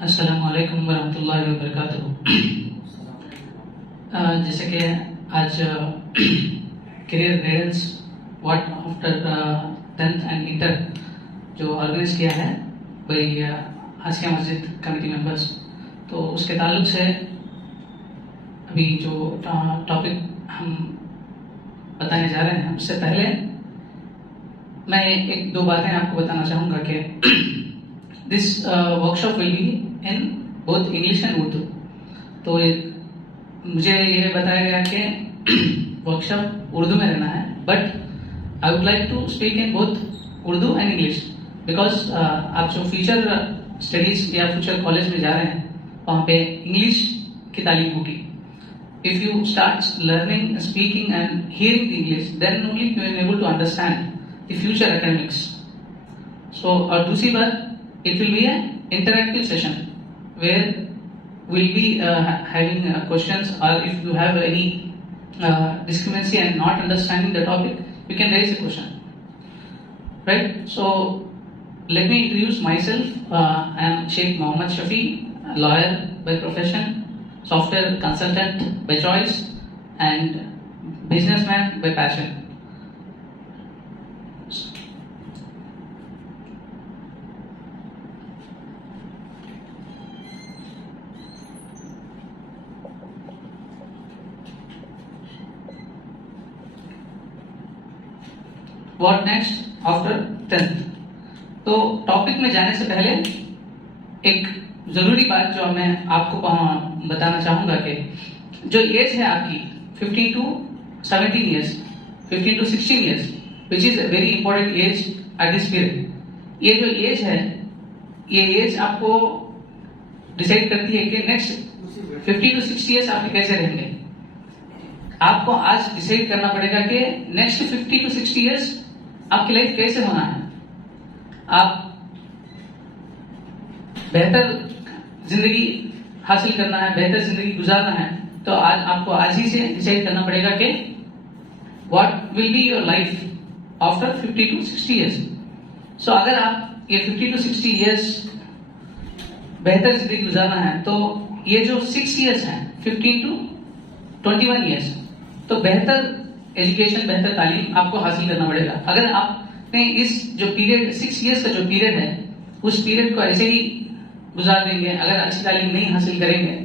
अस्सलाम वालेकुम वरहमतुल्लाहि वबरकातुहू। जैसे कि आज career guidance what after 10th and inter जो ऑर्गेनाइज किया है भाई आसिया मस्जिद कमेटी मेंबर्स, तो उसके ताल्लुक से अभी जो टॉपिक हम बताने जा रहे हैं उससे पहले मैं एक दो बातें आपको बताना चाहूँगा कि this workshop will be in both English and Urdu. तो मुझे ये बताया गया कि वर्कशॉप उर्दू में रहना है, but I would like to speak in both Urdu and English because आप जो फ्यूचर स्टडीज या फ्यूचर कॉलेज में जा रहे हैं वहाँ पे इंग्लिश की तालीम होगी। If you start learning, speaking and hearing the English, then only you are able to understand the future academics. So, और दूसरी बात, it will be an interactive session where we'll be having questions, or if you have any discrepancy and not understanding the topic, you can raise a question. Right? So, let me introduce myself. I am Sheikh Mohammad Shafi, a lawyer by profession, software consultant by choice, and businessman by passion. What next after 10th? तो topic में जाने से पहले एक जरूरी बात जो मैं आपको बताना चाहूंगा कि जो एज है आपकी 15 to 17 years, 15 to 16 years, which is a very important age at this period. ये जो एज है, ये एज आपको डिसाइड करती है कि नेक्स्ट 50 to 60 years आप कैसे रहेंगे। आपको आज डिसाइड करना पड़ेगा कि नेक्स्ट 50 to 60 years आपकी लाइफ कैसे होना है। आप बेहतर जिंदगी हासिल करना है, बेहतर जिंदगी गुजारना है, तो आज आपको आज ही से डिसाइड करना पड़ेगा कि what will be your life after 50 to 60 years. सो अगर आप ये 50 to 60 years बेहतर जिंदगी गुजारना है तो ये जो 6 years हैं 15 to 21 years, तो बेहतर एजुकेशन, बेहतर तालीम आपको हासिल करना पड़ेगा। अगर आपने इस जो पीरियड 6 years का जो पीरियड है उस पीरियड को ऐसे ही गुजार देंगे, अगर अच्छी तालीम नहीं हासिल करेंगे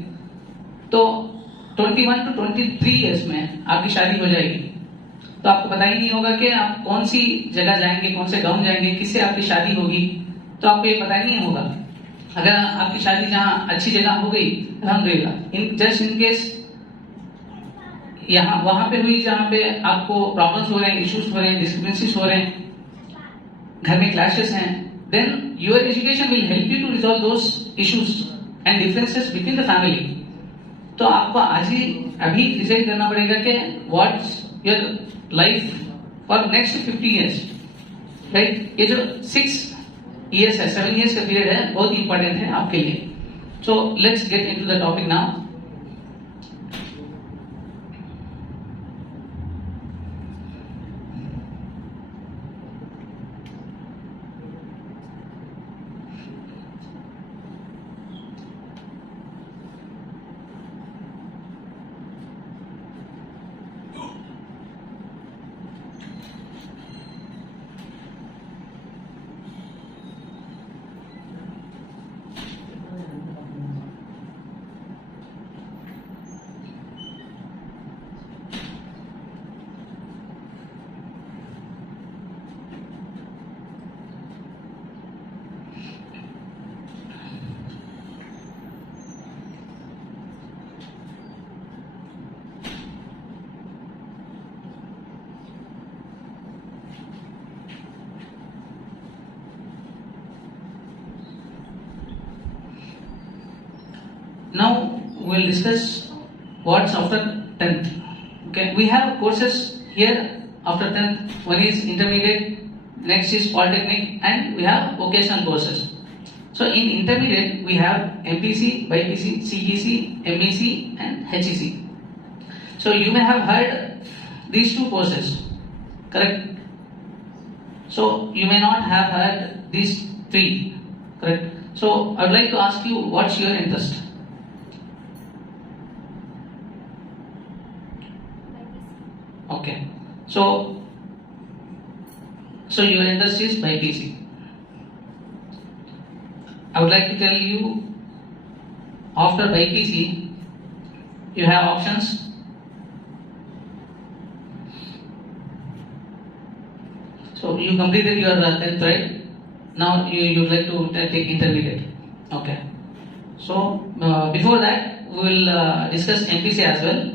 तो 21 to 23 years में आपकी शादी हो जाएगी, तो आपको पता ही नहीं होगा कि आप कौन सी जगह जाएंगे, कौन से गांव जाएंगे, किससे आपकी शादी होगी, तो आपको ये पता ही नहीं होगा। अगर आपकी शादी जहाँ अच्छी जगह हो गई अल्हम्दुलिल्लाह, इन केस यहाँ वहां पे हुई जहाँ पे आपको प्रॉब्लम्स हो रहे हैं, इश्यूज हो रहे हैं, डिस्क्रिपेंसीज हो रहे हैं, घर में क्लैशेस हैं, then your education will help you to resolve those issues and differences within the family. तो आपको आज ही अभी डिसाइड करना पड़ेगा कि what's your life for next 50 years, right? ये जो 6 years है, 7 years का पीरियड है, बहुत इंपॉर्टेंट है आपके लिए। So let's get into the topic now. Now we'll discuss what's after 10th. Okay, we have courses here after 10th. One is intermediate, next is polytechnic, and we have vocational courses. So in intermediate we have MPC, BPC, CGC, MEC, and HEC. So you may have heard these two courses, correct? So you may not have heard these three, correct? So I would like to ask you, what's your interest? Okay. So your interest is BiPC. I would like to tell you, after BiPC, you have options. So you completed your 10th, right? Now you would like to take intermediate. Okay. So before that, we will discuss MPC as well.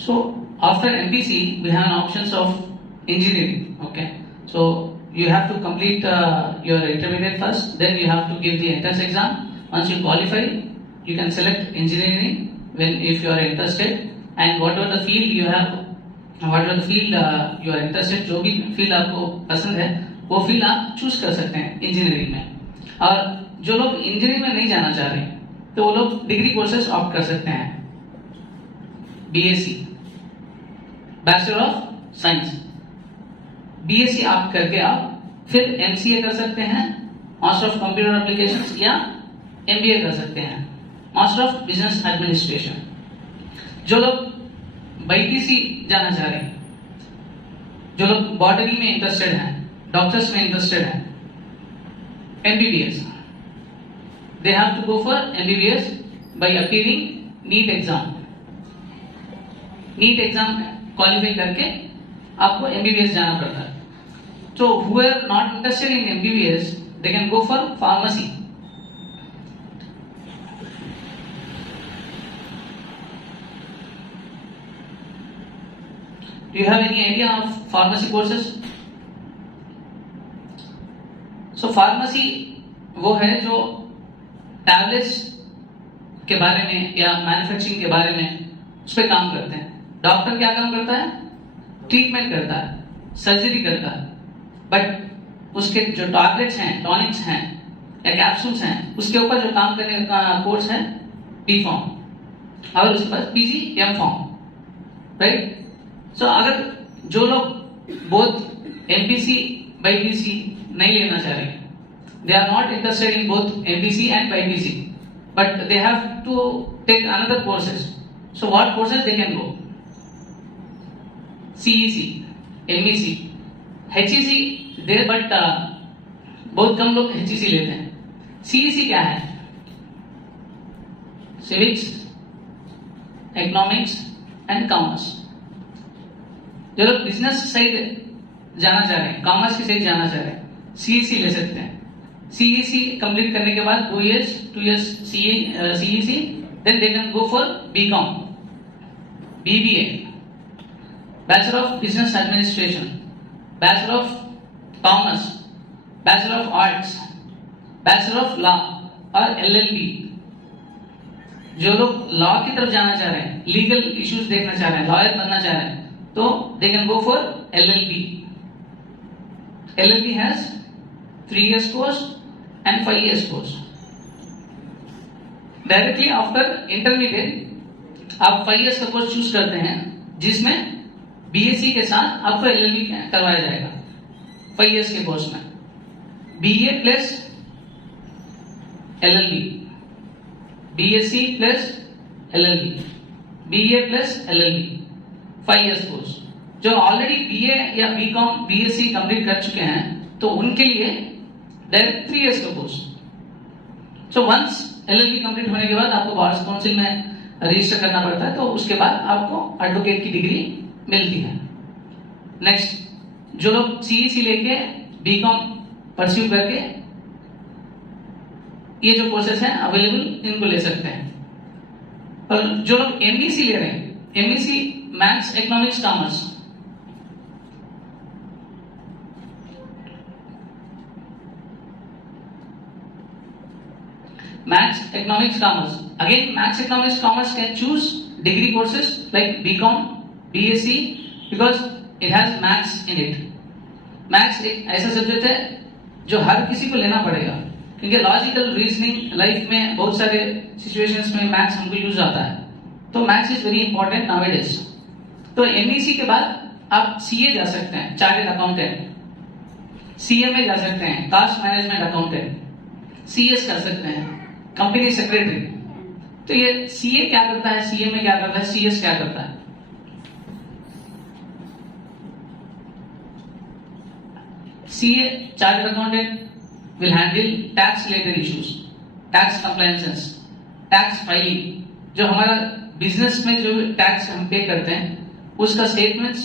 So after MPC, we have options of engineering. Okay. So you have to complete your intermediate first, then you have to give the entrance exam. Once you qualify, you can select engineering if you are interested, and whatever the field you have, whatever the field you are interested, जो भी field आपको पसंद है, वो field आप choose कर सकते हैं engineering में. और जो लोग engineering में नहीं जाना चाह रहे, तो वो लोग degree courses opt कर सकते हैं. BSc, bachelor of science. BSc आप करके आप फिर MCA कर सकते हैं, मास्टर ऑफ कंप्यूटर एप्लीकेशंस, या MBA कर सकते हैं, मास्टर ऑफ बिजनेस एडमिनिस्ट्रेशन. जो लोग BiPC जाना चाह रहे हैं, जो लोग बॉटनी में इंटरेस्टेड हैं, डॉक्टर्स में इंटरेस्टेड हैं, MBBS, they have to go for MBBS by appearing NEET exam. NEET exam qualify करके आपको MBBS जाना पड़ता है. So who are not interested in MBBS, they can go for pharmacy. Do you have any idea of pharmacy courses? So pharmacy वो है जो tablets के बारे में या मैन्युफैक्चरिंग के बारे में उस पर काम करते हैं. डॉक्टर क्या काम करता है? ट्रीटमेंट करता है, सर्जरी करता है, बट उसके जो टैबलेट्स हैं, टॉनिक्स हैं या कैप्सूल्स हैं, उसके ऊपर जो काम करने का कोर्स है बी फॉर्म, और उसके बाद PG M फॉर्म, राइट. सो अगर जो लोग बोथ MPC BiPC नहीं लेना चाह रहे, they are not interested in both MPC and BiPC, but they have to take another courses. So what courses they can go? CEC, MEC, HEC there, but बहुत कम लोग HEC लेते हैं. CEC क्या है? Civics, Economics and Commerce. जो लोग business side जाना चाह रहे हैं, कॉमर्स की साइड जाना चाह रहे हैं, CEC ले सकते हैं. CEC कंप्लीट करने के बाद 2 years CEC, then they can go for BCom, BBA, Bachelor of Business Administration, Bachelor of Commerce, Bachelor of Arts, Bachelor of Law और LLB. जो लोग लॉ की तरफ जाना चाह रहे हैं, लीगल इश्यूज देखना चाह रहे हैं, लॉयर बनना चाह रहे हैं, तो they can go for LLB. LLB has 3 years course and 5 years course. Directly after intermediate आप 5 years का कोर्स चूज करते हैं, जिसमें BSc के साथ आपको LLB करवाया जाएगा 5 years के कोर्स में. BA plus LLB, BSc plus LLB, BA plus LLB, 5 years course. जो ऑलरेडी BA या BCom BSc कंप्लीट कर चुके हैं तो उनके लिए डायरेक्ट 3 years का course. So once LLB complete होने के बाद आपको बार काउंसिल में रजिस्टर करना पड़ता है, तो उसके बाद आपको एडवोकेट की डिग्री मिलती है। नेक्स्ट, जो लोग CEC लेके BCom परस्यू करके ये जो कोर्सेस हैं अवेलेबल इनको ले सकते हैं। और जो लोग MBC ले रहे हैं, MBC maths economics commerce, Maths, Economics, Commerce. Again, Maths, Economics, Commerce can choose degree courses like BCom, BSc because it has Maths in it. Maths एक ऐसा सब्जेक्ट है जो हर किसी को लेना पड़ेगा, क्योंकि लॉजिकल रीजनिंग लाइफ में बहुत सारे सिचुएशंस में मैथ्स हमको यूज आता है, तो maths is very important nowadays. तो MBC के बाद आप CA जा सकते हैं, चार्टर्ड अकाउंटेंट, CMA जा सकते हैं, कास्ट मैनेजमेंट अकाउंटेंट, CS कर सकते हैं, कंपनी सेक्रेटरी। तो ये CA क्या करता है, CMA क्या करता है, CS क्या करता है? CA chartered accountant will handle tax related issues, tax compliances, tax filing, जो हमारा बिजनेस में जो टैक्स हम पे करते हैं उसका स्टेटमेंट्स,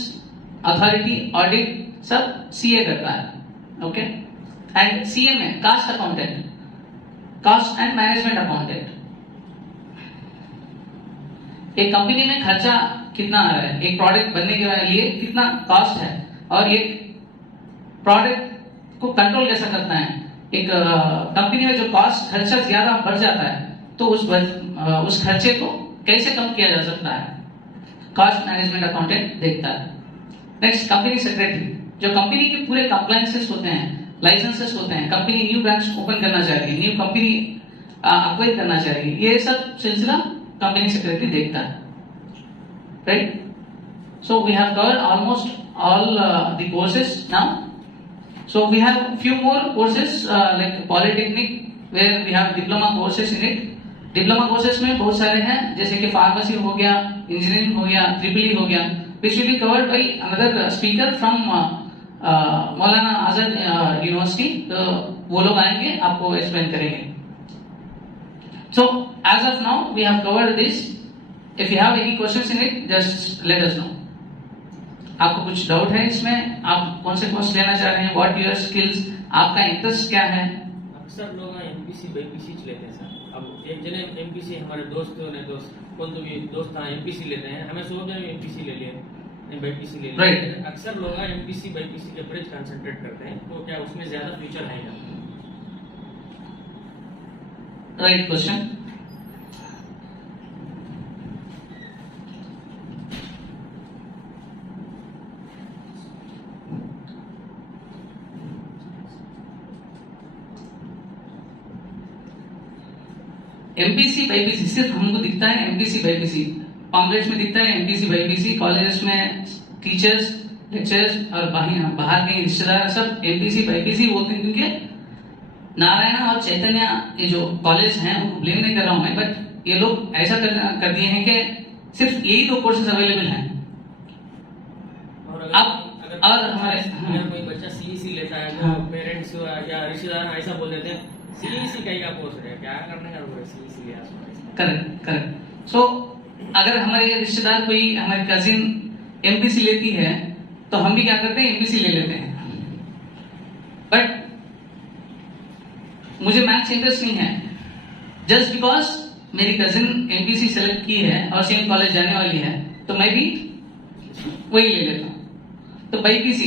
अथॉरिटी, ऑडिट सब CA करता है। Okay. And CMA cost accountant, cost and management accountant. एक कंपनी में खर्चा कितना आ रहा है, एक प्रोडक्ट बनने के लिए कितना कॉस्ट है, और एक प्रोडक्ट को कंट्रोल कैसा करना है। एक कंपनी में जो कॉस्ट खर्चा ज्यादा बढ़ जाता है तो उस खर्चे को कैसे कम किया जा सकता है, कॉस्ट मैनेजमेंट अकाउंटेंट देखता है। नेक्स्ट, कंपनी सेक्रेटरी, जो कंपनी के पूरे कंप्लायंसेस होते हैं, लाइसेंसेस होते हैं, कंपनी न्यू ब्रांच ओपन करना चाह रही है, न्यू कंपनी अक्वायर करना चाह रही है, ये सब सिलसिला कंपनी सेक्रेटरी देखता है। Right? So we have covered almost all the courses now. So we have few more courses like polytechnic where we have diploma courses in it. Diploma courses में बहुत सारे हैं, जैसे कि फार्मेसी हो गया, इंजीनियरिंग हो गया, EEE हो गया, which will be covered by another speaker from Maulana Azad university. तो वो लोग आएंगे, आपको एक्सप्लेन करेंगे। So as of now we have covered this. If you have any questions in it, just let us know. आपको कुछ डाउट है इसमें, आप कौन से कोर्स लेना चाह रहे हैं, व्हाट योर स्किल्स, आपका इंटरेस्ट क्या है? अक्सर लोग MPC BPC लेते हैं सर। अब एक जने MPC हमारे दोस्त कौन तो भी दोस्त MPC लेते हैं, हमें सोच रहे MPC ले लिए, BPC ले लिए। Right. अक्सर लोग MPC BPC के ऊपर कंसंट्रेट करते हैं, तो क्या उसमें ज्यादा फ्यूचर है क्या? Right question. MPC BPC सिर्फ हमको दिखता है MPC BPC, पॉम्पलेट्स में दिखता है MPC BPC, कॉलेजेस में टीचर्स, लेक्चरर्स और बाहर के रिश्तेदार सब MPC BPC बोलते हैं, क्योंकि नारायणा और चैतन्य ये जो कॉलेज हैं उनको ब्लेम नहीं कर रहा हूं मैं, बट ये लोग ऐसा कर दिए हैं कि सिर्फ यही दो कोर्सेज अवेलेबल हैं। और हमारे अगर कोई बच्चा CEC लेता है तो पेरेंट्स या रिश्तेदार ऐसा बोल देते हैं CEC का कोर्स है, क्या करने का वो CEC लिया। करेक्ट। सो अगर हमारे रिश्तेदार कोई हमारी कजिन MPC लेती है तो हम भी क्या करते हैं, MPC ले लेते हैं। बट मुझे मैथ्स इंटरेस्ट नहीं है, जस्ट बिकॉज मेरी कजिन MPC सेलेक्ट की है और सेम कॉलेज जाने वाली है तो मैं भी वही ले लेता हूं। तो BPC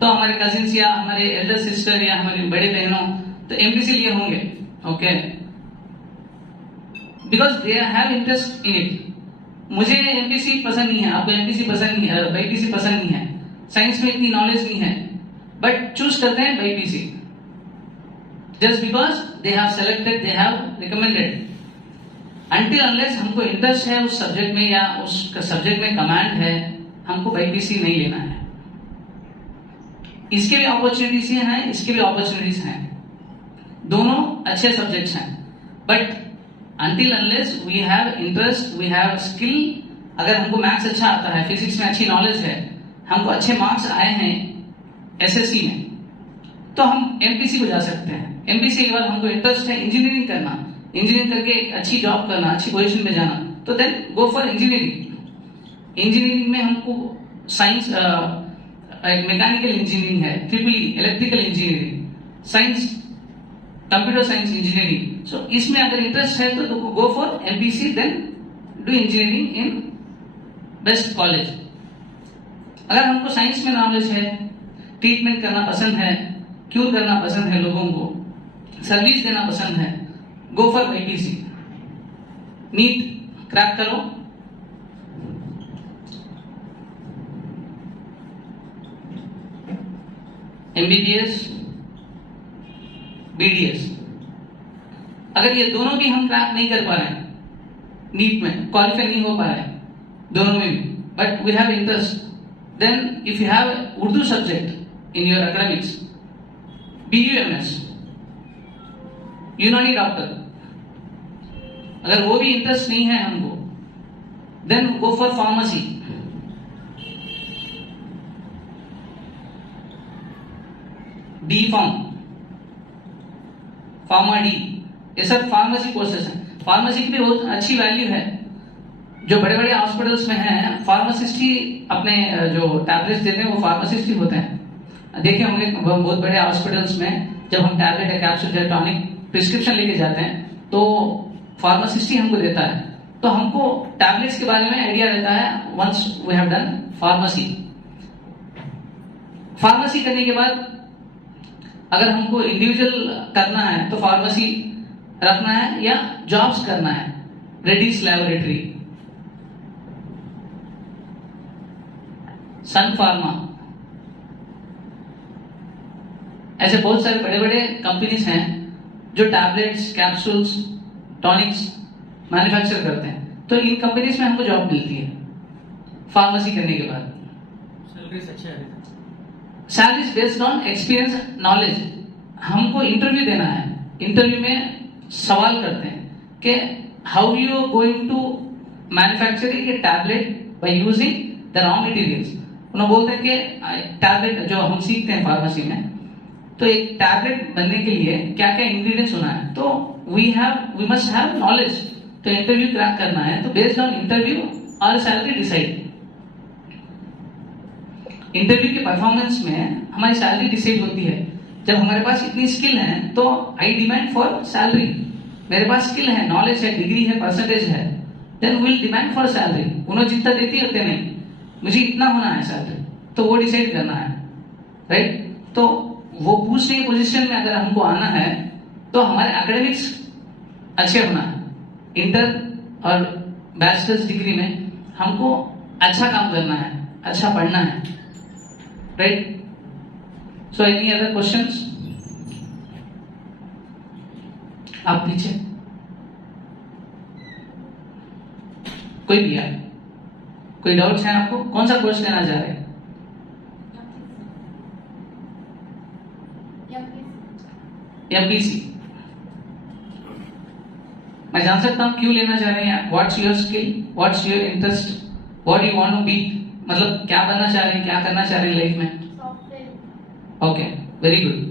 तो हमारे कजिन्स या हमारे एल्डर सिस्टर या हमारे बड़े बहनों तो MPC लिए होंगे। Okay, because they have interest in it. मुझे MPC पसंद नहीं है, आपको MPC पसंद नहीं है, BPC पसंद नहीं है, साइंस में इतनी नॉलेज नहीं है, बट चूज करते हैं BPC just because they have selected, they have recommended. Until unless हमको इंटरेस्ट है उस सब्जेक्ट में या उस सब्जेक्ट में कमांड है, हमको BPC नहीं लेना है। इसके भी अपॉर्चुनिटीज हैं, इसके भी अपॉर्चुनिटीज हैं, दोनों अच्छे सब्जेक्ट्स हैं, but until unless we have interest, we have skill, अगर हमको मैथ्स अच्छा आता है, फिजिक्स में अच्छी नॉलेज है, हमको अच्छे मार्क्स आए हैं एसएससी में, तो हम एमपीसी को जा सकते हैं। एमपीसी के बाद हमको इंटरेस्ट है इंजीनियरिंग करना, इंजीनियरिंग करके एक अच्छी जॉब करना, अच्छी पोजीशन में जाना, तो then go for engineering. Engineering में हमको साइंस, मैकेनिकल इंजीनियरिंग है, triple electrical engineering, science, computer science engineering, so इसमें अगर इंटरेस्ट है तो go for MPC, then do engineering in best college. अगर हमको साइंस में नॉलेज है, ट्रीटमेंट करना पसंद है, क्यूर करना पसंद है, लोगों को सर्विस देना पसंद है, go for BPC. NEET crack करो, एमबीबीएस, बीडीएस। अगर ये दोनों भी हम क्रैक नहीं कर पा रहे हैं, नीट में क्वालिफाई नहीं हो पा रहे हैं दोनों में भी, but we have interest, then if you have Urdu subject in your academics, BUMS, Unani doctor, अगर वो भी इंटरेस्ट नहीं है हमको, then go for pharmacy. D pharm, pharma D, ये सब फार्मेसी कोर्सेस हैं। फार्मेसी की भी बहुत अच्छी वैल्यू है। जो बड़े बड़े हॉस्पिटल्स में हैं, फार्मासिस्ट ही अपने जो टैबलेट्स देते हैं वो फार्मासिस्ट ही होते हैं। देखे होंगे बहुत बड़े हॉस्पिटल्स में जब हम टैबलेट या कैप्सूल या टॉनिक प्रिस्क्रिप्शन लेके जाते हैं तो फार्मासिस्ट ही हमको देता है, तो हमको टैबलेट्स के बारे में आइडिया रहता है once we have done pharmacy. Pharmacy करने के बाद अगर हमको इंडिविजुअल करना है तो फार्मेसी रखना है या जॉब्स करना है, रेड्डीज लैबोरेटरी, सन फार्मा, ऐसे बहुत सारे बड़े बड़े कंपनीज हैं जो टैबलेट्स, कैप्सूल्स, टॉनिक्स मैन्युफैक्चर करते हैं, तो इन कंपनीज में हमको जॉब मिलती है फार्मेसी करने के बाद। सैलरीज अच्छा है, salaries based on experience, knowledge. हमको इंटरव्यू देना है, इंटरव्यू में सवाल करते हैं कि how you are going to manufacturing a tablet by using the raw materials. उन्होंने बोलते हैं कि टैबलेट जो हम सीखते हैं फार्मेसी में, तो एक टैबलेट बनने के लिए क्या क्या इंग्रेडिएंट्स होना है, तो वी मस्ट हैव नॉलेज। तो इंटरव्यू क्रैक करना है तो बेस्ड ऑन इंटरव्यू और सैलरी डिसाइड। इंटरव्यू के परफॉर्मेंस में हमारी सैलरी डिसाइड होती है। जब हमारे पास इतनी स्किल है तो आई डिमांड फॉर सैलरी। मेरे पास स्किल है, नॉलेज है, डिग्री है, परसेंटेज है, then will demand for salary. उन्होंने जितना देती है उतने नहीं, मुझे इतना होना है सैलरी, तो वो डिसाइड करना है, राइट। तो वो पूछने की पोजीशन में अगर हमको आना है तो हमारे एकेडमिक्स अच्छे होना है। इंटर और बैचलर्स डिग्री में हमको अच्छा काम करना है, अच्छा पढ़ना है, right. So any other questions? आप पीछे कोई भी है, कोई डाउट्स है आपको? कौन सा कोर्स लेना चाह रहे हैं? एमपीसी। मैं जान सकता हूं क्यों लेना चाह रहे हैं? What's your skill, what's your interest, what you want to be, मतलब क्या बनना चाह रहे हैं, क्या करना चाह रहे हैं लाइफ में? Okay, very good.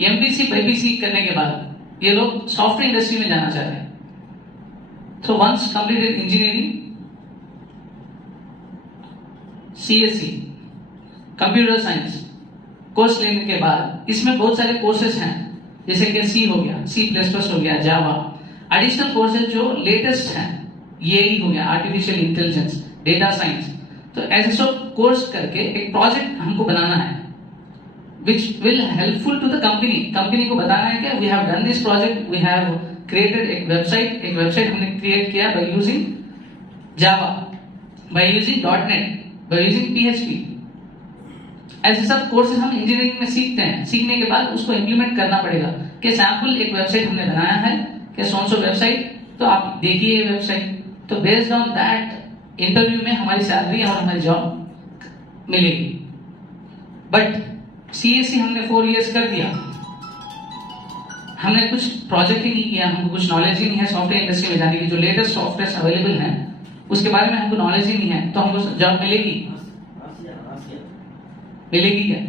MPC BPC करने के बाद ये लोग सॉफ्टवेयर इंडस्ट्री में जाना चाह रहे हैं। So once completed engineering, CSE, computer science course लेने के बाद इसमें बहुत सारे कोर्सेज हैं, जैसे कि C हो गया, C++ हो गया, जावा, एडिशनल कोर्सेज जो लेटेस्ट हैं, ये हो गया, आर्टिफिशियल इंटेलिजेंस, डेटा साइंस। तो ऐसे सब कोर्स करके एक प्रोजेक्ट हमको बनाना है which will helpful to the company। Company को बताना है कि we have done this project, we have created एक वेबसाइट हमने क्रिएट किया by using Java, by using .NET, by using PHP। ऐसे सब कोर्सेज हम इंजीनियरिंग में सीखते हैं। सीखने के बाद उसको इम्प्लीमेंट करना पड़ेगा। कि सैंपल एक वेबसाइट हमने बनाया है कि सो वेबसाइट, तो आप देखिए ये वेबसाइट, तो बेस्ड ऑन दैट इंटरव्यू में हमारी सैलरी और हमारी जॉब मिलेगी। बट सीएससी हमने 4 इयर्स कर दिया, हमने कुछ प्रोजेक्ट ही नहीं किया, हमको कुछ नॉलेज ही नहीं है सॉफ्टवेयर इंडस्ट्री में जाने की, जो लेटेस्ट सॉफ्टवेयर अवेलेबल है उसके बारे में हमको नॉलेज ही नहीं है, तो हमको जॉब मिलेगी? मिलेगी क्या?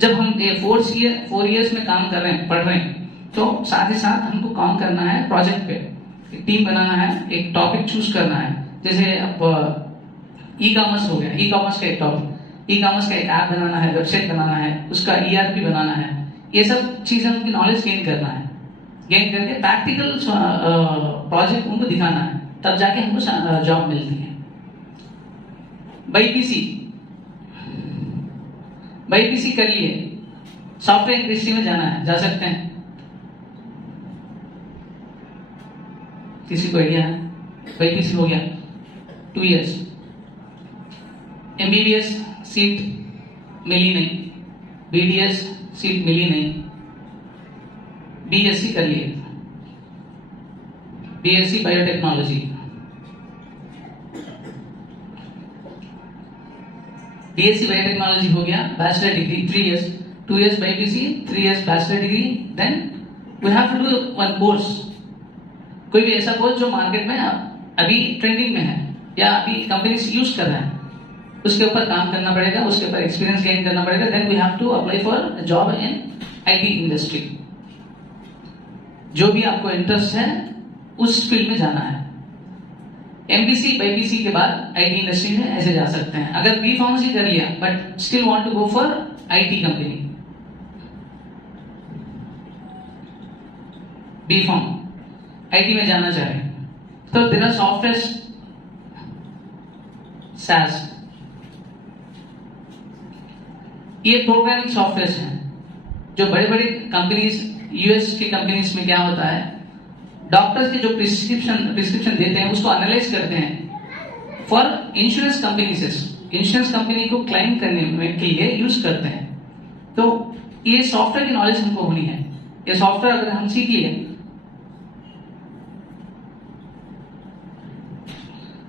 जब हम ये 4 इयर्स में काम कर रहे हैं, पढ़ रहे हैं, तो साथ ही साथ हमको काम करना है प्रोजेक्ट पे, एक टीम बनाना है, एक टॉपिक चूज करना है। जैसे अब ई कॉमर्स हो गया, ई कॉमर्स का एक टॉपिक, ई कॉमर्स का एक ऐप बनाना है, वेबसाइट बनाना है, उसका ERP बनाना है, ये सब चीजें उनकी नॉलेज गेन करना है, गेन करके प्रैक्टिकल प्रोजेक्ट उनको दिखाना है, तब जाके हमको जॉब मिलती है। BPC कर लिए, सॉफ्टवेयर इंडस्ट्री में जाना है, जा सकते हैं? किसी को आइडिया है? BPC हो गया 2 इयर्स, MBBS सीट मिली नहीं, BDS सीट मिली नहीं, BSc कर लिए, BSc बायोटेक्नोलॉजी, BSc बायोटेक्नोलॉजी हो गया, bachelor degree 3 years, 2 years BPC, 3 years bachelor degree, then we have to do one course, कोई भी ऐसा कोर्स जो मार्केट में अभी ट्रेंडिंग में है या अभी कंपनीज यूज कर रहे हैं, उसके ऊपर काम करना पड़ेगा, उसके ऊपर एक्सपीरियंस गेन करना पड़ेगा, then we have to apply for job in IT industry. जो भी आपको इंटरेस्ट है उस फील्ड में जाना है। MPC BPC के बाद IT इंडस्ट्री में ऐसे जा सकते हैं। अगर B फार्मेसी कर लिया but still want to go for IT company, B pharm IT में जाना चाहे तो देयर आर सॉफ्टवेयर SaaS, ये प्रोग्रामिंग सॉफ्टवेयर हैं जो बड़े बड़े कंपनीज, US की कंपनीज में क्या होता है, डॉक्टर्स के जो प्रिस्क्रिप्शन देते हैं उसको एनालाइज करते हैं फॉर इंश्योरेंस कंपनी से, इंश्योरेंस कंपनी को क्लाइम करने में के लिए यूज करते हैं। तो ये सॉफ्टवेयर की नॉलेज हमको होनी है। ये सॉफ्टवेयर अगर हम सीख लिए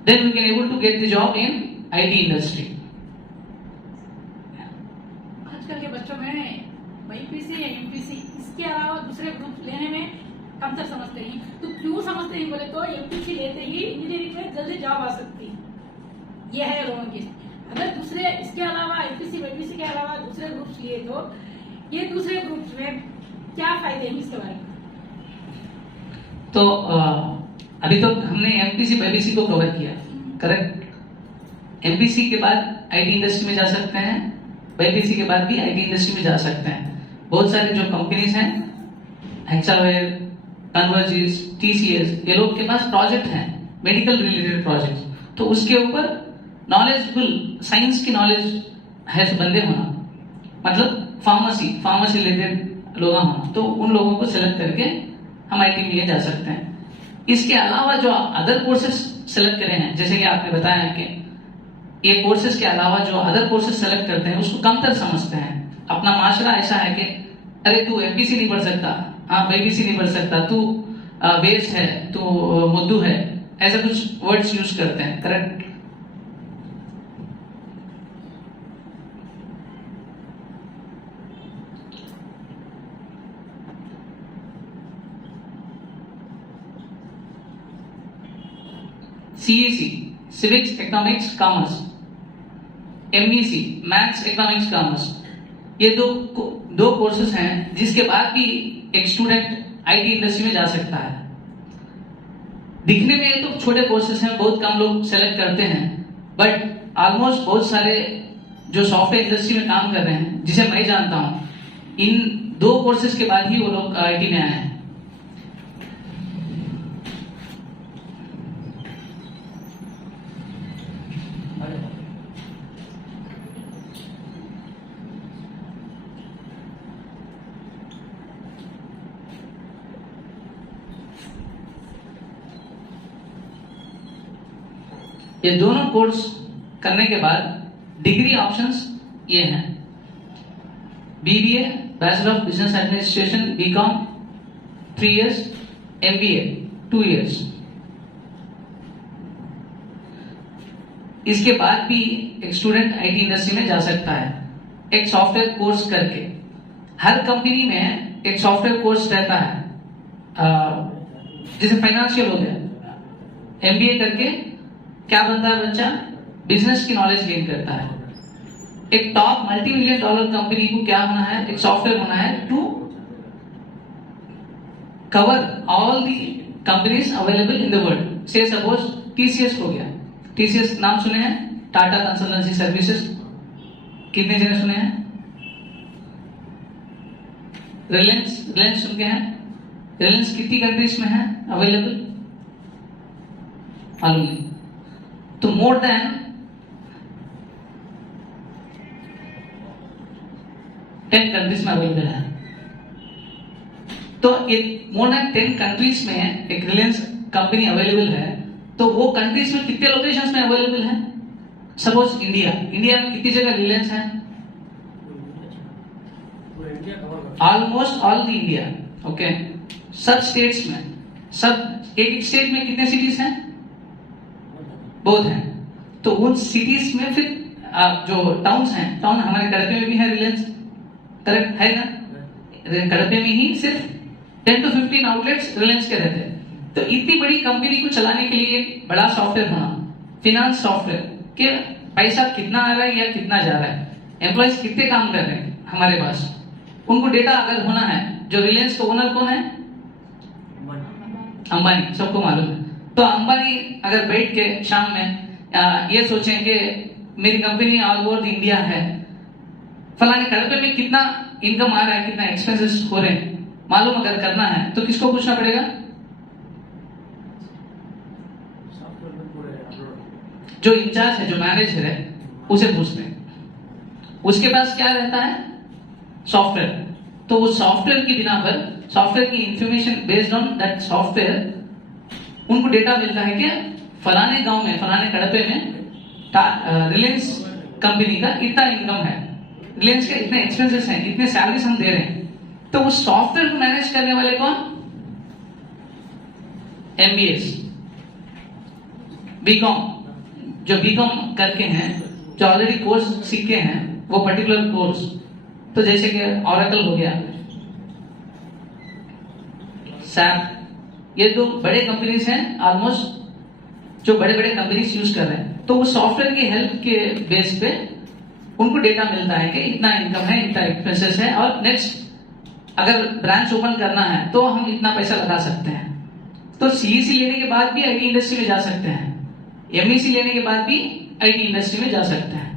then we can able to get the job in IT industry. आजकल के बच्चों में BPC या MPC इसके अलावा दूसरे ग्रुप लेने में कमतर समझते हैं। तो क्यों समझते हैं बोले तो MPC लेते ही इंजीनियरिंग में जल्दी जॉब आ सकती है, ये है लोगों की। अगर दूसरे इसके अलावा MPC BPC के अलावा दूसरे ग्रुप्स लिए तो ये दूसरे ग्रुप्स में क्या फायदे हैं इसके बारे में? तो अभी तो हमने MPC BPC को कवर किया, करेक्ट। MPC के बाद IT इंडस्ट्री में जा सकते हैं, BPC के बाद भी IT इंडस्ट्री में जा सकते हैं। बहुत सारे जो कंपनीज हैं, हेक्सावेयर, कन्वर्जिस, TCS, ये लोग के पास प्रोजेक्ट हैं, मेडिकल रिलेटेड प्रोजेक्ट, तो उसके ऊपर नॉलेजफुल साइंस की नॉलेज है बंदे होना, मतलब फार्मेसी रिलेटेड लोग होना, तो उन लोगों को सिलेक्ट करके हम IT में जा सकते हैं। इसके अलावा जो अदर कोर्सेज सेलेक्ट करे हैं, जैसे कि आपने बताया कि ये कोर्सेज के अलावा जो अदर कोर्सेज सेलेक्ट करते हैं उसको कमतर समझते हैं। अपना माशरा ऐसा है कि अरे तू MPC नहीं पढ़ सकता, हाँ BPC नहीं पढ़ सकता, तू वेस्ट है, तू मुद्दू है, ऐसा कुछ वर्ड्स यूज करते हैं, correct. CEC civics economics commerce, MEC maths economics commerce, ये दो कोर्सेज हैं जिसके बाद भी एक स्टूडेंट IT इंडस्ट्री में जा सकता है। दिखने में तो छोटे कोर्सेज हैं, बहुत कम लोग सेलेक्ट करते हैं, बट ऑलमोस्ट बहुत सारे जो सॉफ्टवेयर इंडस्ट्री में काम कर रहे हैं, जिसे मैं जानता हूं, इन 2 कोर्सेज के बाद ही वो लोग IT में आए हैं। ये दोनों कोर्स करने के बाद डिग्री ऑप्शंस ये हैं: BBA bachelor of business administration BCom 3 years, MBA 2 years। इसके बाद भी एक स्टूडेंट आईटी इंडस्ट्री में जा सकता है एक सॉफ्टवेयर कोर्स करके। हर कंपनी में एक सॉफ्टवेयर कोर्स रहता है, जैसे फाइनेंशियल हो गया, एमबीए करके क्या बनता है बच्चा, बिजनेस की नॉलेज गेन करता है। एक टॉप $multi-million कंपनी को क्या होना है, एक सॉफ्टवेयर होना है to cover all the companies available in the world. से सपोज टीसीएस हो गया, टीसीएस नाम सुने हैं, टाटा कंसल्टेंसी सर्विसेज, कितने जने सुने हैं? रिलायंस सुन के हैं? रिलायंस कितनी कंट्रीज में है अवेलेबल, मालूम नहीं। तो मोर देन 10 कंट्रीज में अवेलेबल है। तो ये मोर देन 10 कंट्रीज में एक रिलायंस कंपनी अवेलेबल है, तो वो कंट्रीज में कितने लोकेशंस में अवेलेबल है? सपोज इंडिया में कितनी जगह रिलायंस है? Almost all the India, okay. सब स्टेट्स में, सब एक स्टेट में कितने सिटीज हैं? बहुत हैं। तो उन सिटीज में फिर जो टाउन्स हैं, टाउन हमारे कड़पे में भी है रिलायंस, करेक्ट है ना? कड़पे में ही सिर्फ 10 to 15 आउटलेट्स रिलायंस के रहते हैं। तो इतनी बड़ी कंपनी को चलाने के लिए एक बड़ा सॉफ्टवेयर होना, फिनांस सॉफ्टवेयर के पैसा कितना आ रहा है या कितना जा रहा है, एम्प्लॉइज कितने काम कर रहे हैं हमारे पास, उनको डेटा अगर होना है। जो रिलायंस का ओनर कौन है? अंबानी, सबको मालूम है। तो अंबानी अगर बैठ के शाम में ये सोचें कि मेरी कंपनी ऑल ओवर इंडिया है, फलाने कड़पे में कितना इनकम आ रहा है, कितना एक्सपेंसेस हो रहे हैं, मालूम अगर करना है तो किसको पूछना पड़ेगा? जो इंचार्ज है, जो मैनेजर है, उसे पूछते हैं। उसके पास क्या रहता है? सॉफ्टवेयर। तो वो सॉफ्टवेयर की बिना पर, सॉफ्टवेयर की information based on that software, उनको डेटा मिलता है कि फलाने गांव में, फलाने कड़पे में रिलायंस कंपनी का इतना इनकम है, रिलायंस के इतने एक्सपेंसेस हैं, इतने सैलरीज हम दे रहे हैं। तो उस सॉफ्टवेयर को मैनेज करने वाले कौन? एमबीएस, बीकॉम, जो बीकॉम करके हैं, जो ऑलरेडी कोर्स सीखे हैं, वो पर्टिकुलर कोर्स। तो जैसे कि ऑरेकल हो गया, सैप, ये दो बड़े कंपनीज हैं ऑलमोस्ट, जो बड़े बड़े कंपनीज यूज कर रहे हैं। तो वो सॉफ्टवेयर की हेल्प के बेस पे उनको डेटा मिलता है कि इतना इनकम है, इतना एक्सपेंसेस है, और नेक्स्ट अगर ब्रांच ओपन करना है तो हम इतना पैसा लगा सकते हैं। तो सीईसी लेने के बाद भी आईटी इंडस्ट्री में जा सकते हैं, एमईसी लेने के बाद भी आईटी इंडस्ट्री में जा सकते हैं।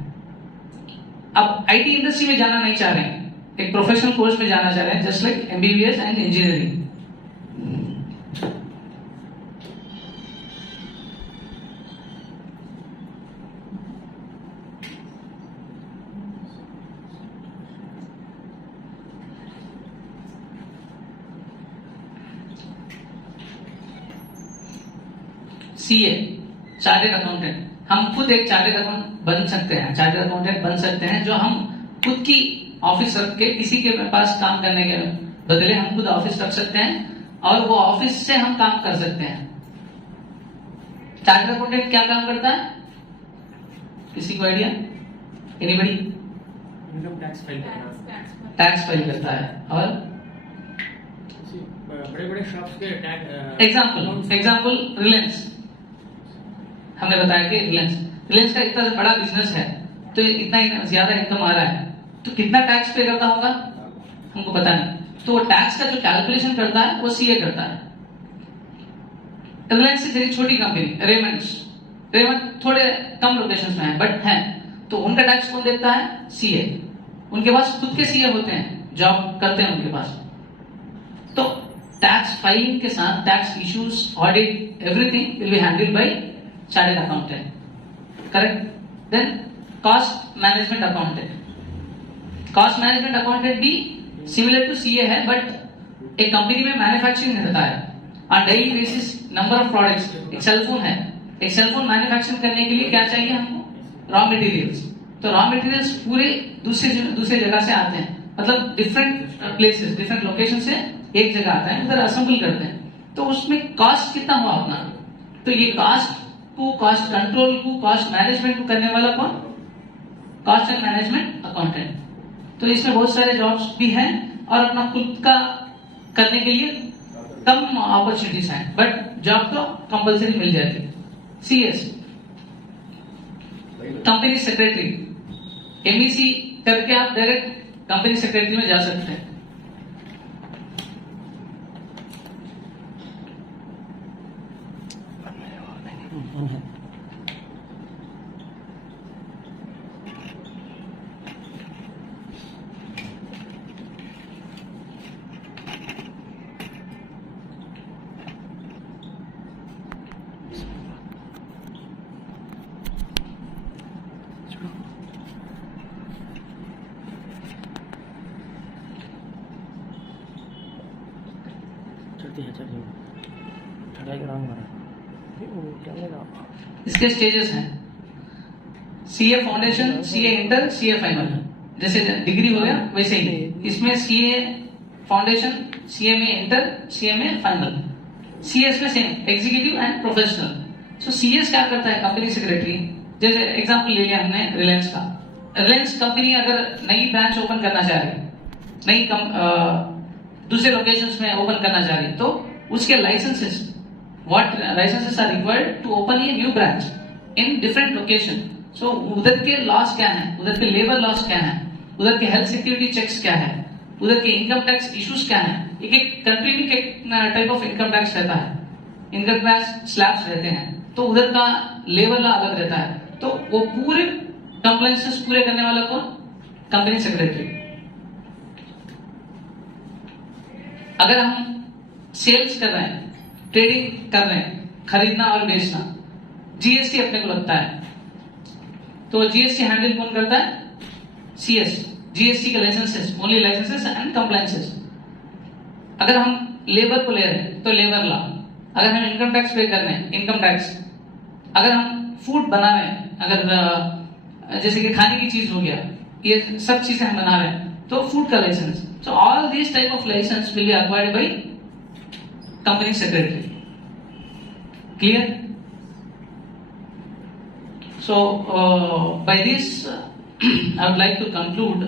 अब आईटी इंडस्ट्री में जाना नहीं चाह रहे हैं, एक प्रोफेशनल कोर्स में जाना चाह रहे हैं, just like MBBS and engineering. CA, chartered accountant, हम खुद एक चार्टर्ड अकाउंट बन सकते हैं, चार्टर्ड अकाउंटेंट बन सकते हैं, जो हम खुद की ऑफिस रख के किसी के पास काम करने के बदले हम खुद ऑफिस रख सकते हैं और वो ऑफिस से हम काम कर सकते हैं। चार्टर्ड अकाउंटेंट क्या काम करता है? किसी को idea? Anybody? Income tax file करना, टैक्स फाइल करता है। और बड़े-बड़े शॉप्स के टैक्स, एग्जांपल रिलायंस, हमने बताया कि रिलायंस का इतना बड़ा बिजनेस है, तो इतना ज्यादा इनकम आ रहा है, तो कितना टैक्स पे करता होगा हमको पता नहीं। तो वो टैक्स का जो कैलकुलेशन करता है वो सीए करता है। रिलायंस से जरी छोटी कंपनी रेमंड थोड़े कम लोकेशंस में है, बट है, तो उनका टैक्स कौन देता है? सीए। उनके पास खुद के सीए होते हैं, जॉब करते हैं उनके पास। तो टैक्स फाइलिंग के साथ tax issues, audit, everything will be handled by chartered accountant, correct? Then cost management accountant, cost management accountant भी सिमिलर टू सीए है, बट एक कंपनी में मैन्युफैक्चरिंग रहता है on daily basis, number of products. एक cellphone है, एक cellphone manufacturing करने के लिए क्या चाहिए हमको? Raw materials. तो रॉ मटेरियल्स पूरे दूसरे जगह से आते हैं, मतलब डिफरेंट प्लेसेस, डिफरेंट लोकेशन से एक जगह आता है, उधर असेंबल करते हैं, तो उसमें कॉस्ट कितना हुआ अपना? तो ये कॉस्ट को, कॉस्ट कंट्रोल को, कॉस्ट मैनेजमेंट को करने वाला कौन? Cost and management accountant. तो इसमें बहुत सारे जॉब्स भी हैं और अपना खुद का करने के लिए कम अपॉर्चुनिटीज हैं, बट जॉब तो कंपलसरी मिल जाती है। CS कंपनी सेक्रेटरी, MEC करके आप डायरेक्ट कंपनी सेक्रेटरी में जा सकते हैं। इसके स्टेजेस हैं, CA foundation, CA inter, CA final. जैसे डिग्री हो गया वैसे ही इसमें CA फाउंडेशन, CA में इंटर, CA में फाइनल। CS में same, executive and professional. So CS क्या करता है? Company secretary. जैसे एग्जांपल ले लिया हमने रिलायंस का। रिलायंस कंपनी अगर नई ब्रांच ओपन करना चाह रही, दूसरे लोकेशंस में ओपन करना चाह रही, तो उसके licences, what licenses are required to open a new branch in different location. So उधर के लॉस क्या है, उधर के लेबर लॉस क्या है, उधर के हेल्थ सिक्योरिटी चेक्स क्या है, उधर के इनकम टैक्स इश्यूज क्या है। एक एक कंट्री में एक टाइप ऑफ इनकम टैक्स रहता है, इनकम टैक्स स्लैब्स रहते हैं, तो उधर का लेबर लॉ अलग रहता है। तो वो पूरे कंप्लायंसेस पूरे करने वाला कौन? Company secretary. अगर हम सेल्स कर रहे हैं, ट्रेडिंग कर रहे हैं, खरीदना और बेचना, GST अपने को लगता है, तो GST हैंडल कौन करता है? CS। GST के licences, only licences and compliances. अगर हम लेबर को ले रहे हैं तो लेबर लॉ, अगर हम इनकम टैक्स पे कर रहे हैं, इनकम टैक्स, अगर हम फूड बना रहे हैं, अगर जैसे कि खाने की चीज हो गया, ये सब चीजें हम बना रहे हैं, तो फूड का licence. So all this type of licence will be acquired by company secretary. Clear? So by this I would like to conclude.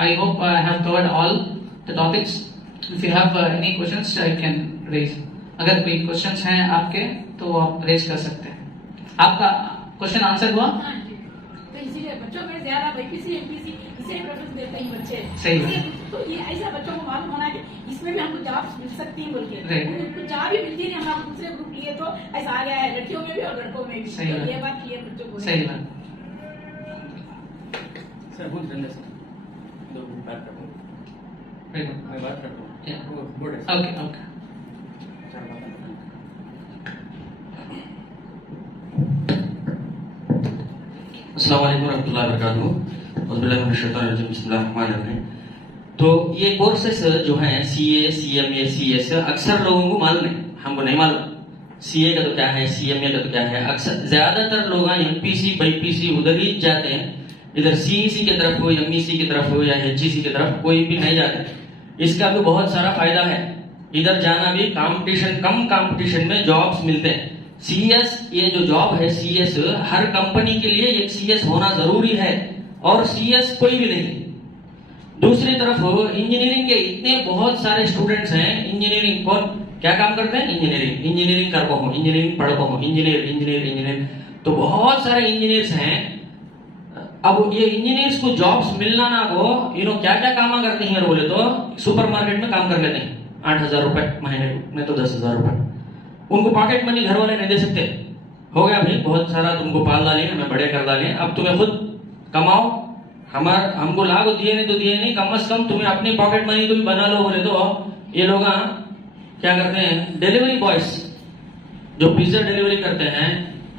I hope I have covered all the topics. If you have any questions I can raise. अगर कोई questions हैं आपके तो आप raise कर सकते हैं। आपका question answer हुआ? हाँ जी। तो इसीलिए बच्चों में ज्यादा BPC MPC इसे प्रेफरेंस देते हैं बच्चे। सही बात। तो ये ऐसा बच्चों को मालूम होना है कि इसमें भी हमको जॉब्स मिल सकती हैं बोल के। उनको जॉब भी मिलती नहीं, हम दूसरे ग्रुप लिए तो ऐसा आ गया है, लड़कियों में भी और लड़कों में भी। सही बात। ये बात क्लियर बच्चों को। सही बात। सर बहुत धन्यवाद सर, दो मिनट बात करता हूँ, मैं बात करता हूँ। बोर्ड है। Okay okay. अस्सलाम वालेकुम रहमतुल्लाहि व बरकातुहू। तो ये कोर्सेस जो हैं CA, CMA, CS अक्सर लोगों को मालूम है, हमको नहीं मालूम। CA का तो क्या है, CMA का तो क्या है। अक्सर ज्यादातर लोग MPC, BPC उधर ही जाते हैं, इधर CEC की तरफ हो, MEC की तरफ हो या HEC की तरफ कोई भी नहीं जाता। इसका भी बहुत सारा फायदा है, इधर जाना भी कंपटीशन, कम कंपटीशन में जॉब्स मिलते हैं। CS ये जो जॉब है CS, हर कंपनी के लिए एक CS होना जरूरी है, और CS कोई भी नहीं। दूसरी तरफ इंजीनियरिंग के इतने बहुत सारे स्टूडेंट्स हैं, इंजीनियरिंग कौन क्या काम करते हैं? इंजीनियरिंग कर पाओ, इंजीनियरिंग पढ़ पाओ, इंजीनियर। तो बहुत सारे इंजीनियर्स हैं। अब ये इंजीनियर्स को जॉब्स मिलना ना को, क्या क्या काम करते हैं बोले तो सुपरमार्केट में काम कर लेते हैं, 8,000 रुपए महीने में, तो 10,000 रुपए उनको पॉकेट मनी घर वाले नहीं दे सकते। हो गया भाई, बहुत सारा तुमको पाल डाले, हमें बड़े कर डाले, अब तुम्हें खुद कमाओ, हमको लाभ दिए नहीं तो दिए नहीं, कम से कम तुम्हें अपनी पॉकेट मनी तुम बना लो बोले तो ये लोग क्या करते हैं? डिलीवरी बॉयज जो पिज्जा डिलीवरी करते हैं,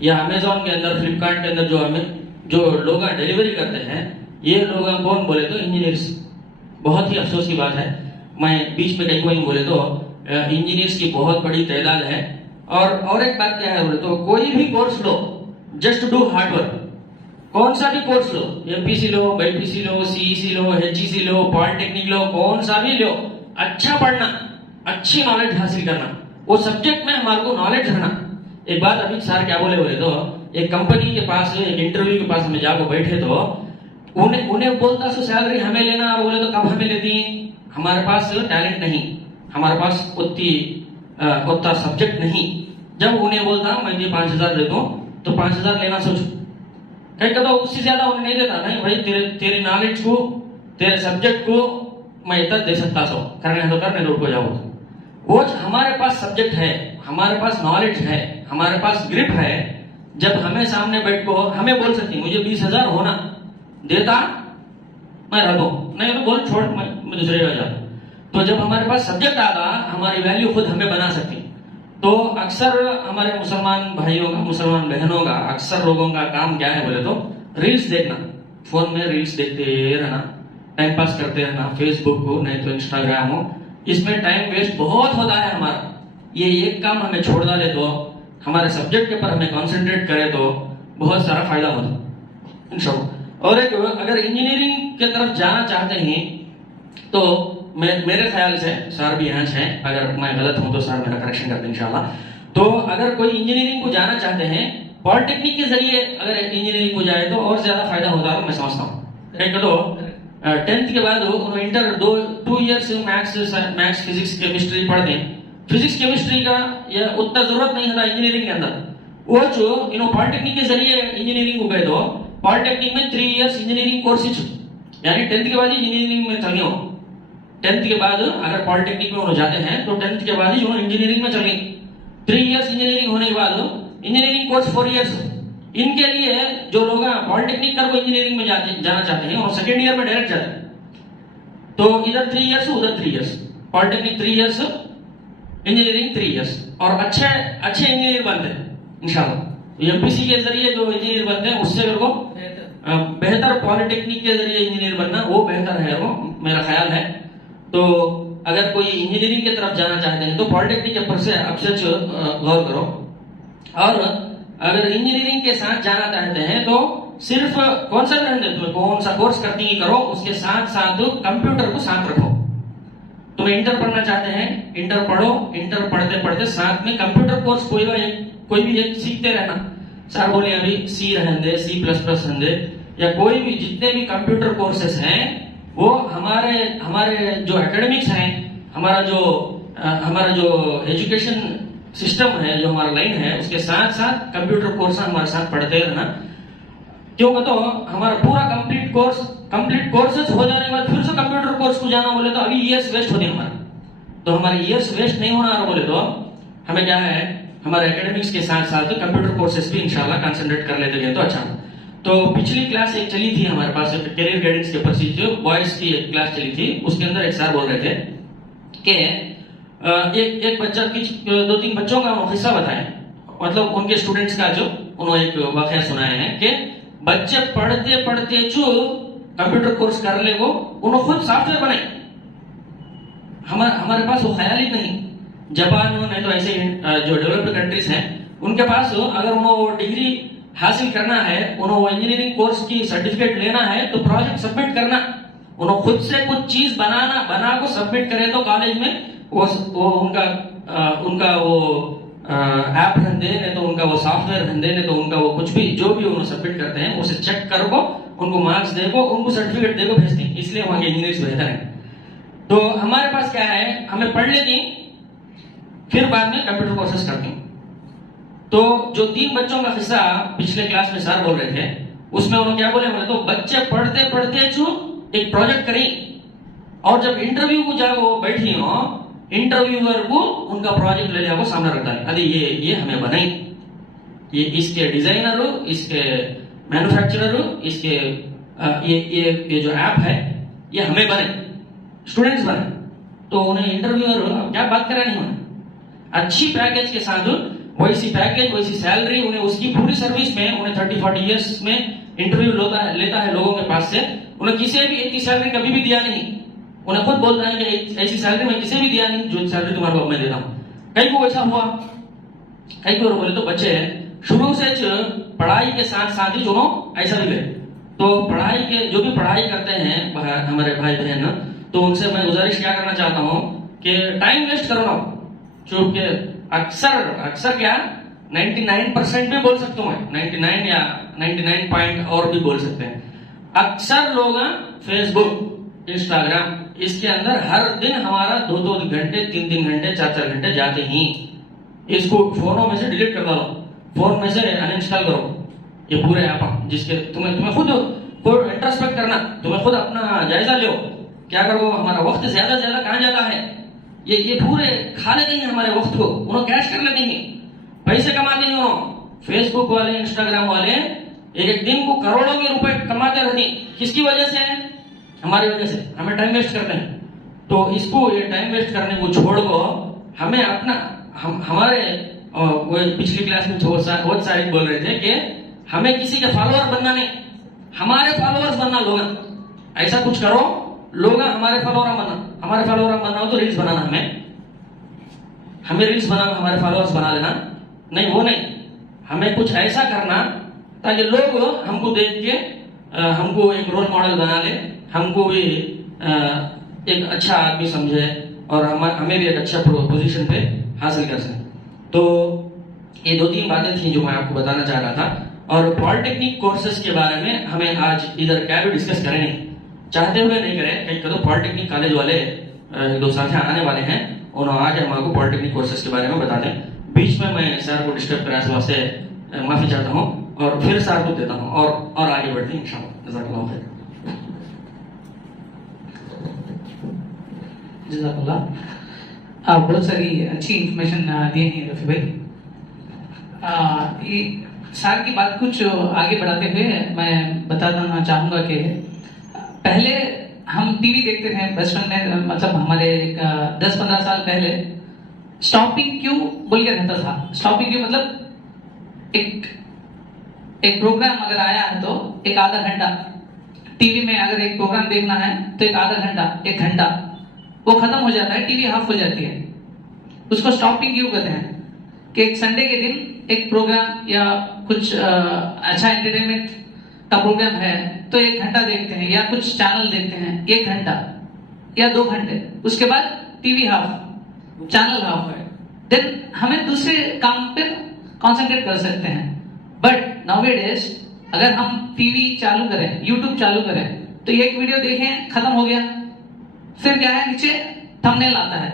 या अमेजोन के अंदर, फ्लिपकार्ट के अंदर जो लोग डिलीवरी करते हैं, ये लोग कौन बोले तो इंजीनियर्स। बहुत ही अफसोस की बात है, मैं बीच में कहीं बोले तो इंजीनियर्स की बहुत बड़ी तादाद है। और एक बात क्या है बोले तो कोई भी course low, just do hard work. कौन सा भी कोर्स लो, एमपीसी लो, बाईपीसी लो, सीईसी लो, एचईसी लो, पॉलिटेक्निक लो, कौन सा भी लो, अच्छा पढ़ना, अच्छी नॉलेज हासिल करना, वो सब्जेक्ट में हमारे को नॉलेज रहना। एक बात अभी सर क्या बोले तो एक कंपनी के पास एक इंटरव्यू के पास हमें जाकर बैठे तो उन्हें बोलता सो सैलरी हमें लेना, और बोले तो कब हमें लेती, हमारे पास टैलेंट नहीं, हमारे पास उतना सब्जेक्ट नहीं। जब उन्हें बोलता मैं ये 5,000 देता हूँ तो 5,000 लेना सोचो, कहीं का तो उससे ज्यादा उन्हें नहीं देता। नहीं भाई, तेरे नॉलेज को, तेरे सब्जेक्ट को मैं इतना दे सकता सो, करने तो करने, रोड को जाओ। वो हमारे पास सब्जेक्ट है, हमारे पास नॉलेज है, हमारे पास ग्रिप है। जब हमें सामने बैठ को हमें बोल सकती मुझे 20,000 होना देता, मैं रह दो, नहीं तो बोल छोड़, मैं दूसरे जगह जाता। तो जब हमारे पास सब्जेक्ट आता, हमारी वैल्यू खुद हमें बना सकती। तो अक्सर हमारे मुसलमान भाइयों का, मुसलमान बहनों का, अक्सर लोगों का काम क्या है बोले तो रील्स देखना, फोन में रील्स देखते रहना, टाइम पास करते रहना, फेसबुक हो नहीं तो इंस्टाग्राम हो, इसमें टाइम वेस्ट बहुत होता है हमारा। ये एक काम हमें छोड़ डाले तो, हमारे सब्जेक्ट के ऊपर हमें कंसंट्रेट करें तो बहुत सारा फायदा होता इंशाअल्लाह। और एक अगर इंजीनियरिंग की तरफ जाना चाहते हैं तो मेरे ख्याल से सर भी यहाँ है, अगर मैं गलत हूं तो सर मेरा करेक्शन करते हैं इंशाल्लाह। तो अगर कोई इंजीनियरिंग को जाना चाहते हैं, पॉलिटेक्निक के जरिए अगर इंजीनियरिंग को जाए तो और ज्यादा फायदा होता है, मैं समझता हूँ। एक तो 10th के बाद उन्होंने inter 2 years maths physics chemistry पढ़ते हैं। फिजिक्स केमिस्ट्री का या उतना जरूरत नहीं होता इंजीनियरिंग के अंदर। वो जो पॉलिटेक्निक के जरिए इंजीनियरिंग को गए तो पॉलिटेक्निक में 3 ईयर्स इंजीनियरिंग कोर्सेज, यानी 10th के बाद ही इंजीनियरिंग में चलनी हो। 10th के बाद अगर पॉलिटेक्निक में उन्होंने जाते हैं तो 10th के बाद ही उन्होंने इंजीनियरिंग में चलनी। 3 ईयर्स इंजीनियरिंग होने के बाद इंजीनियरिंग कोर्स 4 ईयर्स। इनके लिए जो लोग पॉलिटेक्निक कर को इंजीनियरिंग में जाना चाहते हैं और सेकेंड ईयर में डायरेक्ट जाते हैं, तो इधर 3 ईयर्स उधर 3 years, polytechnic 3 years, engineering 3 years, और अच्छे इंजीनियर बनते हैं इंशाल्लाह। एमपीसी के जरिए जो इंजीनियर बनते हैं उससे मेरे को बेहतर पॉलिटेक्निक के जरिए इंजीनियर बनना वो बेहतर है, वो मेरा ख्याल है। तो अगर कोई इंजीनियरिंग की तरफ जाना चाहते हैं तो पॉलिटेक्निक के ऊपर से अक्सर गौर करो। और अगर इंजीनियरिंग के साथ जाना चाहते हैं तो सिर्फ कौन सा रहने तुम्हें कौन सा कोर्स करती ही करो, उसके साथ साथ कंप्यूटर को साथ रखो। तुम्हें इंटर पढ़ना चाहते हैं, इंटर पढ़ो, इंटर पढ़ते पढ़ते साथ में कंप्यूटर कोर्स कोई भी एक सीखते रहना। सर बोले अभी सी रहने, C++ रहने, या कोई भी जितने भी कंप्यूटर कोर्सेस हैं वो हमारे जो एकेडमिक्स हैं, हमारा जो एजुकेशन सिस्टम है, जो हमारा लाइन है, उसके साथ साथ कंप्यूटर कोर्स हमारे साथ पढ़ते रहना। क्यों तो हमारा पूरा कंप्लीट कोर्सेज हो जाने के बाद फिर से कंप्यूटर कोर्स को जाना बोले तो अभी ईयर्स वेस्ट होते हमारे। तो हमारे ईयर्स वेस्ट नहीं होना बोले तो हमें क्या है, हमारे एकेडमिक्स के साथ साथ कंप्यूटर कोर्सेज भी इंशाल्लाह कंसंट्रेट कर लेते हैं तो अच्छा। तो पिछली क्लास एक चली थी हमारे पास, करियर गाइडेंस के ऊपर जो बॉयज की एक क्लास चली थी, उसके अंदर एक सर बोल रहे थे कि एक बच्चा की 2-3 बच्चों का किस्सा बताएं, मतलब उनके स्टूडेंट्स का जो उन्होंने एक वाकया सुनाए हैं कि बच्चे पढ़ते पढ़ते जो कंप्यूटर कोर्स कर ले वो उन्होंने खुद सॉफ्टवेयर बनाए। हमारे पास वो ख्याल ही नहीं। जापान नहीं तो ऐसे जो डेवलप्ड कंट्रीज हैं उनके पास अगर उन्होंने डिग्री हासिल करना है, उन्होंने इंजीनियरिंग कोर्स की सर्टिफिकेट लेना है तो प्रोजेक्ट सबमिट करना, उन्होंने खुद से कुछ चीज बना को सबमिट करे तो कॉलेज में वो उनका वो ऐप रहते नहीं तो उनका वो सॉफ्टवेयर रहते नहीं तो उनका वो कुछ भी जो भी उन्होंने सबमिट करते हैं उसे चेक कर को उनको मार्क्स दे को उनको सर्टिफिकेट दे को भेजते हैं। इसलिए वहां के इंजीनियर्स बेहतर है। तो हमारे पास क्या है, हमें पढ़ लेती फिर बाद में कंप्यूटर कोर्सेस करती। तो जो 3 बच्चों का किस्सा पिछले क्लास में सर बोल रहे थे उसमें उन्होंने क्या बोले तो बच्चे पढ़ते पढ़ते जो एक प्रोजेक्ट करी और जब इंटरव्यू को जाओ बैठी हो, इंटरव्यूअर को उनका प्रोजेक्ट ले जाओ सामने रखता है, अरे ये हमें बनाई, ये इसके डिजाइनर, इसके मैन्युफैक्चरर, इसके ये जो ऐप है ये हमें बने, स्टूडेंट्स बने। तो उन्हें इंटरव्यूअर क्या बात करा नहीं होना, अच्छी पैकेज के साथ वैसी पैकेज वैसी सैलरी, उन्हें उसकी पूरी सर्विस में उन्हें 30-40 इयर्स में इंटरव्यू लेता है लोगों के पास से। उन्हें किसी भी इतनी सैलरी कभी भी दिया नहीं, उन्हें खुद बोलता है कि ऐसी सैलरी मैं किसी भी दिया नहीं जो सैलरी तुम्हारे को मैं देता हूं। कई को ऐसा हुआ, कई को बोले तो बच्चे शुरू से पढ़ाई के साथ साथ ही चुनो ऐसा भी है। तो पढ़ाई के जो भी पढ़ाई करते हैं हमारे भाई बहन, तो उनसे मैं गुजारिश क्या करना चाहता हूँ कि टाइम वेस्ट करो ना। क्योंकि अक्सर क्या 99% भी बोल सकता हूँ मैं, 99 या 99 पॉइंट और भी बोल सकते हैं। अक्सर लोग फेसबुक, इंस्टाग्राम, इसके अंदर हर दिन हमारा 2-2 घंटे, 3-3 घंटे, 4-4 घंटे जाते ही। इसको फोनों में से डिलीट कर दो, फोन में से अनइंस्टॉल करो ये पूरे ऐप। जिसके तुम्हें खुद इंट्रोस्पेक्ट करना, तुम्हें खुद अपना जायजा लो, क्या करो, हमारा वक्त ज्यादा कहाँ जाता है। ये पूरे खा लेते हैं हमारे वक्त को, उन्होंने कैश कर लेते हैं, पैसे कमाते हैं। फेसबुक वाले, इंस्टाग्राम वाले एक दिन को करोड़ों के रुपए कमाते रहते हैं। किसकी वजह से? हमारी वजह से। हमें टाइम वेस्ट करते हैं। तो इसको, ये टाइम वेस्ट करने को छोड़ को हमें अपना हमारे वो पिछली क्लास में बहुत सारे बोल रहे थे कि हमें किसी के फॉलोअर बनना नहीं, हमारे फॉलोअर्स बनना। लोग ऐसा कुछ करो, लोग हमारे फॉलोअर बनना हो तो रील्स बनाना, हमें रील्स बनाना, हमारे फॉलोअर्स बना लेना नहीं, वो नहीं। हमें कुछ ऐसा करना ताकि लोग हमको देख के हमको एक रोल मॉडल बना ले, हमको भी एक अच्छा आदमी समझे और हमें भी एक अच्छा पोजीशन पे हासिल कर सके। तो ये 2-3 बातें थी जो मैं आपको बताना चाह रहा था। और पॉलिटेक्निक कोर्सेज के बारे में हमें आज इधर क्या भी डिस्कस करें नहीं, चाहते हुए नहीं करें। कहीं कदम पॉलिटेक्निक कॉलेज वाले 2 साथी आने वाले हैं, उन्होंने आज हमको पॉलिटेक्निक कोर्सेज के बारे में बता दें। बीच में मैं सर को डिस्टर्ब कराने वास्ते माफी चाहता हूँ और फिर सर को देता हूँ और आगे बढ़ते हैं इंशाअल्लाह। जज़ाकल्लाह खैर। जज़ाकल्लाह। आप बहुत सारी अच्छी इंफॉर्मेशन दिए हैं रफी भाई। ये सर की बात कुछ आगे बढ़ाते हुए मैं बताना चाहूंगा कि पहले हम टीवी देखते थे बचपन में, मतलब हमारे 10-15 साल पहले स्टॉपिंग क्यों बोल के रहता था। स्टॉपिंग क्यों मतलब एक प्रोग्राम अगर आया है तो एक आधा घंटा, टीवी में अगर एक प्रोग्राम देखना है तो एक आधा घंटा, 1 घंटा वो खत्म हो जाता है, टीवी ऑफ हो जाती है। उसको स्टॉपिंग क्यों कहते हैं कि एक संडे के दिन एक प्रोग्राम या कुछ अच्छा एंटरटेनमेंट का प्रोग्राम है तो 1 घंटा देखते हैं या कुछ चैनल देखते हैं 1 घंटा या 2 घंटे, उसके बाद टीवी ऑफ, चैनल ऑफ है, देन हमें दूसरे काम पे कंसंट्रेट कर सकते हैं। बट नाउअडेज अगर हम टीवी चालू करें, यूट्यूब चालू करें तो एक वीडियो देखें, खत्म हो गया, फिर क्या है नीचे थंबनेल आता है,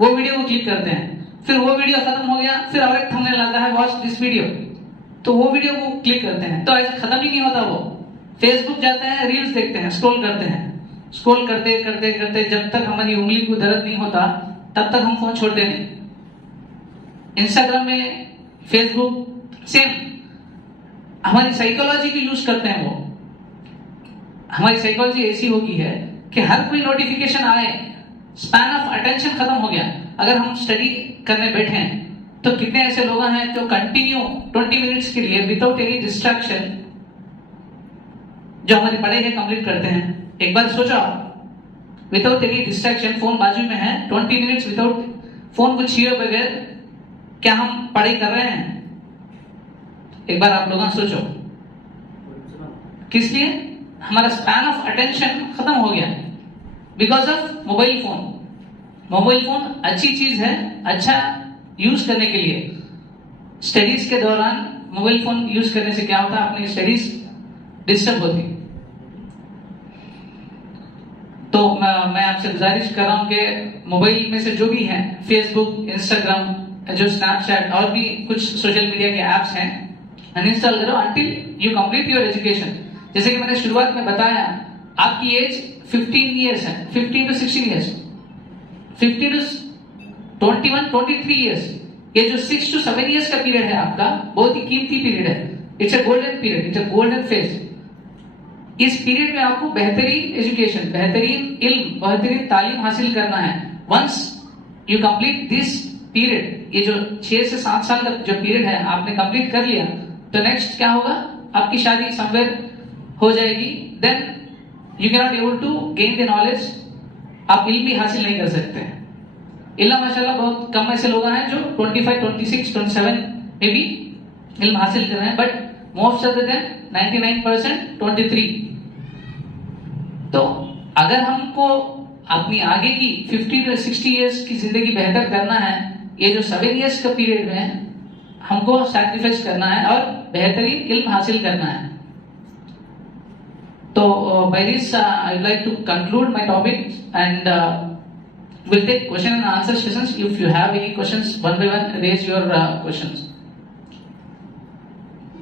वो वीडियो को क्लिक करते हैं, फिर वो वीडियो खत्म हो गया, फिर और एक थंबनेल आता है वॉच दिस वीडियो, तो वो वीडियो को क्लिक करते हैं। तो ऐसा खत्म ही नहीं होता। वो फेसबुक जाते हैं, रील्स देखते हैं, स्क्रॉल करते हैं, स्क्रॉल करते करते करते जब तक हमारी उंगली को दर्द नहीं होता तब तक हम फोन छोड़ते नहीं। इंस्टाग्राम में, फेसबुक सेम हमारी साइकोलॉजी को यूज करते हैं। वो हमारी साइकोलॉजी ऐसी होगी है कि हर कोई नोटिफिकेशन आए, स्पैन ऑफ अटेंशन खत्म हो गया। अगर हम स्टडी करने बैठे हैं तो कितने ऐसे लोग हैं जो कंटिन्यू 20 मिनट्स के लिए विदाउट एनी डिस्ट्रैक्शन जो हमारी पढ़ाई है कंप्लीट करते हैं। एक बार सोचो, विदाउट एनी डिस्ट्रैक्शन, फोन बाजू में है, 20 मिनट्स विदाउट फोन को छुए बगैर क्या हम पढ़ाई कर रहे हैं? एक बार आप लोग सोचो, किस लिए? हमारा स्पैन ऑफ अटेंशन खत्म हो गया because of mobile phone. Mobile phone अच्छी चीज है, अच्छा यूज करने के लिए। स्टडीज के दौरान मोबाइल फोन यूज करने से क्या होता है, अपनी स्टडीज डिस्टर्ब होती। तो मैं आपसे गुजारिश कर रहा हूं कि मोबाइल में से जो भी है, फेसबुक, इंस्टाग्राम, जो स्नैपचैट और भी कुछ सोशल मीडिया के एप्स हैं, अनइंस्टॉल करो until you complete your education. जैसे कि मैंने शुरुआत में बताया, आपकी एज 15 ईयर्स है, 15 to 16 ईयर्स, 15 to 21, 23 ईयर्स, ये जो 6 to 7 ईयर्स का पीरियड है आपका, बहुत ही कीमती पीरियड है। It's a golden period, it's a golden phase. इस पीरियड में आपको बेहतरीन एजुकेशन, बेहतरीन इल्म, बेहतरीन तालीम हासिल करना है। Once you complete this period, ये जो 6 से 7 साल का जो पीरियड है आपने कंप्लीट कर लिया, तो नेक्स्ट क्या होगा, आपकी शादी समवेयर हो जाएगी। Then you can not able to gain the knowledge, आप इल्म भी हासिल नहीं कर सकते। इल्म माशाल्लाह बहुत कम ऐसे लोग हैं जो 25, 26, 27 में भी इल्म हासिल कर रहे हैं, but most of the them 99% 23। तो अगर हमको अपनी आगे की 50 to 60 इयर्स की जिंदगी बेहतर करना है, ये जो 7 इयर्स का पीरियड में हमको सैक्रिफाइस करना है और बेहतरीन इल्म हासिल करना है। तो by this I would like to conclude my topic, and we'll take question and answer sessions. If you have any questions, one by one raise your questions.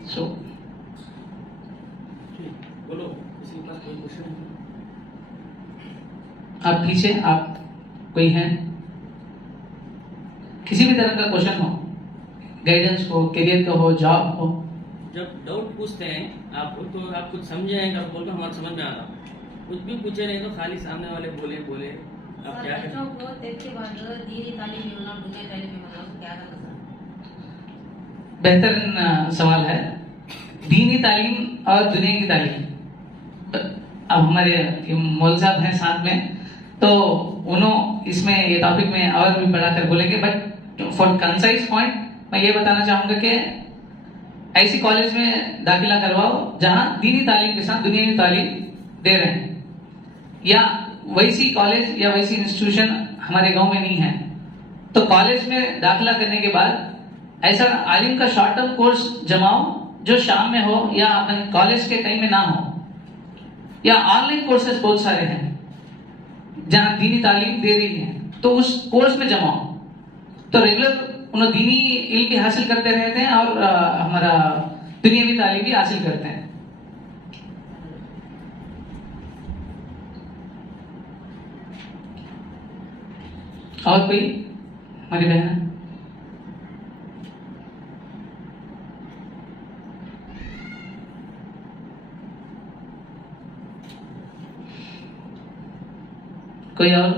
So बोलो, किसी के पास कोई क्वेश्चन है? आप पीछे आप कोई हैं, किसी भी तरह का क्वेश्चन हो, गाइडेंस हो, करियर का हो, जॉब हो। जब डाउट पूछते हैं आप, तो आप कुछ समझे हैं आप बोल, हमारे समझ में आता, कुछ भी पूछे नहीं तो खाली सामने वाले बोले आप क्या बच्चों को 10 के बाद दीनी तालीम में होना, दुनिया तालीम में होना, क्या करना सर? बेहतर सवाल है। दीनी तालीम और दुनिया की तालीम, अब हमारे मौल साहब हैं साथ में, तो उन्होंने इसमें ये टॉपिक में और भी बढ़ाकर बोलेंगे, बट फॉर कंसाइज पॉइंट मैं ये बताना चाहूंगा कि ऐसी कॉलेज में दाखिला करवाओ जहां दीनी तालीम के साथ दुनियावी तालीम दे रहे हैं, या वैसी कॉलेज या वैसी इंस्टीट्यूशन हमारे गांव में नहीं है। तो कॉलेज में दाखिला करने के बाद ऐसा आलिम का शॉर्ट टर्म कोर्स जमाओ जो शाम में हो या अपने कॉलेज के टाइम में ना हो, या ऑनलाइन कोर्सेज बहुत सारे हैं जहां दीनी तालीम दे रही है, तो उस कोर्स में जमाओ। तो रेगुलर उन्हें दीनी इल्म भी हासिल करते रहते हैं और हमारा दुनियावी तालीम भी हासिल करते हैं। और कोई हमारी बहन? कोई और?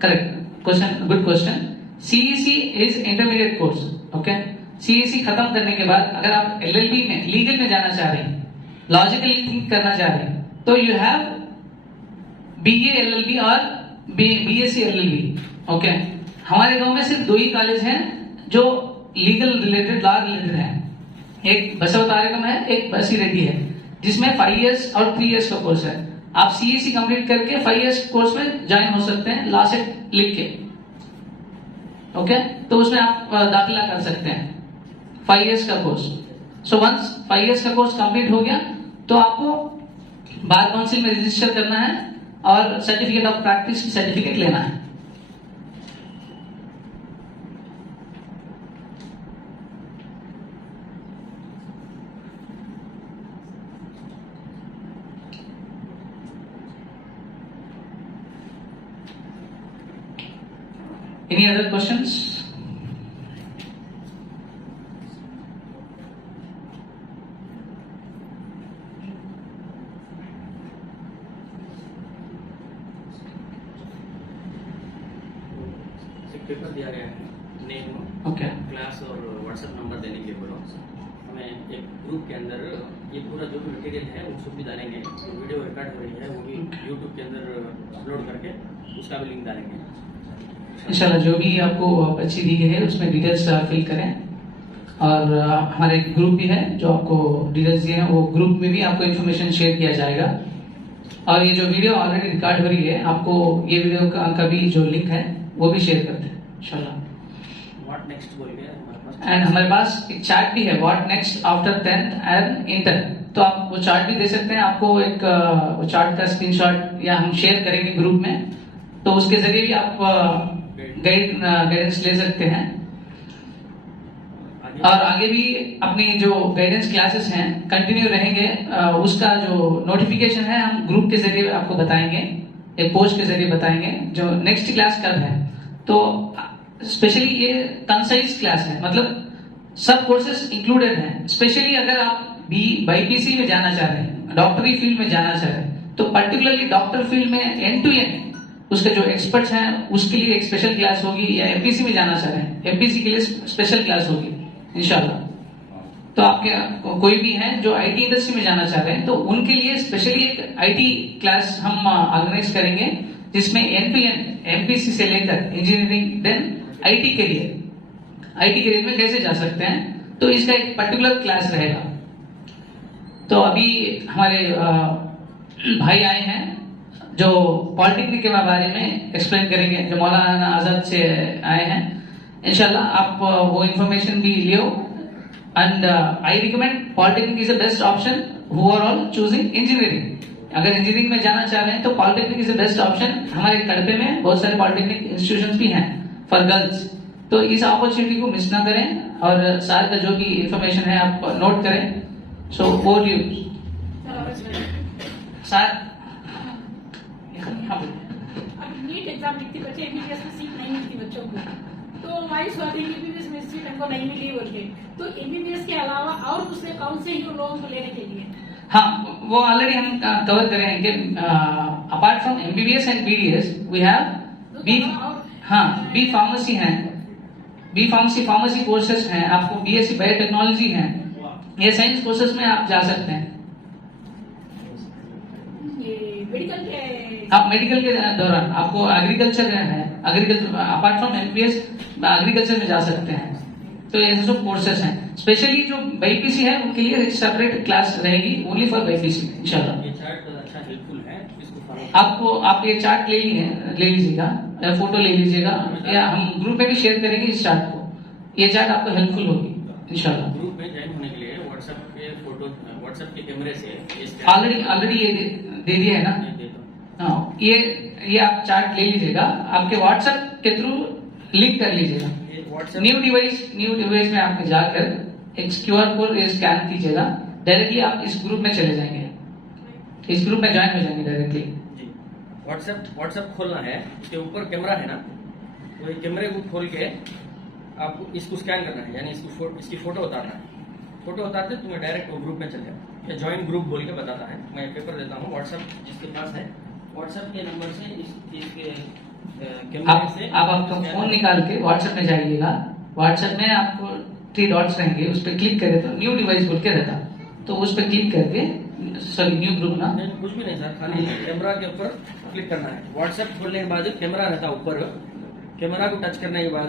Correct question, good question. CEC is intermediate course, okay. CEC खत्म करने के बाद अगर आप एलएलबी में, लीगल में जाना चाह रहे हैं, लॉजिकली थिंक करना चाह रहे हैं, तो यू हैव बीए एलएलबी और बीएससी एलएलबी, ओके। हमारे गांव में सिर्फ 2 ही कॉलेज हैं जो लीगल रिलेटेड, लॉ रिलेटेड है। एक बसव तारकम है, एक बसी रेड्डी है, जिसमें 5 इयर्स और 3 इयर्स का कोर्स है। आप सीईसी कंप्लीट करके 5 इयर्स कोर्स में ज्वाइन हो सकते हैं, लॉ से लिख के, ओके। तो उसमें आप दाखिला कर सकते हैं, 5 इयर्स का कोर्स। सो वंस 5 इयर्स का कोर्स कंप्लीट हो गया तो आपको बार काउंसिल में रजिस्टर करना है और सर्टिफिकेट ऑफ प्रैक्टिस की सर्टिफिकेट लेना है। Any other questions? पेपर दिया गया है, नेम, Okay. क्लास और व्हाट्सएप नंबर देने के बोलो। हमें एक ग्रुप के अंदर ये पूरा जो भी मटेरियल है वो सब भी डालेंगे। जो वीडियो रिकॉर्ड हो रही है वो भी यूट्यूब के अंदर अपलोड करके उसका भी लिंक डालेंगे। इंशाल्लाह जो भी आपको अच्छी दी गई है उसमें डिटेल्स फिल करें, और हमारे एक ग्रुप भी है जो आपको डिटेल्स दिए हैं, वो ग्रुप में भी आपको इन्फॉर्मेशन शेयर किया जाएगा। और ये जो वीडियो ऑलरेडी रिकॉर्ड हो रही है, आपको ये वीडियो का भी जो लिंक है वो भी शेयर करते हैं इंशाल्लाह। व्हाट नेक्स्ट बोल के एंड हमारे पास एक चार्ट भी है, what next after 10th and inter, तो आप वो चार्ट भी दे सकते हैं। आपको एक वो चार्ट का स्क्रीनशॉट या हम शेयर करेंगे ग्रुप में, तो उसके जरिए भी आप गाइडेंस ले सकते हैं। और आगे भी अपनी जो गाइडेंस क्लासेस हैं कंटिन्यू रहेंगे, उसका जो नोटिफिकेशन है हम ग्रुप के जरिए आपको बताएंगे, एक पोस्ट के जरिए बताएंगे जो नेक्स्ट क्लास कब है। तो स्पेशली ये कंसाइज क्लास है, मतलब सब कोर्सेज इंक्लूडेड हैं। स्पेशली अगर आप BPC में जाना चाह रहे हैं, डॉक्टरी फील्ड में जाना चाह रहे हैं, तो पर्टिकुलरली डॉक्टर फील्ड में एंड टू एंड उसके जो एक्सपर्ट्स हैं उसके लिए एक स्पेशल क्लास होगी, या MPC में जाना चाह रहे हैं MPC के लिए स्पेशल क्लास होगी इंशाल्लाह। तो आपके कोई भी हैं जो IT इंडस्ट्री में जाना चाह रहे हैं, तो उनके लिए स्पेशली एक IT क्लास हम ऑर्गेनाइज करेंगे, जिसमें एंड टू एंड MPC से लेकर इंजीनियरिंग, देन आईटी करियर में कैसे जा सकते हैं, तो इसका एक पर्टिकुलर क्लास रहेगा। तो अभी हमारे भाई आए हैं जो पॉलिटेक्निक के बारे में एक्सप्लेन करेंगे, जो मौलाना आजाद से आए हैं। इंशाल्लाह आप वो इंफॉर्मेशन भी लियो। And I recommend polytechnic is the best option who are all choosing engineering. अगर इंजीनियरिंग में जाना चाह रहे हैं तो polytechnic is the best option. हमारे कड़पे में बहुत सारे पॉलिटेक्निक इंस्टीट्यूशंस भी हैं फॉर गर्ल्स, तो इस अपॉर्चुनिटी को मिस ना करें और साथ का जो भी इंफॉर्मेशन है आप नोट करें। So over you sir. अब नीट एग्जाम लिखते बच्चे एमबीबीएस में सीट नहीं मिलती बच्चों को, तो वाइस वाले एमबीबीएस में सीट हमको नहीं मिली बोल के, तो एमबीबीएस के अलावा और दूसरे कौन से ही लोगों को लेने के लिए? हाँ, वो ऑलरेडी हम कवर करेंगे। Apart from MBBS and BDS we have B pharmacy है, बी फार्मेसी कोर्सेज हैं, आपको बीएससी बायोटेक्नोलॉजी है, ये साइंस कोर्सेज में आप जा सकते हैं। आप मेडिकल के दौरान आपको एग्रीकल्चर है, agriculture apart from MBBS agriculture में जा सकते हैं। तो ऐसे सब कोर्सेज हैं। स्पेशली जो बाईपीसी है उनके लिए सेपरेट क्लास रहेगी ओनली फॉर बाईपीसी इंशाल्लाह। ये चार्ट अच्छा हेल्पफुल है, इसको फॉलो आपको आप ये चार्ट ले लीजिएगा या फोटो ले लीजिएगा, या हम ग्रुप में भी शेयर करेंगे इस चार्ट को। ये चार्ट आपको हेल्पफुल होगी इंशाल्लाह। ग्रुप में ज्वाइन होने के लिए व्हाट्सएप के फोटो, व्हाट्सएप के कैमरे से ऑलरेडी ये दे दिया है ना। हाँ, ये आप चार्ट ले लीजिएगा, आपके व्हाट्सएप के थ्रू लिंक कर लीजिएगा। न्यू डिवाइस में आपको जाकर एक क्यूआर कोड स्कैन कीजिएगा, डायरेक्टली आप इस ग्रुप में चले जाएंगे, इस ग्रुप में ज्वाइन हो जाएंगे डायरेक्टली। जी, व्हाट्सएप खोलना है, उसके ऊपर कैमरा है ना, तो ये कैमरे को खोल के आपको इसको स्कैन करना है, यानी इसकी फोटो उतारना है। फोटो उतारते तुम्हें डायरेक्ट वो ग्रुप में चल जाए। ये ज्वाइन ग्रुप बोल के बताता है। मैं पेपर देता हूँ, व्हाट्सएप जिसके पास है व्हाट्सएप के नंबर से इसके कैमरे से आप आपका फोन निकाल के व्हाट्सएप में जाइएगा। व्हाट्सएप में आपको 3 डॉट्स रहेंगे, उस पर क्लिक करें तो न्यू डिवाइस बोल के रहता, तो उस पर क्लिक करके सॉरी न्यू ग्रुप ना, कुछ भी नहीं सर, खाली कैमरा के ऊपर क्लिक करना है। व्हाट्सएप खोलने के बाद कैमरा रहता है ऊपर, कैमरा को टच करने के बाद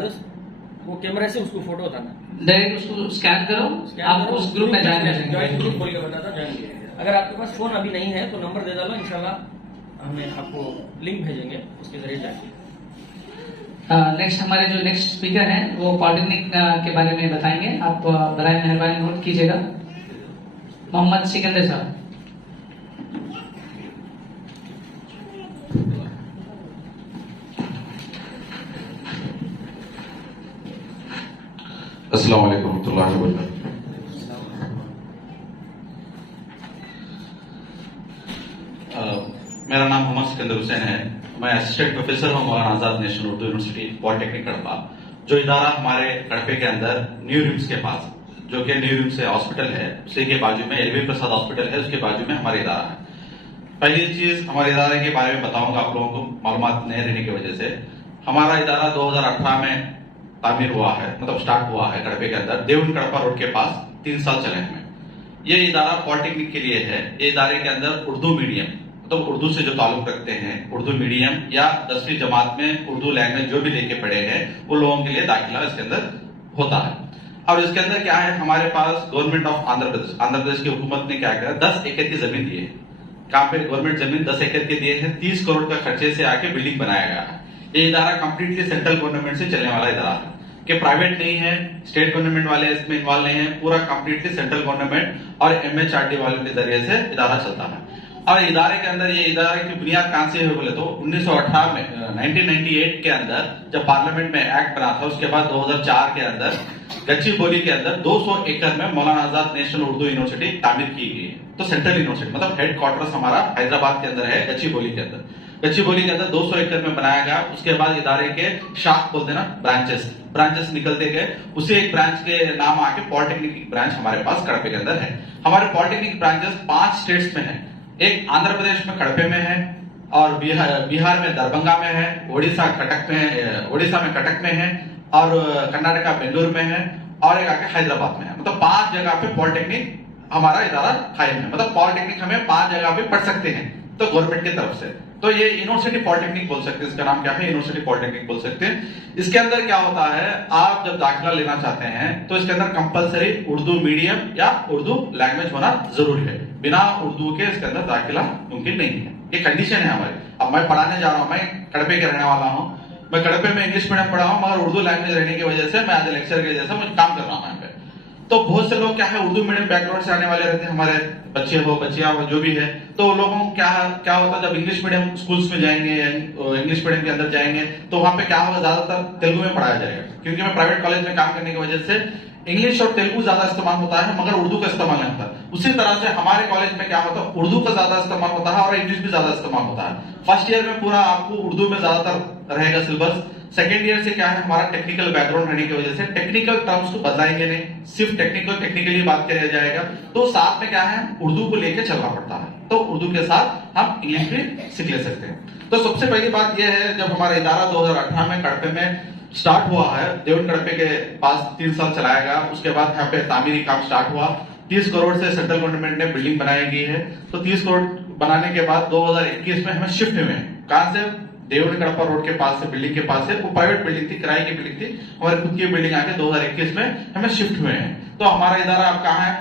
वो कैमरे से उसको फोटो उतारना, डायरेक्ट उसको स्कैन करो, आप उस ग्रुप में ज्वाइन ग्रुप बोल के बताता ज्वाइन। अगर आपके पास फोन अभी नहीं है तो नंबर दे डालो, इंशाल्लाह हमें आपको लिंक भेजेंगे, उसके जरिए जाएंगे। नेक्स्ट हमारे जो नेक्स्ट स्पीकर हैं वो पॉलिटेक्निक के बारे में बताएंगे। आप बराए मेहरबानी नोट कीजिएगा, मोहम्मद सिकंदर साहब। अस्सलाम वालेकुम रहमतुल्लाहि व बरकातहू। मेरा नाम मोहम्मद सिकंदर हुसैन है। मैं असिस्टेंट प्रोफेसर हूँ Maulana Azad national Urdu university polytechnic Kadapa, जो इदारा हमारे कड़पे के अंदर न्यू रिम्स के पास, जो कि न्यू रिम्स हॉस्पिटल है, उसी के बाजू में एलवी प्रसाद हॉस्पिटल है, उसके बाजू में हमारा इदारा है। पहली चीज हमारे इदारे के बारे में बताऊंगा आप लोगों को मालूमात नहीं रहने की वजह से। हमारा इदारा 2018 में तामीर हुआ है, मतलब स्टार्ट हुआ है कड़पे के अंदर, देवन कड़पा रोड के पास 3 साल चले हमें। ये इदारा पॉलिटेक्निक के लिए है। ये इदारे के अंदर उर्दू मीडियम, मतलब उर्दू से जो ताल्लुक रखते हैं, उर्दू मीडियम या 10वीं जमात में उर्दू लैंग्वेज जो भी लेके पढ़े हैं वो लोगों के लिए दाखिला इसके अंदर होता है। और इसके अंदर क्या है, हमारे पास गवर्नमेंट ऑफ आंध्र प्रदेश की हुकूमत ने क्या करा, 10 एकड़ की जमीन दी है। कहाँ पे गवर्नमेंट जमीन 10 एकड़ के दिए हैं, 30 करोड़ का खर्चे से आके बिल्डिंग बनाया गया है। ये इदारा कंप्लीटली सेंट्रल गवर्नमेंट से चलने वाला इदारा है, कि प्राइवेट नहीं है, स्टेट गवर्नमेंट वाले इसमें इन्वॉल्व नहीं है, पूरा कंप्लीटली सेंट्रल गवर्नमेंट और एमएचआरडी वालों के जरिए से इदारा चलता है। और इदारे के अंदर ये इदारे की बुनियाद कहां से हुई बोले तो 1918 में 1998 के अंदर जब पार्लियामेंट में एक्ट बना था, उसके बाद 2004 के अंदर गच्चीबोली के अंदर 200 एकड़ में मौलाना आजाद नेशनल उर्दू यूनिवर्सिटी तामीर की गई है। तो सेंट्रल यूनिवर्सिटी मतलब हेड क्वार्टर्स हमारा हैदराबाद के अंदर है, गच्चीबोली के अंदर। गच्चीबोली के अंदर 200 एकड़ में बनाया गया। उसके बाद इदारे के शाख बोलते ना, ब्रांचेस निकलते गए, उसी एक ब्रांच के नाम आके पॉलिटेक्निक ब्रांच हमारे पास कड़पे के अंदर है। हमारे पॉलिटेक्निक ब्रांचेस 5 स्टेट्स में है। एक आंध्र प्रदेश में कड़पे में है, और बिहार में दरभंगा में है, ओडिशा में कटक में है, और कर्नाटका बेंगलुरु में है, और एक आके हैदराबाद में है। मतलब 5 जगह पे पॉलिटेक्निक हमारा इदारा कायम है। मतलब पॉलिटेक्निक हमें 5 जगह पे पढ़ सकते हैं तो गवर्नमेंट की तरफ से। तो ये यूनिवर्सिटी पॉलिटेक्निक बोल सकते हैं, इसका नाम क्या है, यूनिवर्सिटी पॉलिटेक्निक बोल सकते हैं। इसके अंदर क्या होता है, आप जब दाखिला लेना चाहते हैं तो इसके अंदर कंपलसरी उर्दू मीडियम या उर्दू लैंग्वेज होना जरूरी है। बिना उर्दू के इसके अंदर दाखिला मुमकिन नहीं है, ये कंडीशन है हमारी। अब मैं पढ़ाने जा रहा हूं, मैं कड़पे के रहने वाला हूं, मैं कड़पे में इंग्लिश मीडियम पढ़ा हूं, मगर उर्दू लैंग्वेज रहने की वजह से मैं आज लेक्चर के जैसा मैं काम कर रहा हूं यहाँ पे। तो बहुत से लोग क्या है उर्दू मीडियम बैकग्राउंड से आने वाले रहते हैं, हमारे बच्चे हो बच्चियां हो जो भी है, तो लोगों को क्या होता है जब इंग्लिश मीडियम स्कूल्स में जाएंगे या इंग्लिश मीडियम के अंदर जाएंगे तो वहां पे क्या होगा, ज्यादातर तेलुगु में पढ़ाया जाएगा। क्योंकि मैं प्राइवेट कॉलेज में काम करने की वजह से इंग्लिश और तेलुगु ज्यादा इस्तेमाल होता है, मगर उर्दू का इस्तेमाल नहीं होता। उसी तरह से हमारे कॉलेज में क्या होता है, उर्दू का ज्यादा इस्तेमाल होता है और इंग्लिश भी ज्यादा इस्तेमाल होता है। फर्स्ट ईयर में पूरा आपको उर्दू में ज्यादातर रहेगा सिलेबस। सेकेंड ईयर से क्या है, हमारा टेक्निकल बैकग्राउंड रहने की वजह से टेक्निकल टर्म्स को बदलाएंगे नहीं, सिर्फ टेक्निकली बात किया जाएगा। तो साथ में क्या है, उर्दू को लेकर चलना पड़ता है, तो उर्दू के साथ हम इंग्लिश भी सीख ले सकते हैं। तो सबसे पहली बात यह है, जब हमारा इदारा 2018 में कड़पे में स्टार्ट हुआ है, देवन कड़पे के पास 3 साल चलाया गया, उसके बाद यहाँ पे तामीरी काम स्टार्ट हुआ। 30 करोड़ से सेंट्रल गवर्नमेंट ने बिल्डिंग बनाई गई है। तो 30 करोड़ बनाने के बाद 2021 में हमें शिफ्ट हुए हैं। कहां से, देवन कड़पा रोड के पास से, बिल्डिंग के पास से, वो प्राइवेट बिल्डिंग थी, किराए की बिल्डिंग थी, हमारी खुद की बिल्डिंग आके 2021 में हमें शिफ्ट हुए हैं। तो हमारा इदारा अब कहाँ है,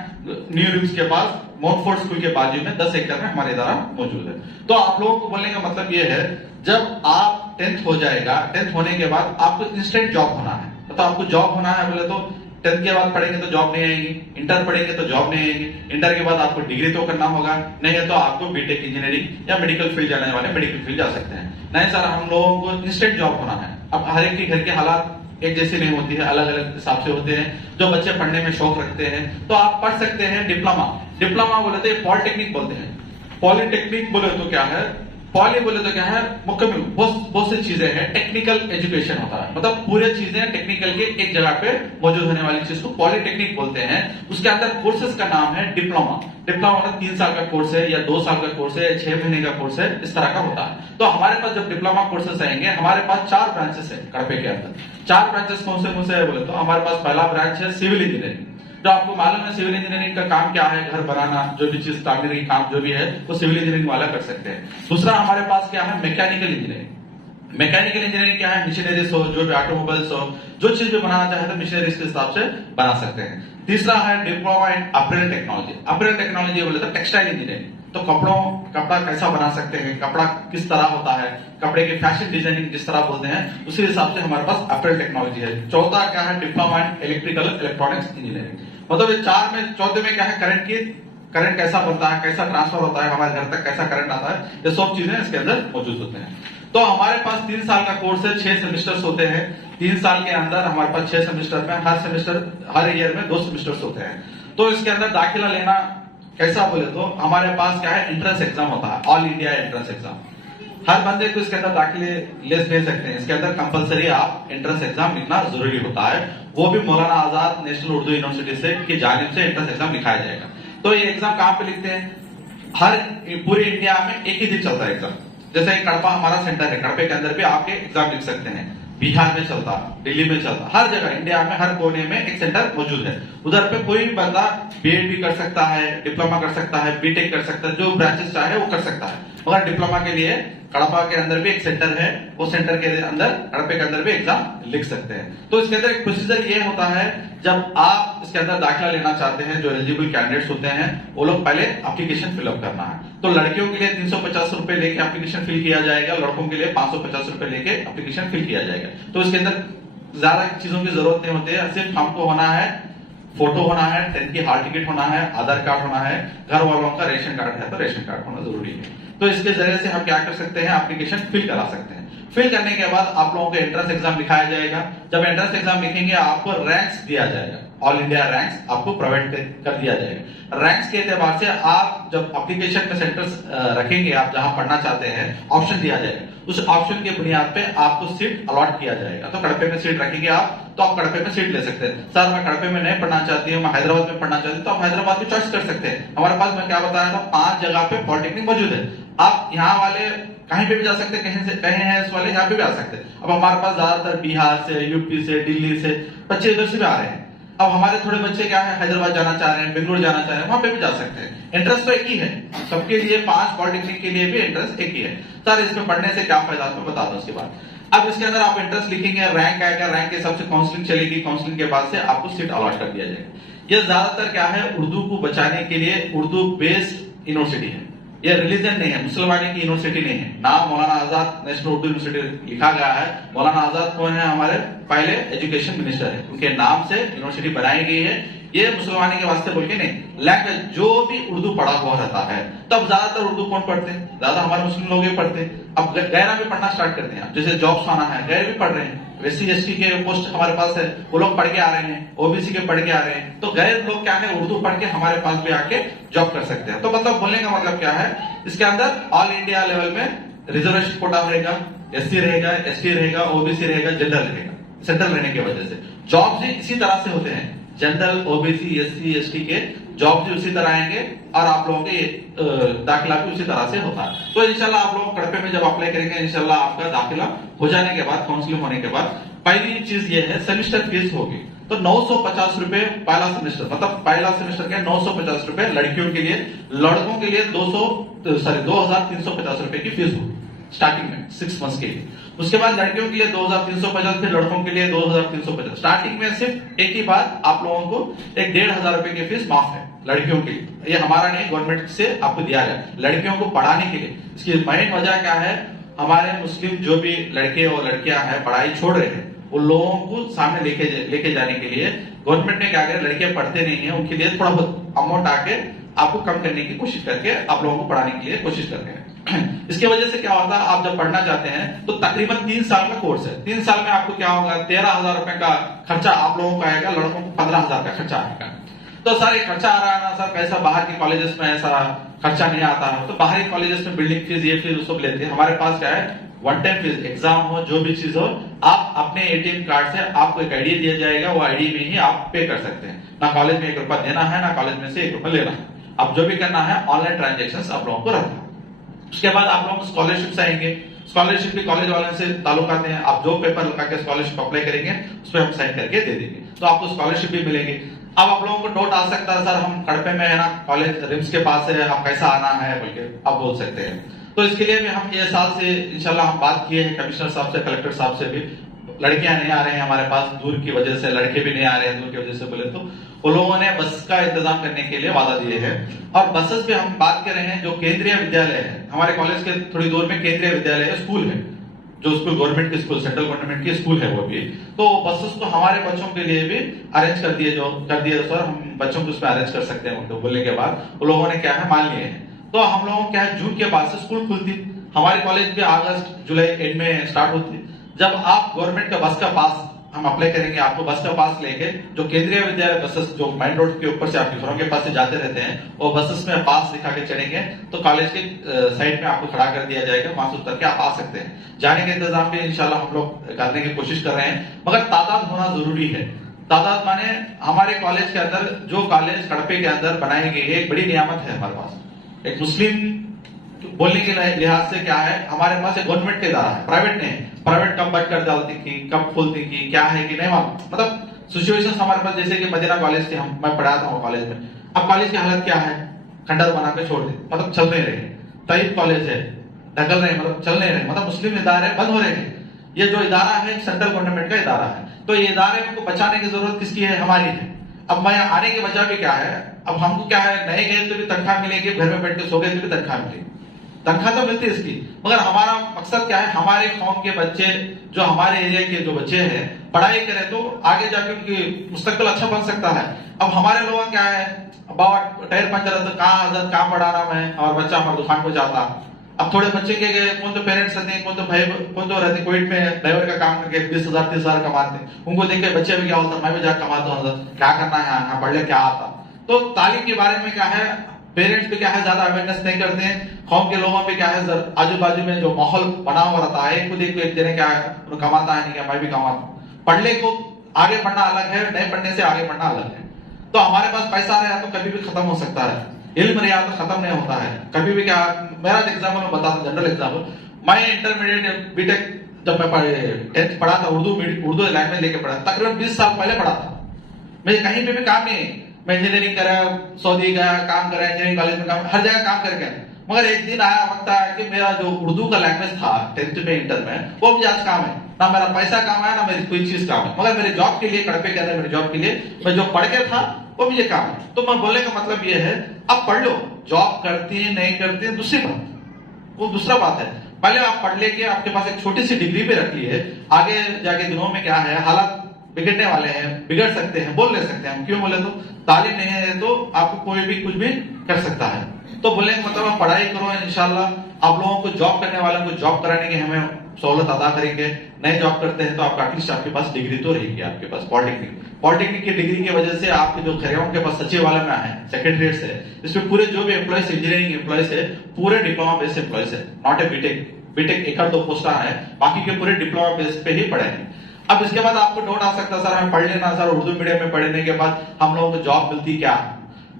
न्यू रिम्स के पास माउंटफोर्ड स्कूल के बाजू में 10 एकड़ में हमारा इदारा मौजूद है। तो आप लोगों को बोलने का मतलब ये है, जब आप 10th हो जाएगा, 10th होने के बाद आपको इंस्टेंट जॉब होना है। तो आपको जॉब होना है बोले तो 10th के बाद पढ़ेंगे तो जॉब नहीं आएगी, इंटर पढ़ेंगे तो जॉब नहीं आएगी, इंटर के बाद आपको डिग्री तो करना होगा, नहीं है तो आपको बीटेक इंजीनियरिंग या मेडिकल फील्ड जाने वाले मेडिकल फील्ड जा सकते हैं। नहीं सर, हम लोगों को इंस्टेंट जॉब होना है। अब हर एक के घर के हालात एक जैसी नहीं होती है, अलग अलग हिसाब से होते हैं। जो बच्चे पढ़ने में शौक रखते हैं तो आप पढ़ सकते हैं डिप्लोमा। डिप्लोमा बोले तो पॉलिटेक्निक बोलते हैं। पॉलिटेक्निक बोले तो क्या है, पॉली बोले तो क्या है, मुकम्मल बहुत सी चीजें हैं, टेक्निकल एजुकेशन होता है, मतलब पूरे चीजें टेक्निकल के एक जगह पे मौजूद होने वाली चीज को पॉलिटेक्निक बोलते हैं। उसके अंदर कोर्सेज का नाम है डिप्लोमा। डिप्लोमा मतलब 3 साल का कोर्स है या 2 साल का कोर्स है या 6 महीने का कोर्स है, इस तरह का होता है। तो हमारे पास जब डिप्लोमा कोर्सेज आएंगे, हमारे पास 4 ब्रांचेस है कड़पे के अंदर। 4 ब्रांचेस कौन से है बोले तो हमारे पास पहला ब्रांच है सिविल इंजीनियरिंग। जो आपको मालूम है सिविल इंजीनियरिंग का काम क्या है, घर बनाना, जो भी चीज तामीरी काम जो भी है वो सिविल इंजीनियरिंग वाला कर सकते हैं। दूसरा हमारे पास क्या है, मैकेनिकल इंजीनियरिंग। मैकेनिकल इंजीनियरिंग क्या है, मशीनरीज हो, जो भी ऑटोमोबाइल्स हो, जो चीज भी बनाना चाहे तो मशीनरीज के हिसाब से बना सकते हैं। तीसरा है diploma in April technology. April technology बोले तो टेक्सटाइल इंजीनियरिंग, तो कपड़ा कैसा बना सकते हैं, कपड़ा किस तरह होता है, कपड़े की फैशन डिजाइनिंग जिस तरह बोलते हैं, उसी हिसाब से हमारे पास अपरेल टेक्नोलॉजी है। चौथा क्या है, diploma in electrical electronics engineering. मतलब ये 4 में, चौथे में क्या है, करंट कैसा बनता है, कैसा ट्रांसफर होता है, हमारे घर तक कैसा करंट आता है, ये सब चीजें इसके अंदर मौजूद होते हैं। तो हमारे पास 3 साल का कोर्स है, 6 सेमेस्टर्स होते हैं। 3 साल के अंदर हमारे पास 6 सेमेस्टर में, हर ईयर में 2 सेमेस्टर्स होते हैं। तो इसके अंदर दाखिला लेना कैसा बोले तो हमारे पास क्या है, एंट्रेंस एग्जाम होता है, ऑल इंडिया एंट्रेंस एग्जाम। हर बंदे को इसके अंदर दाखिले ले सकते हैं। इसके अंदर कंपलसरी आप एंट्रेंस एग्जाम लिखना जरूरी होता है, वो भी मौलाना आजाद नेशनल उर्दू यूनिवर्सिटी से की जानिब से एंट्रेंस एग्जाम लिखाया जाएगा। तो ये एग्जाम कहाँ पे लिखते हैं, हर पूरे इंडिया में एक ही दिन चलता है एग्जाम। जैसे कड़पा हमारा सेंटर है, कड़पे के अंदर भी आपके एग्जाम लिख सकते हैं। बिहार में चलता, दिल्ली में चलता, हर जगह इंडिया में हर कोने में एक सेंटर मौजूद है। उधर पे कोई भी बंदा बीएड भी कर सकता है, डिप्लोमा कर सकता है, बीटेक कर सकता है, जो ब्रांचेस चाहे वो कर सकता है। मगर डिप्लोमा के लिए कड़पा के अंदर भी एक सेंटर है, वो सेंटर के अंदर कड़पे के अंदर भी एग्जाम लिख सकते हैं। तो इसके अंदर एक प्रोसीजर ये होता है, जब आप इसके अंदर दाखिला लेना चाहते हैं, जो एलिजिबल कैंडिडेट्स होते हैं वो लोग पहले एप्लीकेशन फिलअप करना है। तो लड़कियों के लिए 350 रुपए लेके एप्लीकेशन फिल किया जाएगा, लड़कों के लिए 550 रुपए लेके एप्लीकेशन फिल किया जाएगा। तो इसके अंदर ज्यादा चीजों की जरूरत नहीं होती है, सिर्फ हमको होना है, फोटो होना है, 10th की हॉल टिकट होना है, आधार कार्ड होना है, घर वालों का रेशन कार्ड है तो रेशन कार्ड होना जरूरी है। तो इसके जरिए से हम क्या कर सकते हैं, एप्लीकेशन फिल करा सकते हैं। फिल करने के बाद आप लोगों को एंट्रेंस एग्जाम लिखाया जाएगा। जब एंट्रेंस एग्जाम लिखेंगे आपको रैंक्स दिया जाएगा, ऑल इंडिया रैंक्स आपको प्रोवाइड कर दिया जाएगा। रैंक्स के एतबार से आप जब एप्लीकेशन में सेंटर्स रखेंगे, आप जहां पढ़ना चाहते हैं, ऑप्शन दिया जाएगा, उस ऑप्शन के बुनियाद पे आपको सीट अलॉट किया जाएगा। तो कड़पे में सीट रखेंगे आप, तो आप कड़पे में सीट ले सकते हैं। सर मैं कड़पे में नहीं पढ़ना चाहती हूँ, मैं हैदराबाद में पढ़ना चाहती हूँ, तो आप हैदराबाद की चॉइस कर सकते हैं। हमारे पास मैं क्या बताया था, 5 जगह पे पॉलिटेक्निक मौजूद है। आप यहाँ वाले कहीं पे भी जा सकते हैं, कहीं है इस वाले यहाँ पे भी आ सकते हैं। अब हमारे पास ज्यादातर बिहार से, यूपी से, दिल्ली से बच्चे इधर से भी आ रहे हैं। अब हमारे थोड़े बच्चे क्या है हैदराबाद जाना चाह रहे हैं, बेंगलुरु जाना चाह रहे हैं, वहां पे भी जा सकते हैं। इंटरेस्ट तो एक ही है सबके लिए, 5 पॉलिटेक्निक के लिए भी इंटरेस्ट एक ही है। सर इसमें पढ़ने से क्या फायदा आपको बता दो उसके बाद। अब इसके अंदर आप इंटरेस्ट लिखेंगे, रैंक आएगा, रैंक के हिसाब से काउंसलिंग चलेगी, काउंसलिंग के बाद से आपको सीट अलॉट कर दिया जाएगा। ये ज्यादातर क्या है उर्दू को बचाने के लिए उर्दू बेस्ड यूनिवर्सिटी है, ये रिलीजन नहीं है, मुसलमानी की यूनिवर्सिटी नहीं है। नाम मौलाना आजाद नेशनल उर्दू यूनिवर्सिटी लिखा गया है। मौलाना आजाद कौन है? हमारे पहले एजुकेशन मिनिस्टर है, उनके नाम से यूनिवर्सिटी बनाई गई है। ये मुसलमानी के वास्ते बोल के नहीं, लैंग्वेज जो भी उर्दू पढ़ा हुआ रहता है, तब ज्यादातर उर्दू कौन पढ़ते हैं? ज्यादा हमारे मुस्लिम लोग ही पढ़ते हैं। अब गैरा भी पढ़ना स्टार्ट करते हैं, जैसे जॉब्स आना है, गैर भी पढ़ रहे हैं। एससी एसटी के पोस्ट हमारे पास है, वो लोग पढ़ के आ रहे हैं, ओबीसी के पढ़ के आ रहे हैं। तो गैर लोग क्या है उर्दू पढ़ के हमारे पास भी आके जॉब कर सकते हैं। तो मतलब बोलने का मतलब क्या है, इसके अंदर ऑल इंडिया लेवल में रिजर्वेशन कोटा रहेगा, एससी रहेगा, एसटी रहेगा, ओबीसी रहेगा, जनरल रहेगा। सेंट्रल रहने की वजह से जॉब भी इसी तरह से होते हैं, जनरल, ओबीसी, एससी, एसटी के जॉब भी उसी तरह आएंगे और आप लोगों के दाखिला भी उसी तरह से होता है। तो इंशाल्लाह आप लोग कड़पे में जब अप्लाई करेंगे, इंशाल्लाह आपका दाखिला हो जाने के बाद, काउंसलिंग होने के बाद, पहली चीज ये है सेमेस्टर फीस होगी। तो 950 रुपए पहला सेमेस्टर, मतलब पहला सेमेस्टर के 950 रुपए लड़कियों के लिए, लड़कों के लिए 2350 रुपए की फीस होगी स्टार्टिंग में 6 मंथ्स के लिए। उसके बाद लड़कियों के लिए 2350, फिर लड़कों के लिए 2350। स्टार्टिंग में सिर्फ एक ही बात, आप लोगों को 1500 रुपए की फीस माफ है लड़कियों के लिए। ये हमारा नहीं, गवर्नमेंट से आपको दिया गया लड़कियों को पढ़ाने के लिए। इसकी मेन वजह क्या है, हमारे मुस्लिम जो भी लड़के और लड़कियां हैं पढ़ाई छोड़ रहे हैं, उन लोगों को सामने लेके जाने के लिए गवर्नमेंट ने क्या किया, लड़कियां पढ़ते नहीं है उनके लिए थोड़ा बहुत अमाउंट आके आपको कम करने की कोशिश करके आप लोगों को पढ़ाने के लिए कोशिश करते हैं। इसके वजह से क्या होता है, आप जब पढ़ना चाहते हैं तो तकरीबन 3 साल का कोर्स है। 3 साल में आपको क्या होगा, 13,000 रुपए का खर्चा आप लोगों का आएगा, लड़कों को 15,000 का खर्चा आएगा। तो सर ये खर्चा आ रहा है ना सर, पैसा बाहर के कॉलेजेस में ऐसा खर्चा नहीं आता है। तो बाहरी कॉलेजेस में बिल्डिंग फीस, ये फीस सब लेते हैं। हमारे पास क्या है, वन टाइम फीस, एग्जाम हो जो भी चीज हो, आप अपने एटीएम कार्ड से आपको एक आईडी दिया जाएगा, वो आईडी में ही आप पे कर सकते हैं। ना कॉलेज में 1 रुपया देना है, ना कॉलेज में से 1 रुपया लेना है। अब जो भी करना है ऑनलाइन ट्रांजेक्शन आप लोगों को रहता है। उसके बाद आप लोगों को स्कॉलरशिप आएंगे, स्कॉलरशिप भी कॉलेज वालों से ताल्लुक आते हैं। आप जो पेपर लगा के स्कॉलरशिप अप्लाई करेंगे उस पर हम साइन करके दे देंगे, तो आपको स्कॉलरशिप भी मिलेगी। अब आप लोगों को डाउट आ सकता है, सर हम कड़पे में है ना, कॉलेज रिम्स के पास है, आप कैसा आना है बोल के आप बोल सकते हैं। तो इसके लिए भी हम ये साल से इंशाल्लाह हम बात किए हैं कमिश्नर साहब से, कलेक्टर साहब से भी। लड़कियां नहीं आ रहे हैं हमारे पास दूर की वजह से, लड़के भी नहीं आ रहे हैं दूर की वजह से बोले तो वो लोगों ने बस का इंतजाम करने के लिए वादा दिए हैं। और बसेस पे हम बात कर रहे हैं, जो केंद्रीय विद्यालय है हमारे कॉलेज के थोड़ी दूर में केंद्रीय विद्यालय है, स्कूल है, जो स्कूल गवर्नमेंट की स्कूल, सेंट्रल गवर्नमेंट की स्कूल है वो भी। तो बसेस को हमारे बच्चों के लिए भी अरेंज कर दिए, सर हम बच्चों को उसमें अरेंज कर सकते हैं। उनको बोलने के बाद वो लोगों ने क्या है मान लिए हैं। तो हम लोगों क्या है, जून के बाद से स्कूल खुलती, हमारे कॉलेज भी अगस्त जुलाई एंड में स्टार्ट होती। जब आप गवर्नमेंट का बस का पास हम अप्लाई करेंगे, आपको बस का पास लेके जो केंद्रीय विद्यालय बसेस जो मेन रोड के ऊपर से आपके घरों के पास से जाते रहते हैं, वो बसेस में पास दिखा के चढ़ेंगे तो कॉलेज के साइड में आपको खड़ा कर दिया जाएगा, वहां से उतर के आप आ सकते हैं। जाने का इंतजाम भी इंशाल्लाह हम लोग करने की कोशिश कर रहे हैं, मगर तादाद होना जरूरी है। तादाद माने हमारे कॉलेज के अंदर, जो कॉलेज कड़पे के अंदर बनाई गई है, एक बड़ी नियामत है हमारे पास। एक मुस्लिम बोलने के लिहाज से क्या है, हमारे पास एक गवर्नमेंट का इदारा है, प्राइवेट नहीं है। प्राइवेट कब बंद कर डालती की, कब खोलती की, क्या है कि नहीं मालूम। मतलब सिचुएशन हमारे पास, जैसे कि मदीना कॉलेज थी, मैं पढ़ाता हूँ कॉलेज में। अब कॉलेज की हालत क्या है, खंडर बना के छोड़ दी, मतलब चल नहीं रहे। तईब कॉलेज है, ढकल रहे, मतलब चल नहीं रहे, मतलब मुस्लिम इदारे बंद हो रहे हैं। ये जो इदारा है सेंट्रल गवर्नमेंट का इदारा है, तो ये इदारे को बचाने की जरूरत किसकी है, हमारी है। अब मैं आने की वजह भी क्या है, अब हमको क्या है, नहीं गए तो भी तनख्वाह मिलेगी, घर में बैठ के सो गए तो भी तनख्वाह मिलेगी, तनख्वाह तो मिलती है इसकी। मगर हमारा मकसद क्या है, हमारे कौम के बच्चे, जो हमारे एरिया के जो बच्चे हैं, पढ़ाई करें तो आगे जाके उनकी मुस्तकबिल अच्छा बन सकता है। अब हमारे लोग क्या है, बाबा टायर पंचर है तो कहाँ हजरत कहाँ पढ़ाना मैं, और बच्चा हमारे दुकान को जाता। अब थोड़े बच्चे के कौन तो पेरेंट्स रहते हैं, कौन तो भाई, कौन तो रहते कुवैत में ड्राइवर का काम करके 20,000 30,000 कमाते हैं। उनको देख के बच्चे भी क्या होता है, मैं भी जाकर कमाता हूँ, क्या करना है यहाँ पढ़ ले क्या आता। तो तालीम के बारे में क्या है, पेरेंट्स भी क्या है ज्यादा अवेयरनेस नहीं करते हैं। कौम के लोगों पे क्या है, आजू बाजू में जो माहौल बना हुआ रहता है, खुद एक जने क्या है कमाता है, नहीं क्या मैं भी कमाता हूँ। पढ़ने को आगे बढ़ना अलग है, नहीं पढ़ने से आगे बढ़ना अलग है। तो हमारे पास पैसा रहा तो कभी भी खत्म हो सकता है, इल्म रहा तो खत्म नहीं होता है कभी भी। क्या मेरा एग्जाम्पल मैं बताता हूँ, जनरल एग्जाम्पल। मैं इंटरमीडिएट बीटेक जब मैं 10th पढ़ा था, उर्दू लैंग्वेज लेके पढ़ा, तकरीबन 20 साल पहले पढ़ा था। मुझे कहीं पे भी काम नहीं है, मैं इंजीनियरिंग करा, सऊदी गया, काम करा, इंजीनियरिंग कॉलेज में काम, हर जगह काम करके, मगर एक दिन आया वक्त आया कि मेरा जो उर्दू का लैंग्वेज था 10th में इंटर में, वो मुझे आज काम है, ना मेरा पैसा काम है, ना मेरी कोई चीज काम है, मगर मेरे जॉब के लिए, कड़पे के अंदर मेरे जॉब के लिए मैं जो पढ़ के था वो मुझे काम है। तो मैं बोलने का मतलब ये है, अब पढ़ लो, जॉब करती है नहीं करती है दूसरी बात, वो दूसरा बात है, पहले आप पढ़ लेके आपके पास एक छोटी सी डिग्री भी रख ली है, आगे जाके दिनों में क्या है, हालात बिगड़ने वाले हैं, बिगड़ सकते हैं, बोल ले सकते हैं, क्यों बोले तो तालीम नहीं है तो आपको कोई भी कुछ भी कर सकता है। तो बोलने का मतलब आप पढ़ाई करो, इंशाल्लाह आप लोगों को जॉब करने वालों को जॉब कराने की हमें सहूलत अदा करेंगे। नए जॉब करते हैं तो आपका एटलीस्ट आपके पास डिग्री तो रहेगी, आपके पास पॉलिटेक्निक की डिग्री की वजह से आपके जो खरियाओं के पास सचिवालय में है, सेक्रेटरीज है, इसमें पूरे जो भी एम्प्लॉयज इंजीनियरिंग एम्प्लॉयज है पूरे डिप्लोमा बेस्ड एम्प्लॉयज है, नॉट ए बीटेक एक और दो पोस्ट है, बाकी के पूरे डिप्लोमा बेस पे ही पढ़े हैं। अब इसके बाद आपको डाउट आ सकता है, सर हमें पढ़ लेना, सर उर्दू मीडियम में पढ़ने के बाद हम लोगों को जॉब मिलती क्या?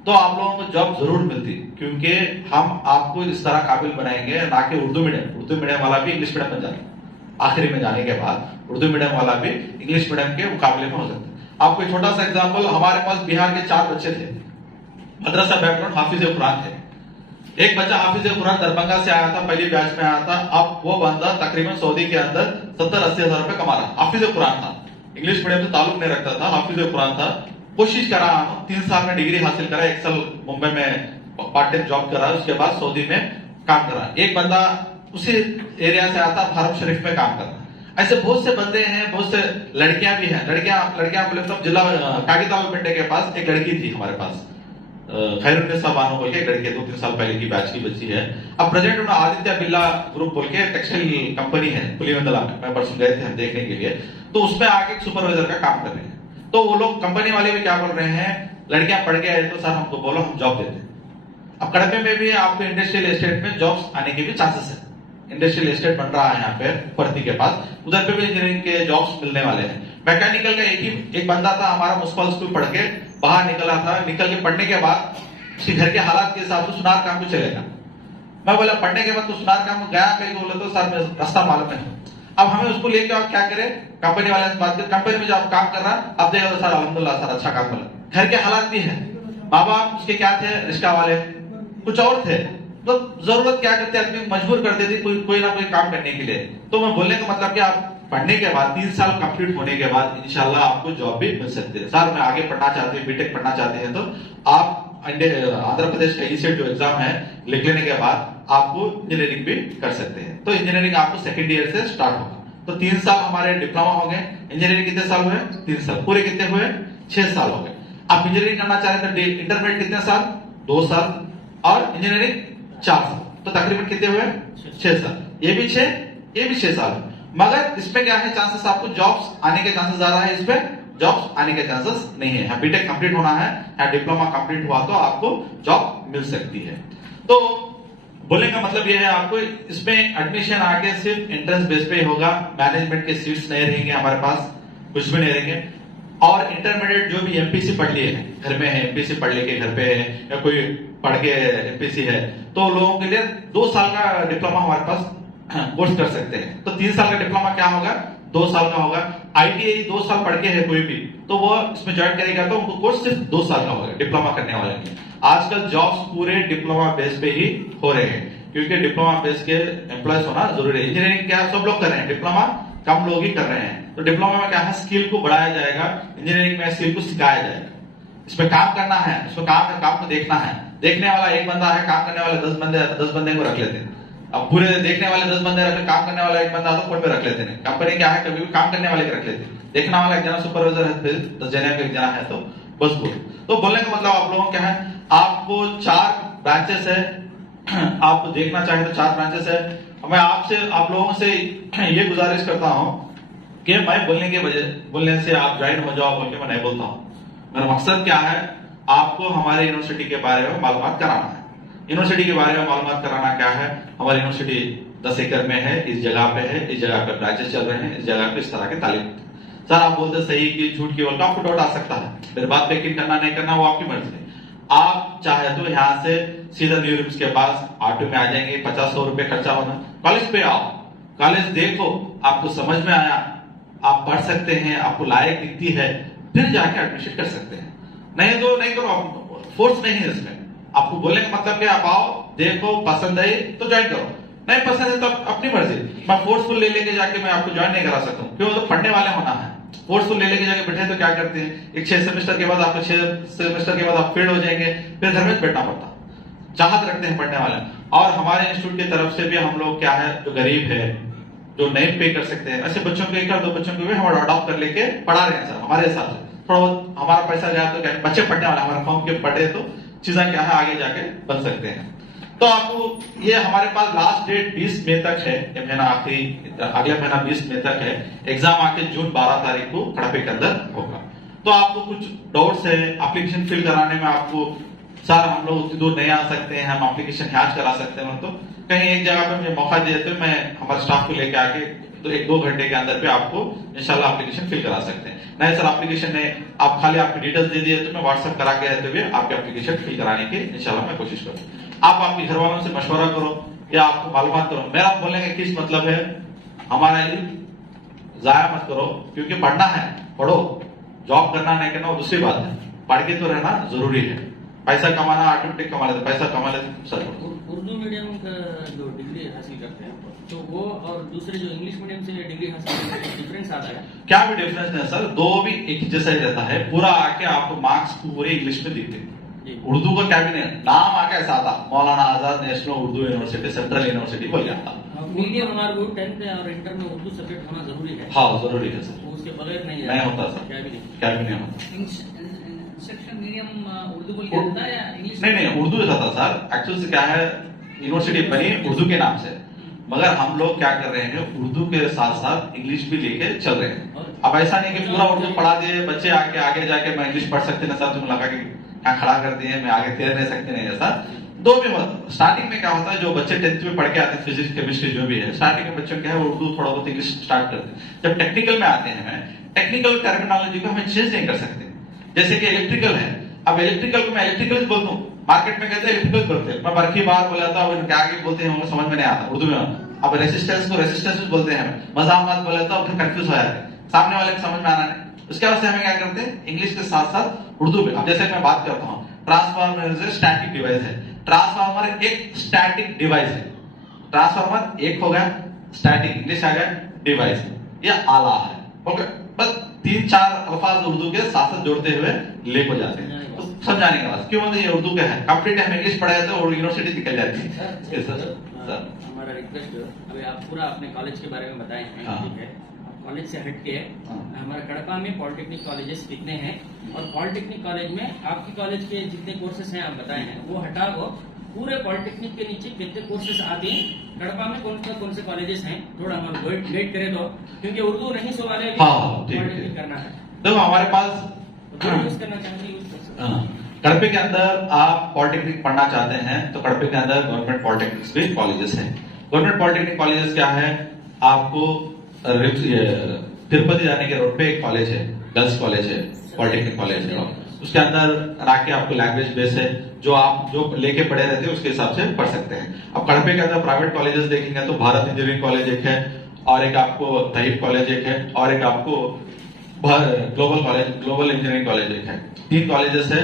तो आप लोगों को जॉब जरूर मिलती, क्योंकि हम आपको इस तरह काबिल बनाएंगे, ना कि उर्दू मीडियम वाला भी इंग्लिश मीडियम में जाए, आखिरी में जाने के बाद उर्दू मीडियम वाला भी इंग्लिश मीडियम के मुकाबले में हो सकता है। आपको एक छोटा सा एग्जाम्पल, हमारे पास बिहार के 4 बच्चे थे, मदरसा बैकग्राउंड, हाफिज कुरान थे। एक बच्चा हाफिज कुरान दरभंगा से आया था, पहली बैच में आया था, अब वो बंदा तकरीबन सऊदी के अंदर 70-80 हजार रुपए कमा रहा, हाफिज कुरान था, इंग्लिश मीडियम से ताल्लुक नहीं रखता था, हाफिज कुरान था, कोशिश करा, 3 साल में डिग्री हासिल करा, 1 साल मुंबई में पार्ट टाइम जॉब करा, उसके बाद सऊदी में काम करा। एक बंदा उसी एरिया से आता, फार्म शरीफ में काम करता। ऐसे बहुत से बंदे हैं, बहुत से लड़कियां भी हैं, लड़कियां बोले तो जिला कागिताल पिंडे के पास एक लड़की थी हमारे पास, खैरुन्निसा बानो बोल के एक लड़की, 2-3 साल पहले की बैच की बच्ची है। अब प्रेजेंट उन्हें आदित्य बिरला ग्रुप बोल के टेक्सटाइल कंपनी है पुलिवंदला में, मैं परसों गए थे हम देखने के लिए, तो उसमें आके सुपरवाइजर का काम कर रहे हैं। तो वो लोग कंपनी वाले भी क्या बोल रहे हैं, लड़कियां पढ़ के आए तो सर हमको बोलो, हम जॉब देते हैं। अब कड़पे में भी आपको इंडस्ट्रियल एस्टेट में जॉब्स आने के भी चांसेस है, इंडस्ट्रियल एस्टेट बन रहा है यहाँ पे परती के पास, उधर पे भी इंजीनियरिंग के जॉब्स मिलने वाले हैं। मैकेनिकल का एक बंदा था हमारा, मुस्पल स्कूल पढ़ के बाहर निकला था, निकल के पढ़ने के बाद उसके घर के हालात के हिसाब से सुनार काम को चलेगा। मैं बोला पढ़ने के बाद तो सुनार काम को गया कहीं, बोले तो सर रास्ता मालूम है। अब हमें उसको लेके आप क्या करें, कंपनी वाले से बात करें, कंपनी में जब काम कर रहा, अब देखा तो सर अल्हम्दुलिल्लाह सर अच्छा काम कर, घर के हालात भी है, माँ बाप उसके क्या थे, रिश्ता वाले कुछ और थे, तो जरूरत क्या करते आदमी मजबूर कर देती कोई ना कोई काम करने के लिए। तो मैं बोलने का मतलब कि आप पढ़ने के बाद 3 साल कंप्लीट होने के बाद इंशाल्लाह आपको जॉब भी मिल सकती है। सर मैं आगे पढ़ना चाहते हैं, बीटेक पढ़ना चाहते हैं, तो आप आंध्र प्रदेश का ई-सेट जो एग्जाम है लिख लेने के बाद आपको इंजीनियरिंग भी कर सकते हैं। तो इंजीनियरिंग आपको सेकंड ईयर से स्टार्ट होगा। तो 3 साल हमारे डिप्लोमा हो गए, इंजीनियरिंग कितने साल हुए, 3 साल, पूरे कितने हुए, 6 साल हो गए। आप इंजीनियरिंग करना चाह रहे थे, इंटरमीडिएट कितने साल, 2 साल, और इंजीनियरिंग 4 साल, तो तकरीबन कितने हुए, 6 साल, ये भी 6, ये भी 6 साल। मगर इसमें क्या है, चांसेस आपको जॉब्स आने के चांसेस ज्यादा है, इसमें जॉब्स आने के चांसेस नहीं है। बीटेक कंप्लीट होना है या डिप्लोमा कंप्लीट हुआ तो आपको जॉब मिल सकती है। तो बोलने का मतलब यह है, आपको इसमें एडमिशन आगे सिर्फ एंट्रेंस बेस पे होगा, मैनेजमेंट के सीट्स नहीं रहेंगे हमारे पास, कुछ भी नहीं रहेंगे। और इंटरमीडिएट जो भी एमपीसी पढ़ लिए हैं, घर में है एमपीसी पढ़ लेके घर पे है, या कोई पढ़ के एमपीसी है, तो लोगों के लिए 2 साल का डिप्लोमा हमारे पास कोर्स कर सकते हैं। तो 3 साल का डिप्लोमा क्या होगा, 2 साल का होगा। आईटीआई 2 साल पढ़ के है कोई भी, तो वो इसमें ज्वाइन करेगा तो उनको कोर्स सिर्फ 2 साल का होगा डिप्लोमा करने वाले के। आजकल जॉब्स पूरे डिप्लोमा बेस पे ही हो रहे हैं, क्योंकि डिप्लोमा बेस के एम्प्लॉयज होना जरूरी है। इंजीनियरिंग क्या सब लोग कर रहे हैं, डिप्लोमा कम लोग ही कर रहे हैं। तो डिप्लोमा में क्या है, स्किल को बढ़ाया जाएगा, इंजीनियरिंग में स्किल को सिखाया जाएगा। इसमें काम करना है, इसमें काम को देखना है। देखने वाला एक बंदा है, काम करने वाले 10 बंदे को रख लेते हैं। अब पूरे देखने वाले 10 बंदे रख, काम करने वाला एक बंदा तो फोन पे रख लेते हैं। कंपनी क्या है, कभी भी काम करने वाले के रख लेते हैं, देखने वाला एक जना सुपरवाइजर है, 10 जने का एक जना है, तो बस वो। तो बोलने का मतलब आप लोगों क्या है, आपको 4 ब्रांचेस है, आप देखना चाहे तो 4 ब्रांचेस है। मैं आपसे आप लोगों से ये गुजारिश करता हूं कि मैं बोलने से आप ज्वाइन हो जाओ बोल के मैं नहीं बोलता हूं। मेरा मकसद क्या है, आपको हमारे यूनिवर्सिटी के बारे में मालूमात कराना है। यूनिवर्सिटी के बारे में मालूमात कराना क्या है, हमारी यूनिवर्सिटी 10 एकड़ में है, इस जगह पे है, इस जगह पे ब्रांचेस चल रहे हैं, इस जगह पे इस तरह के तालीम। सर आप बोलते सही कि झूठ की, आपको डाउट आ सकता है, मेरे बात पे यकीन करना नहीं करना वो आपकी मर्जी है। आप चाहे तो यहाँ से सीधा न्यू रिम्स के पास ऑटो में आ जाएंगे, 50-100 रुपए खर्चा होना, कॉलेज पे आओ, कॉलेज देखो, आपको समझ में आया, आप पढ़ सकते हैं, आपको लायक दिखती है, फिर जाके एडमिशन कर सकते हैं। नहीं तो नहीं करो, फोर्स नहीं है इसमें। आपको बोलने का मतलब क्या, आप आओ, देखो, पसंद आई तो ज्वाइन करो, नहीं पसंद है तो अपनी मर्जी। मैं फोर्सफुल ले लेके जाके मैं आपको ज्वाइन नहीं करा सकता हूँ, क्यों? तो पढ़ने वाले होना है। फोर्सफुल ले लेके जाके बैठे तो क्या करते हैं, एक 6 सेमेस्टर के बाद आपको 6 सेमेस्टर के बाद आप फेल हो जाएंगे, फिर घर में बैठना पड़ता। चाहत रखते हैं पढ़ने वाले। और हमारे इंस्टीट्यूट की तरफ से भी हम लोग क्या है, जो गरीब है, जो नहीं पे कर सकते हैं, ऐसे बच्चों को 1 और 2 बच्चों को भी हम अडॉप्ट कर लेके पढ़ा रहे हैं सर। हमारे हिसाब से थोड़ा बहुत हमारा पैसा गया तो क्या, बच्चे पढ़ने वाले हमारे फॉर्म के पढ़े तो चीजें क्या है आगे जाके बन सकते हैं। तो आपको ये हमारे पास लास्ट डेट 20 मई तक है, ये महीना आखिरी, अगला महीना 20 मई तक है। एग्जाम आके जून 12 तारीख को कड़पे के अंदर होगा। तो आपको कुछ डाउट्स है एप्लीकेशन फिल कराने में, आपको सर हम लोग उतनी दूर नहीं आ सकते हैं, हम एप्लीकेशन हैच करा सकते हैं, तो कहीं एक जगह पे मुझे मौका दिए तो मैं हमारे स्टाफ को लेके आके तो 1-2 घंटे के अंदर पे आपको इंशाल्लाह एप्लीकेशन फिल करा सकते हैं। नहीं सर एप्लीकेशन नहीं, आप खाली आपकी डिटेल्स दे दिए तो मैं व्हाट्सएप करा के रहते हुए आपके एप्लीकेशन फिल कराने की इंशाल्लाह मैं कोशिश करूँ। आप आपके घर वालों से मशवरा करो या आपको मालूमात करो। मेरा बोलने का किस मतलब है, हमारा इल्म जाया मत करो, क्योंकि पढ़ना है पढ़ो, जॉब करना नहीं करना वो दूसरी बात है, पढ़ के तो रहना जरूरी है। पैसा कमाना ऑटोमेटिक कमा लेते, पैसा कमा लेते सर। उर्दू मीडियम का जो डिग्री हासिल करते हैं तो वो और दूसरे जो इंग्लिश मीडियम से डिग्री हासिल करते हैं डिफरेंस आता है? क्या भी डिफरेंस नहीं सर, दो भी एक जैसा ही रहता है। पूरा आके आपको मार्क्स पूरे इंग्लिश में दिखते हैं। उर्दू का क्या भी नहीं, नाम आके ऐसा आता Maulana Azad national Urdu university, central university बोल जाता। मीडियम हमारे को 10th और इंटर में उर्दू सब्जेक्ट होना जरूरी है। हाँ जरूरी है सर, उसके बगैर नहीं होता सर, क्या भी नहीं होता। इंस्ट्रक्शन मीडियम उर्दू बोल के होता है या इंग्लिश? नहीं उर्दू ही था सर। एक्चुअली से क्या है, यूनिवर्सिटी बनी उर्दू के नाम से, मगर हम लोग क्या कर रहे हैं, उर्दू के साथ साथ इंग्लिश भी लेके चल रहे हैं। अब ऐसा नहीं कि पूरा उर्दू पढ़ा दिए बच्चे आके आगे जाके मैं इंग्लिश पढ़ सकते ना सर, तुम लगा के यहाँ खड़ा कर दिए मैं आगे तैर नहीं सकते, नहीं ऐसा दो भी मत। स्टार्टिंग में क्या होता है, जो बच्चे 10th में पढ़ के आते हैं फिजिक्स केमिस्ट्री जो भी है, स्टार्टिंग में बच्चों क्या है उर्दू थोड़ा बहुत इंग्लिश स्टार्ट करते हैं। जब टेक्निकल में आते हैं, टेक्निकल टर्मिनोलॉजी को हमें चेंज नहीं कर सकते। जैसे कि इलेक्ट्रिकल है, अब इलेक्ट्रिकल को मैं इलेक्ट्रिकल बोल दूं, मार्केट में कहते हैं इलेक्ट्रिकल बोलते हैं, मैं बरखी बार बोला था क्या आगे बोलते हैं समझ में नहीं आता उर्दू में। अब रेसिस्टेंस को रेसिस्टेंस बोलते हैं, मजामत बोला था फिर कंफ्यूज हो जाते हैं, सामने वाले को समझ में आना नहीं। उसके बाद से हमें क्या करते हैं, इंग्लिश के साथ साथ उर्दू में। अब जैसे मैं बात करता हूँ, ट्रांसफार्मर स्टैटिक डिवाइस है, ट्रांसफार्मर एक स्टैटिक डिवाइस है, ट्रांसफार्मर एक हो गया, स्टैटिक इंग्लिश आ गया, डिवाइस ये आला है। ओके, बस 3-4 अल्फाज उर्दू के साथ साथ जोड़ते हुए ले को जाते हैं, तो समझाने का बात क्यों मतलब ये उर्दू का है, कंप्लीट हम इंग्लिश पढ़ाए तो और यूनिवर्सिटी निकल जाती है। हमारा रिक्वेस्ट, अभी आप पूरा अपने कॉलेज के बारे में बताए हैं, ठीक है, कॉलेज से हट के हमारे कड़पा में पॉलिटेक्निक कॉलेजेस कितने हैं, और पॉलिटेक्निक कॉलेज में आपकी कॉलेज के जितने कोर्सेज हैं आप बताए हैं वो हटा को पूरे पॉलिटेक्निक के नीचे कितने कोर्सेज आते हैं, कड़पा में कौन से कॉलेजेस हैं, थोड़ा हमारे गाइड करें तो, क्योंकि उर्दू नहीं सो वाले पॉलिटेक्निक करना है। देखो हमारे पास यूज करना चाहेंगे यूज कर सकते हैं। कड़पे के अंदर आप पॉलिटेक्निक पढ़ना चाहते हैं तो कड़पे के अंदर गवर्नमेंट पॉलिटेक्निक भी कॉलेजेस हैं। गवर्नमेंट पॉलिटेक्निक कॉलेजेस क्या है, आपको तिरुपति जाने के रोड पे एक कॉलेज है, गर्ल्स कॉलेज है, पॉलिटेक्निक कॉलेज है। उसके अंदर आके आपको लैंग्वेज बेस है, जो आप जो लेके पढ़े रहते हैं उसके हिसाब से पढ़ सकते हैं। अब कड़पे के अंदर प्राइवेट कॉलेजेस देखेंगे तो भारत इंजीनियरिंग कॉलेज एक है, और एक आपको तहीब कॉलेज एक है, और एक आपको ग्लोबल इंजीनियरिंग कॉलेज एक है। 3 कॉलेजेस है,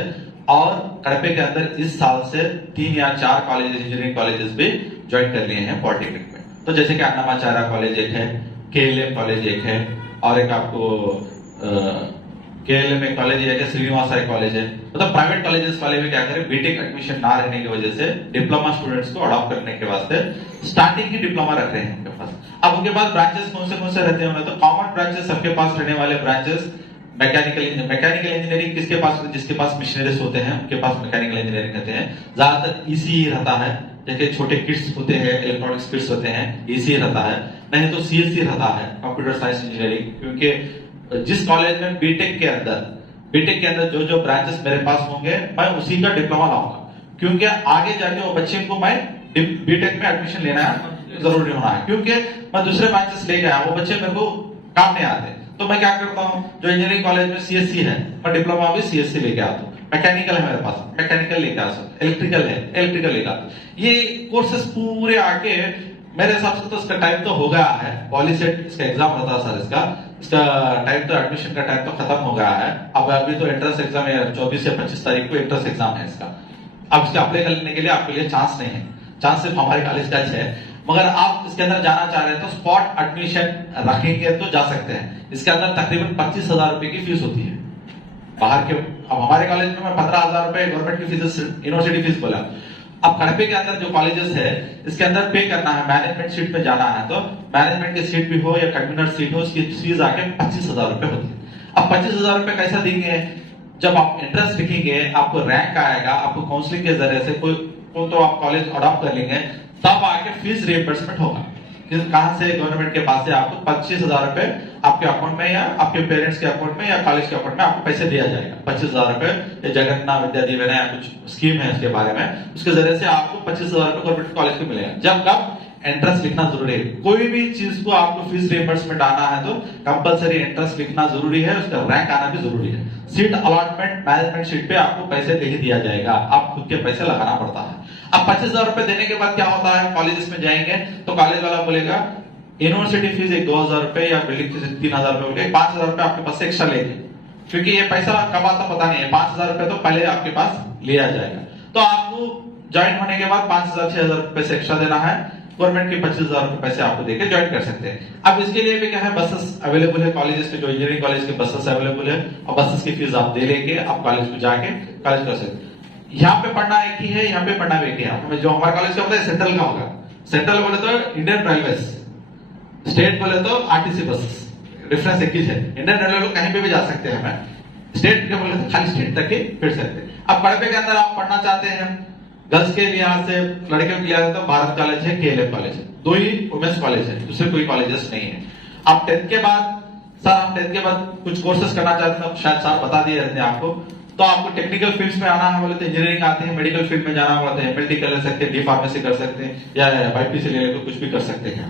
और कड़पे के अंदर इस साल से 3 या 4 कॉलेजेस इंजीनियरिंग कॉलेजेस भी ज्वाइन कर लिए हैं पॉलिटेक्निक में। तो जैसे कि अन्नामाचार्य कॉलेज एक है, KLM कॉलेज एक है, और एक आपको KLM में कॉलेज एक है, श्रीनिवासाई कॉलेज है। मतलब प्राइवेट कॉलेजेस वाले भी क्या करें, बीटेक एडमिशन ना रहने की वजह से डिप्लोमा स्टूडेंट्स को अडॉप्ट करने के वास्ते स्टार्टिंग की डिप्लोमा रख रहे हैं उनके पास। अब उनके पास ब्रांचेस कौन से रहते हैं, तो कॉमन ब्रांचेस सबके पास रहने वाले ब्रांचेस मैकेनिकल इंजीनियरिंग किसके पास, जिसके पास मशीनरीज होते हैं उनके पास मैकेनिकल इंजीनियरिंग रहते हैं। ज्यादातर ईसी रहता है, जैसे छोटे किट्स होते हैं, इलेक्ट्रॉनिक्स किट्स होते हैं, ईसी रहता है, नहीं तो CSC रहता है, कंप्यूटर साइंस इंजीनियरिंग। क्योंकि जिस कॉलेज में बीटेक के अंदर जो ब्रांचेस मेरे पास होंगे मैं उसी का डिप्लोमा लाऊंगा, क्योंकि आगे जाके वो बच्चे को मैं बीटेक में एडमिशन लेना जरूरी होना है। क्योंकि मैं दूसरे ब्रांचेस ले गया, वो बच्चे मेरे को काम नहीं आते, तो मैं क्या करता हूँ, जो इंजीनियरिंग कॉलेज में CSC है मैं डिप्लोमा भी CSC लेके आता हूँ, मैकेनिकल है मेरे पास मैकेनिकल लेके आ सकता, इलेक्ट्रिकल है इलेक्ट्रिकल लेके आता। ये कोर्सेस पूरे आके मेरे हिसाब से तो इसका टाइम तो हो गया है, पॉलीसेट इसका एग्जाम होता है सर इसका, इसका टाइम तो एडमिशन का टाइम तो खत्म हो गया है। अब अभी तो एंट्रेंस एग्जाम है, 24 से 25 तारीख को एंट्रेंस एग्जाम है इसका। अब इसका अप्लाई करने के लिए आपके लिए चांस नहीं है, चांस सिर्फ हमारे कॉलेज का है। मगर आप इसके अंदर जाना चाह रहे हैं तो स्पॉट एडमिशन रखेंगे तो जा सकते हैं। इसके अंदर तकरीबन 25,000 रुपए की फीस होती है बाहर के। अब हमारे कॉलेज में 15,000 रुपए गवर्नमेंट की फीस, यूनिवर्सिटी फीस बोला। अब कड़पे के अंदर जो कॉलेजेस है इसके अंदर पे करना है, मैनेजमेंट सीट में जाना है तो मैनेजमेंट की सीट भी हो या कन्वीनर सीट हो, उसकी फीस आके 25,000 रुपए होती है। अब 25,000 रुपए कैसा देंगे? जब आप इंटरेस्ट लिखेंगे, आपको रैंक आएगा, आपको काउंसलिंग के जरिए से कोई तो आप कॉलेज अडॉप्ट कर लेंगे, तब आके फीस रिइंबर्समेंट होगा। कहां से? गवर्नमेंट के पास से आपको 25,000 रुपए आपके अकाउंट में या आपके पेरेंट्स के अकाउंट में या कॉलेज के अकाउंट में आपको पैसे दिया जाएगा। 25,000 रुपए जगन्नाथ विद्या दीवेना या कुछ स्कीम है उसके बारे में, उसके जरिए से आपको 25,000 रुपए गवर्नमेंट कॉलेज को मिलेगा। जब कब एंट्रेंस लिखना जरूरी है, कोई भी चीज को आपको फीस रिइंबर्समेंट आना है तो कंपलसरी एंट्रेंस लिखना जरूरी है, उसका रैंक आना भी जरूरी है। सीट अलॉटमेंट मैनेजमेंट सीट पे आपको पैसे दे ही दिया जाएगा, आप खुद के पैसे लगाना पड़ता है। अब 25,000 रुपए देने के बाद क्या होता है? कॉलेज में जाएंगे तो कॉलेज वाला बोलेगा यूनिवर्सिटी फीस 2,000 रुपए या बिल्डिंग फीस 3,000 रुपए बोलेगा, 5,000 रुपए आपके पास से एक्स्ट्रा लेंगे, क्योंकि ये पैसा कब आता पता नहीं है। 5,000 रुपए तो पहले आपके पास लिया जाएगा, तो आपको ज्वाइन होने के बाद 5,000 6,000 रुपए से एक्स्ट्रा देना है। गवर्नमेंट के 25,000 रुपए पैसे आपको देके ज्वाइन कर सकते हैं। अब इसके लिए भी क्या है, बसेस अवेलेबल है कॉलेजेस में, जो इंजीनियरिंग कॉलेज के बसेस अवेलेबल है, और बसेस की फीस आप दे लेके आप कॉलेज में जाके कॉलेज कर सकते हैं। यहाँ पे पढ़ना एक ही है, यहाँ पे पढ़ना भी एक ही है। जो हमारे कॉलेज का होता है सेंट्रल का होगा, सेंट्रल बोले तो इंडियन रेलवे, स्टेट बोले तो आरटीसी बसेस, डिफरेंस एक ही है। इंडियन रेलवे लोग कहीं पे भी जा सकते हैं, हमें स्टेट के बोले तो खाली स्टेट तक ही फिर सकते हैं। अब कड़पे के अंदर आप पढ़ना चाहते हैं गर्ल्स के लिहाज से, लड़कियों के लिहाज से तो भारत कॉलेज है, केएलएफ कॉलेज है, दो ही वुमेन्स कॉलेज है, दूसरे कोई कॉलेजेस नहीं है। आप 10th के बाद, सर हम 10th के बाद कुछ कोर्सेज करना चाहते हैं, शायद सर बता दिए रहते हैं आपको, तो आपको टेक्निकल फील्ड्स में आना है बोले तो इंजीनियरिंग आते हैं, मेडिकल फील्ड में जाना बोलते हैं एमएलटी कर सकते हैं, डी फार्मेसी कर सकते हैं, या बाईपीसी ले लेकर कुछ भी कर सकते हैं।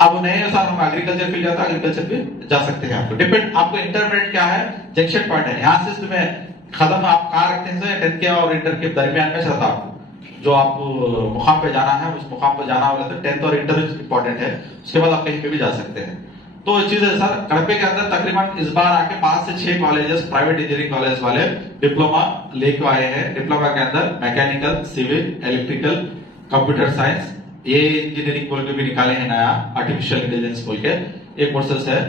अब नहीं है सर हम एग्रीकल्चर फील्ड जाता है, एग्रीकल्चर भी जा सकते हैं। आपको डिपेंड, आपको इंटरमीडिएट क्या है, जंक्शन पॉइंट है, यहाँ से तुम्हें खत्म आप कहाँ रखते हैं, 10th के और इंटर के दरमियान में रहता आपको जो आपको मुकाम पे जाना है, उस मुकाम पे जाना वाला तो 10th और इंटर इंपॉर्टेंट है, उसके बाद आप कहीं पे भी जा सकते हैं। तो ये चीज है सर, कड़पे के अंदर तकरीबन इस बार आके 5 से 6 कॉलेजेस प्राइवेट इंजीनियरिंग कॉलेज वाले डिप्लोमा लेके आए हैं। डिप्लोमा के अंदर mechanical, civil, electrical, computer science, ये इंजीनियरिंग बोल के भी निकाले हैं नया, आर्टिफिशियल इंटेलिजेंस बोल के ये कोर्सेस है,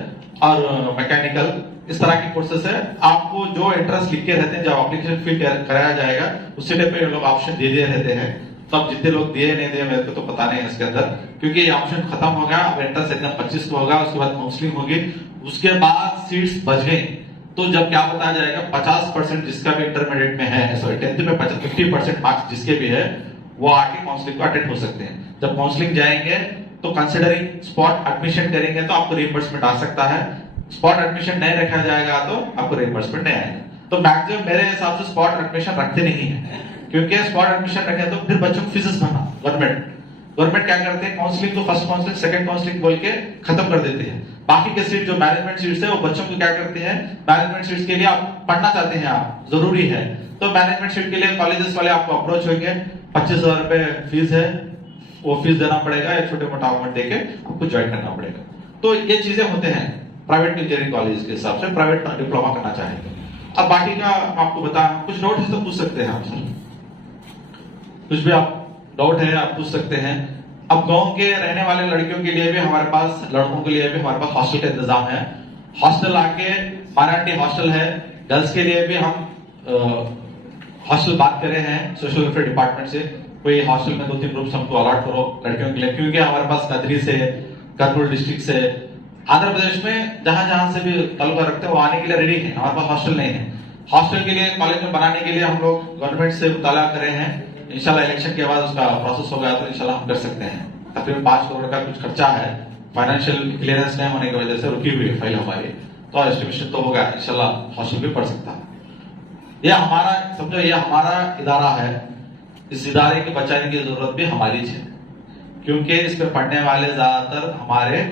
और मैकेनिकल, इस तरह के कोर्सेस है। आपको जो एंट्रेंस लिख के रहते हैं, जब एप्लीकेशन फिल कराया जाएगा उसी टाइप पे लोग ऑप्शन दे दिए रहते हैं। तब जितने लोग दिए नहीं दिए मेरे को तो पता नहीं है इसके अंदर, क्योंकि ये ऑप्शन खत्म हो गया। अब एंट्रेंस एग्जाम 25 को होगा, उसके बाद काउंसलिंग होगी, उसके बाद सीट्स बच गई तो जब क्या बताया जाएगा 50% जिसका भी इंटरमीडिएट में है, सॉरी 10th में 50% मार्क्स जिसके भी है वो आके काउंसलिंग को अटेंड हो सकते हैं। जब काउंसलिंग जाएंगे तो कंसिडरिंग स्पॉट एडमिशन करेंगे तो आपको रिइंबर्समेंट आ सकता है, स्पॉट एडमिशन नहीं रखा जाएगा तो आपको रिइंबर्समेंट नहीं आएगा। तो मैक्सिमम मेरे हिसाब से स्पॉट एडमिशन रखते नहीं है, क्योंकि स्पॉट एडमिशन रखे तो फिर बच्चों को फीसेस भरना, गवर्नमेंट क्या करते हैं, काउंसलिंग को फर्स्ट काउंसलिंग सेकंड काउंसलिंग बोल के खत्म कर देते हैं। बाकी के सीट जो मैनेजमेंट सीट्स है वो बच्चों को क्या करते हैं, मैनेजमेंट सीट्स के लिए आप पढ़ना चाहते हैं, आप जरूरी है तो मैनेजमेंट सीट के लिए कॉलेजेस वाले आपको अप्रोच होंगे, 25,000 रुपए फीस है, वो फीस देना पड़ेगा या छोटे मोटा अमाउंट देके आपको ज्वाइन करना पड़ेगा। तो ये चीजें होते हैं प्राइवेट इंजीनियरिंग कॉलेज के हिसाब से, प्राइवेट डिप्लोमा करना चाहेंगे। अब बाकी का आपको बता, कुछ डाउट है तो पूछ सकते हैं आप सर, कुछ भी आप डाउट है आप पूछ सकते हैं। अब गांव के रहने वाले लड़कियों के लिए भी हमारे पास, लड़कों के लिए भी हमारे पास हॉस्टल का इंतजाम है। हॉस्टल आके माइनॉरिटी हॉस्टल है, गर्ल्स के लिए भी हम हॉस्टल बात कर रहे हैं सोशल वेलफेयर डिपार्टमेंट से, कोई हॉस्टल में 2-3 रूम्स हमको अलॉट करो लड़कियों के लिए, क्योंकि हमारे पास कदरी से, कर्नूल डिस्ट्रिक्ट से, आंध्र प्रदेश में जहां जहां से भी ताल्लुका रखते हैं वो आने के लिए रेडी है। हमारे पास हॉस्टल नहीं है, हॉस्टल के लिए कॉलेज में बनाने के लिए हम लोग गवर्नमेंट से मुताला कर रहे हैं। इंशाल्लाह इलेक्शन के बाद उसका प्रोसेस हो गया तो इंशाल्लाह हम कर सकते हैं। तकरीबन 5 करोड़ का कुछ खर्चा है, फाइनेंशियल क्लियरेंस नहीं होने की वजह से रुकी हुई है फाइल हमारी, तो एस्टिमेशन तो होगा, इंशाल्लाह हॉस्टल भी पढ़ सकता है। यह हमारा, समझो ये हमारा इदारा है, इस इदारे को बचाने की जरूरत भी हमारी है, क्योंकि इस पर पढ़ने वाले ज्यादातर हमारे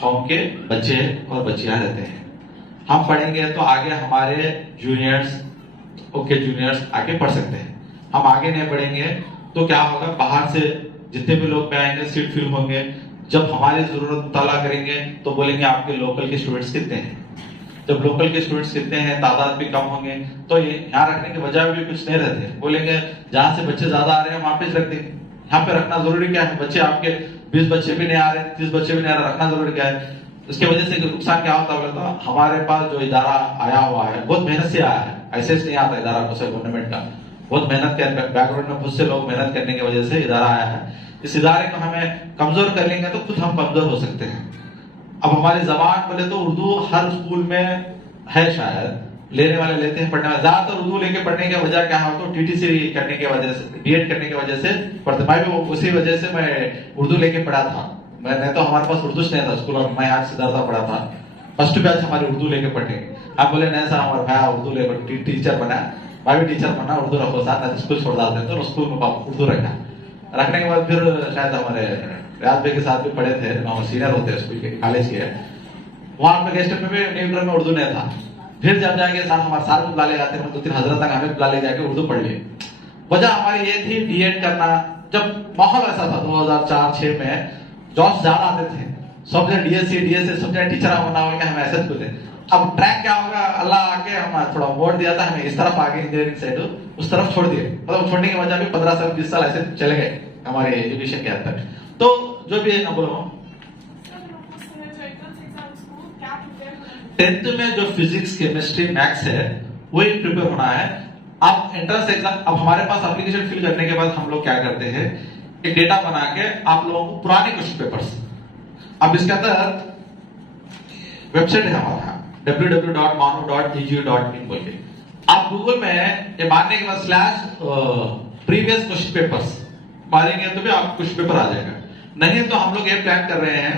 कौम के बच्चे और बच्चियां रहते हैं। हम पढ़ेंगे तो आगे हमारे जूनियर्स, ओके जूनियर्स आगे पढ़ सकते हैं। हम आगे नहीं पढ़ेंगे तो क्या होगा, बाहर से जितने भी लोग पे आएंगे सीट फिल होंगे, जब हमारी जरूरत मुताला करेंगे तो बोलेंगे आपके लोकल के स्टूडेंट्स कितने हैं। जब लोकल के स्टूडेंट्स कितने हैं, तादाद भी कम होंगे, तो ये यहाँ रखने के बजाय भी कुछ नहीं रहते, बोलेंगे जहां से बच्चे ज्यादा आ रहे हैं वहां पे रख देंगे। यहाँ पे रखना जरूरी क्या है, बच्चे आपके 20 बच्चे भी नहीं आ रहे, 30 बच्चे भी नहीं आ रहे, रखना जरूरी क्या है। इसकी वजह से नुकसान क्या होता है, तो हमारे पास जो इदारा आया हुआ है बहुत मेहनत से आया है, ऐसे नहीं आता इदारा गवर्नमेंट का, बहुत मेहनत के बैकग्राउंड में बहुत से लोग मेहनत करने की वजह से इदारा आया है। इस इदारे को हमें कमजोर कर लेंगे तो खुद हम कमजोर हो सकते हैं। अब हमारी जबान बोले तो उर्दू हर स्कूल में है, शायद लेने वाले लेते हैं, पढ़ने वाले ज्यादातर उर्दू लेके पढ़ने के वजह क्या है, तो टीटीसी करने की वजह से, बीएड करने की वजह से पढ़ते। मैं भी उसी वजह से मैं उर्दू लेके पढ़ा था। मैं तो हमारे पास उर्दू नहीं था स्कूल में, मैं आज सिद्धार्थ पढ़ा था, फर्स्ट बैच हमारे उर्दू लेके पढ़े। आप बोले नहीं सर हमारे भाई उर्दू लेकर टीचर बना, मैं भी टीचर बना, उर्दू रखो साथ, स्कूल छोड़ डालते तो स्कूल में उर्दू रखा। रखने के बाद फिर शायद हमारे रियाज भाई के साथ भी पढ़े थे, सीनियर होते हैं स्कूल के, कॉलेज के, वहां पे गेस्ट में भी न्यूट्रल में उर्दू नहीं था। फिर जब जाएंगे साथ हमारे साथ बुला ले जाते हैं, 2-3 हज़रत तक हमें बुला ले जाके उर्दू पढ़ लिए। वजह हमारी ये थी बीएड करना, जब माहौल ऐसा था 2004-06 में जॉब्स ज्यादा आते थे, सब जगह डीएससी सब जगह टीचर बनना होगा, हम ऐसे बोले। अब ट्रैक क्या होगा, अल्लाह आके हम थोड़ा मोड़ दिया था, हमें इस तरफ आगे इंजीनियरिंग साइड उस तरफ छोड़ दिए, मतलब छोड़ने की वजह भी 15 साल 20 साल ऐसे चले गए हमारे एजुकेशन के अंदर। तो जो भी है ना बोलो, 10th में जो फिजिक्स केमिस्ट्री मैथ्स है वही प्रिपेयर होना है। आप एंट्रेंस एग्जाम, अब हमारे पास एप्लीकेशन फिल करने के बाद हम लोग क्या करते हैं, एक डेटा बना के आप लोगों को पुराने क्वेश्चन पेपर्स, अब इसके अंदर वेबसाइट है हमारा www.manu.edu.in बोल के, आप गूगल में ये मारने के बाद /प्रीवियस क्वेश्चन पेपर्स मारेंगे तो भी आपको क्वेश्चन पेपर आ जाएगा। नहीं तो हम लोग ये प्लान कर रहे हैं,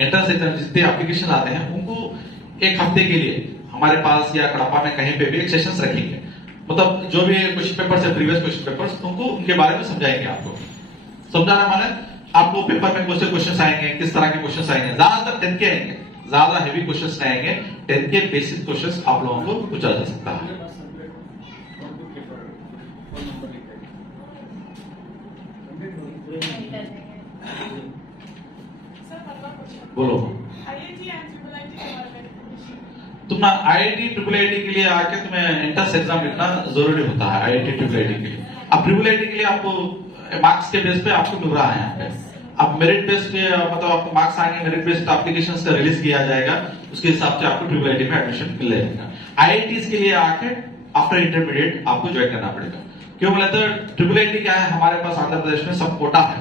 एंट्रेंस एग्जाम जितने एप्लीकेशन आते हैं उनको एक हफ्ते के लिए हमारे पास या कड़प्पा में कहीं पे भी एक सेशंस रखेंगे, मतलब जो भी क्वेश्चन पेपर्स है प्रीवियस क्वेश्चन पेपर्स, उनको उनके बारे में समझाएंगे। आपको समझाना माने आपको पेपर में कौन से क्वेश्चन आएंगे, किस तरह के क्वेश्चन आएंगे, ज्यादातर 10 के आएंगे, ज्यादा हेवी क्वेश्चन आएंगे, 10 के बेसिक क्वेश्चन आप लोगों को पूछा जा सकता है। बोलो तुम ना IIT IIIT के लिए आके तुम्हें एंट्रेंस एग्जाम लिखना जरूरी होता है। IIT IIIT के लिए, अब IIIT के लिए आपको मार्क्स के बेस पे आपको मिल रहा है यहाँ पे, अब मेरिट बेस पे मतलब आपको मार्क्स आएंगे, मेरिट बेस पे एप्लीकेशंस का रिलीज किया जाएगा, उसके हिसाब से आपको IIIT में एडमिशन मिल जाएगा। IITs के लिए आके आफ्टर इंटरमीडिएट आपको ज्वाइन करना पड़ेगा। क्यों बोले तो IIIT क्या है, हमारे पास आंध्र प्रदेश में सब कोटा है,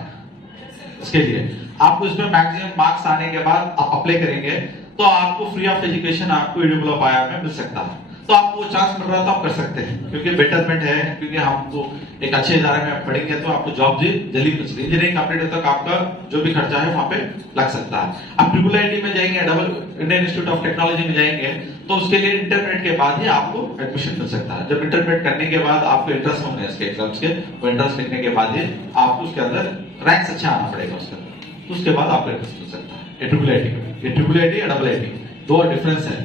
इसके लिए आपको इसमें मैक्सिमम मार्क्स आने के बाद आप अप्लाई करेंगे तो आपको फ्री ऑफ एजुकेशन आपको IIT में मिल सकता है। तो आपको चांस मिल रहा है तो आप कर सकते हैं, क्योंकि बेटरमेंट है, क्योंकि हमको एक अच्छे इदारे में पढ़ेंगे तो आपको जॉब भी जल्दी मिल सकती है। इंजीनियरिंग कंप्लीट तक आपका जो भी खर्चा है वहां पे लग सकता है। आप IIT में जाएंगे, इंडियन इंस्टीट्यूट ऑफ टेक्नोलॉजी में जाएंगे तो उसके लिए इंटरमीडिएट के बाद ही आपको एडमिशन मिल सकता है। जब इंटरमीडिएट करने के बाद आपको इंट्रेंस होंगे इसके एग्जाम्स के, वो इंट्रेंस लिखने के बाद ही आपको उसके अंदर रैंक्स अच्छा आना पड़ेगा उसके अंदर, तो उसके बाद आपको एडमिशन मिल सकता है। IIIT IIIT दो डिफरेंस है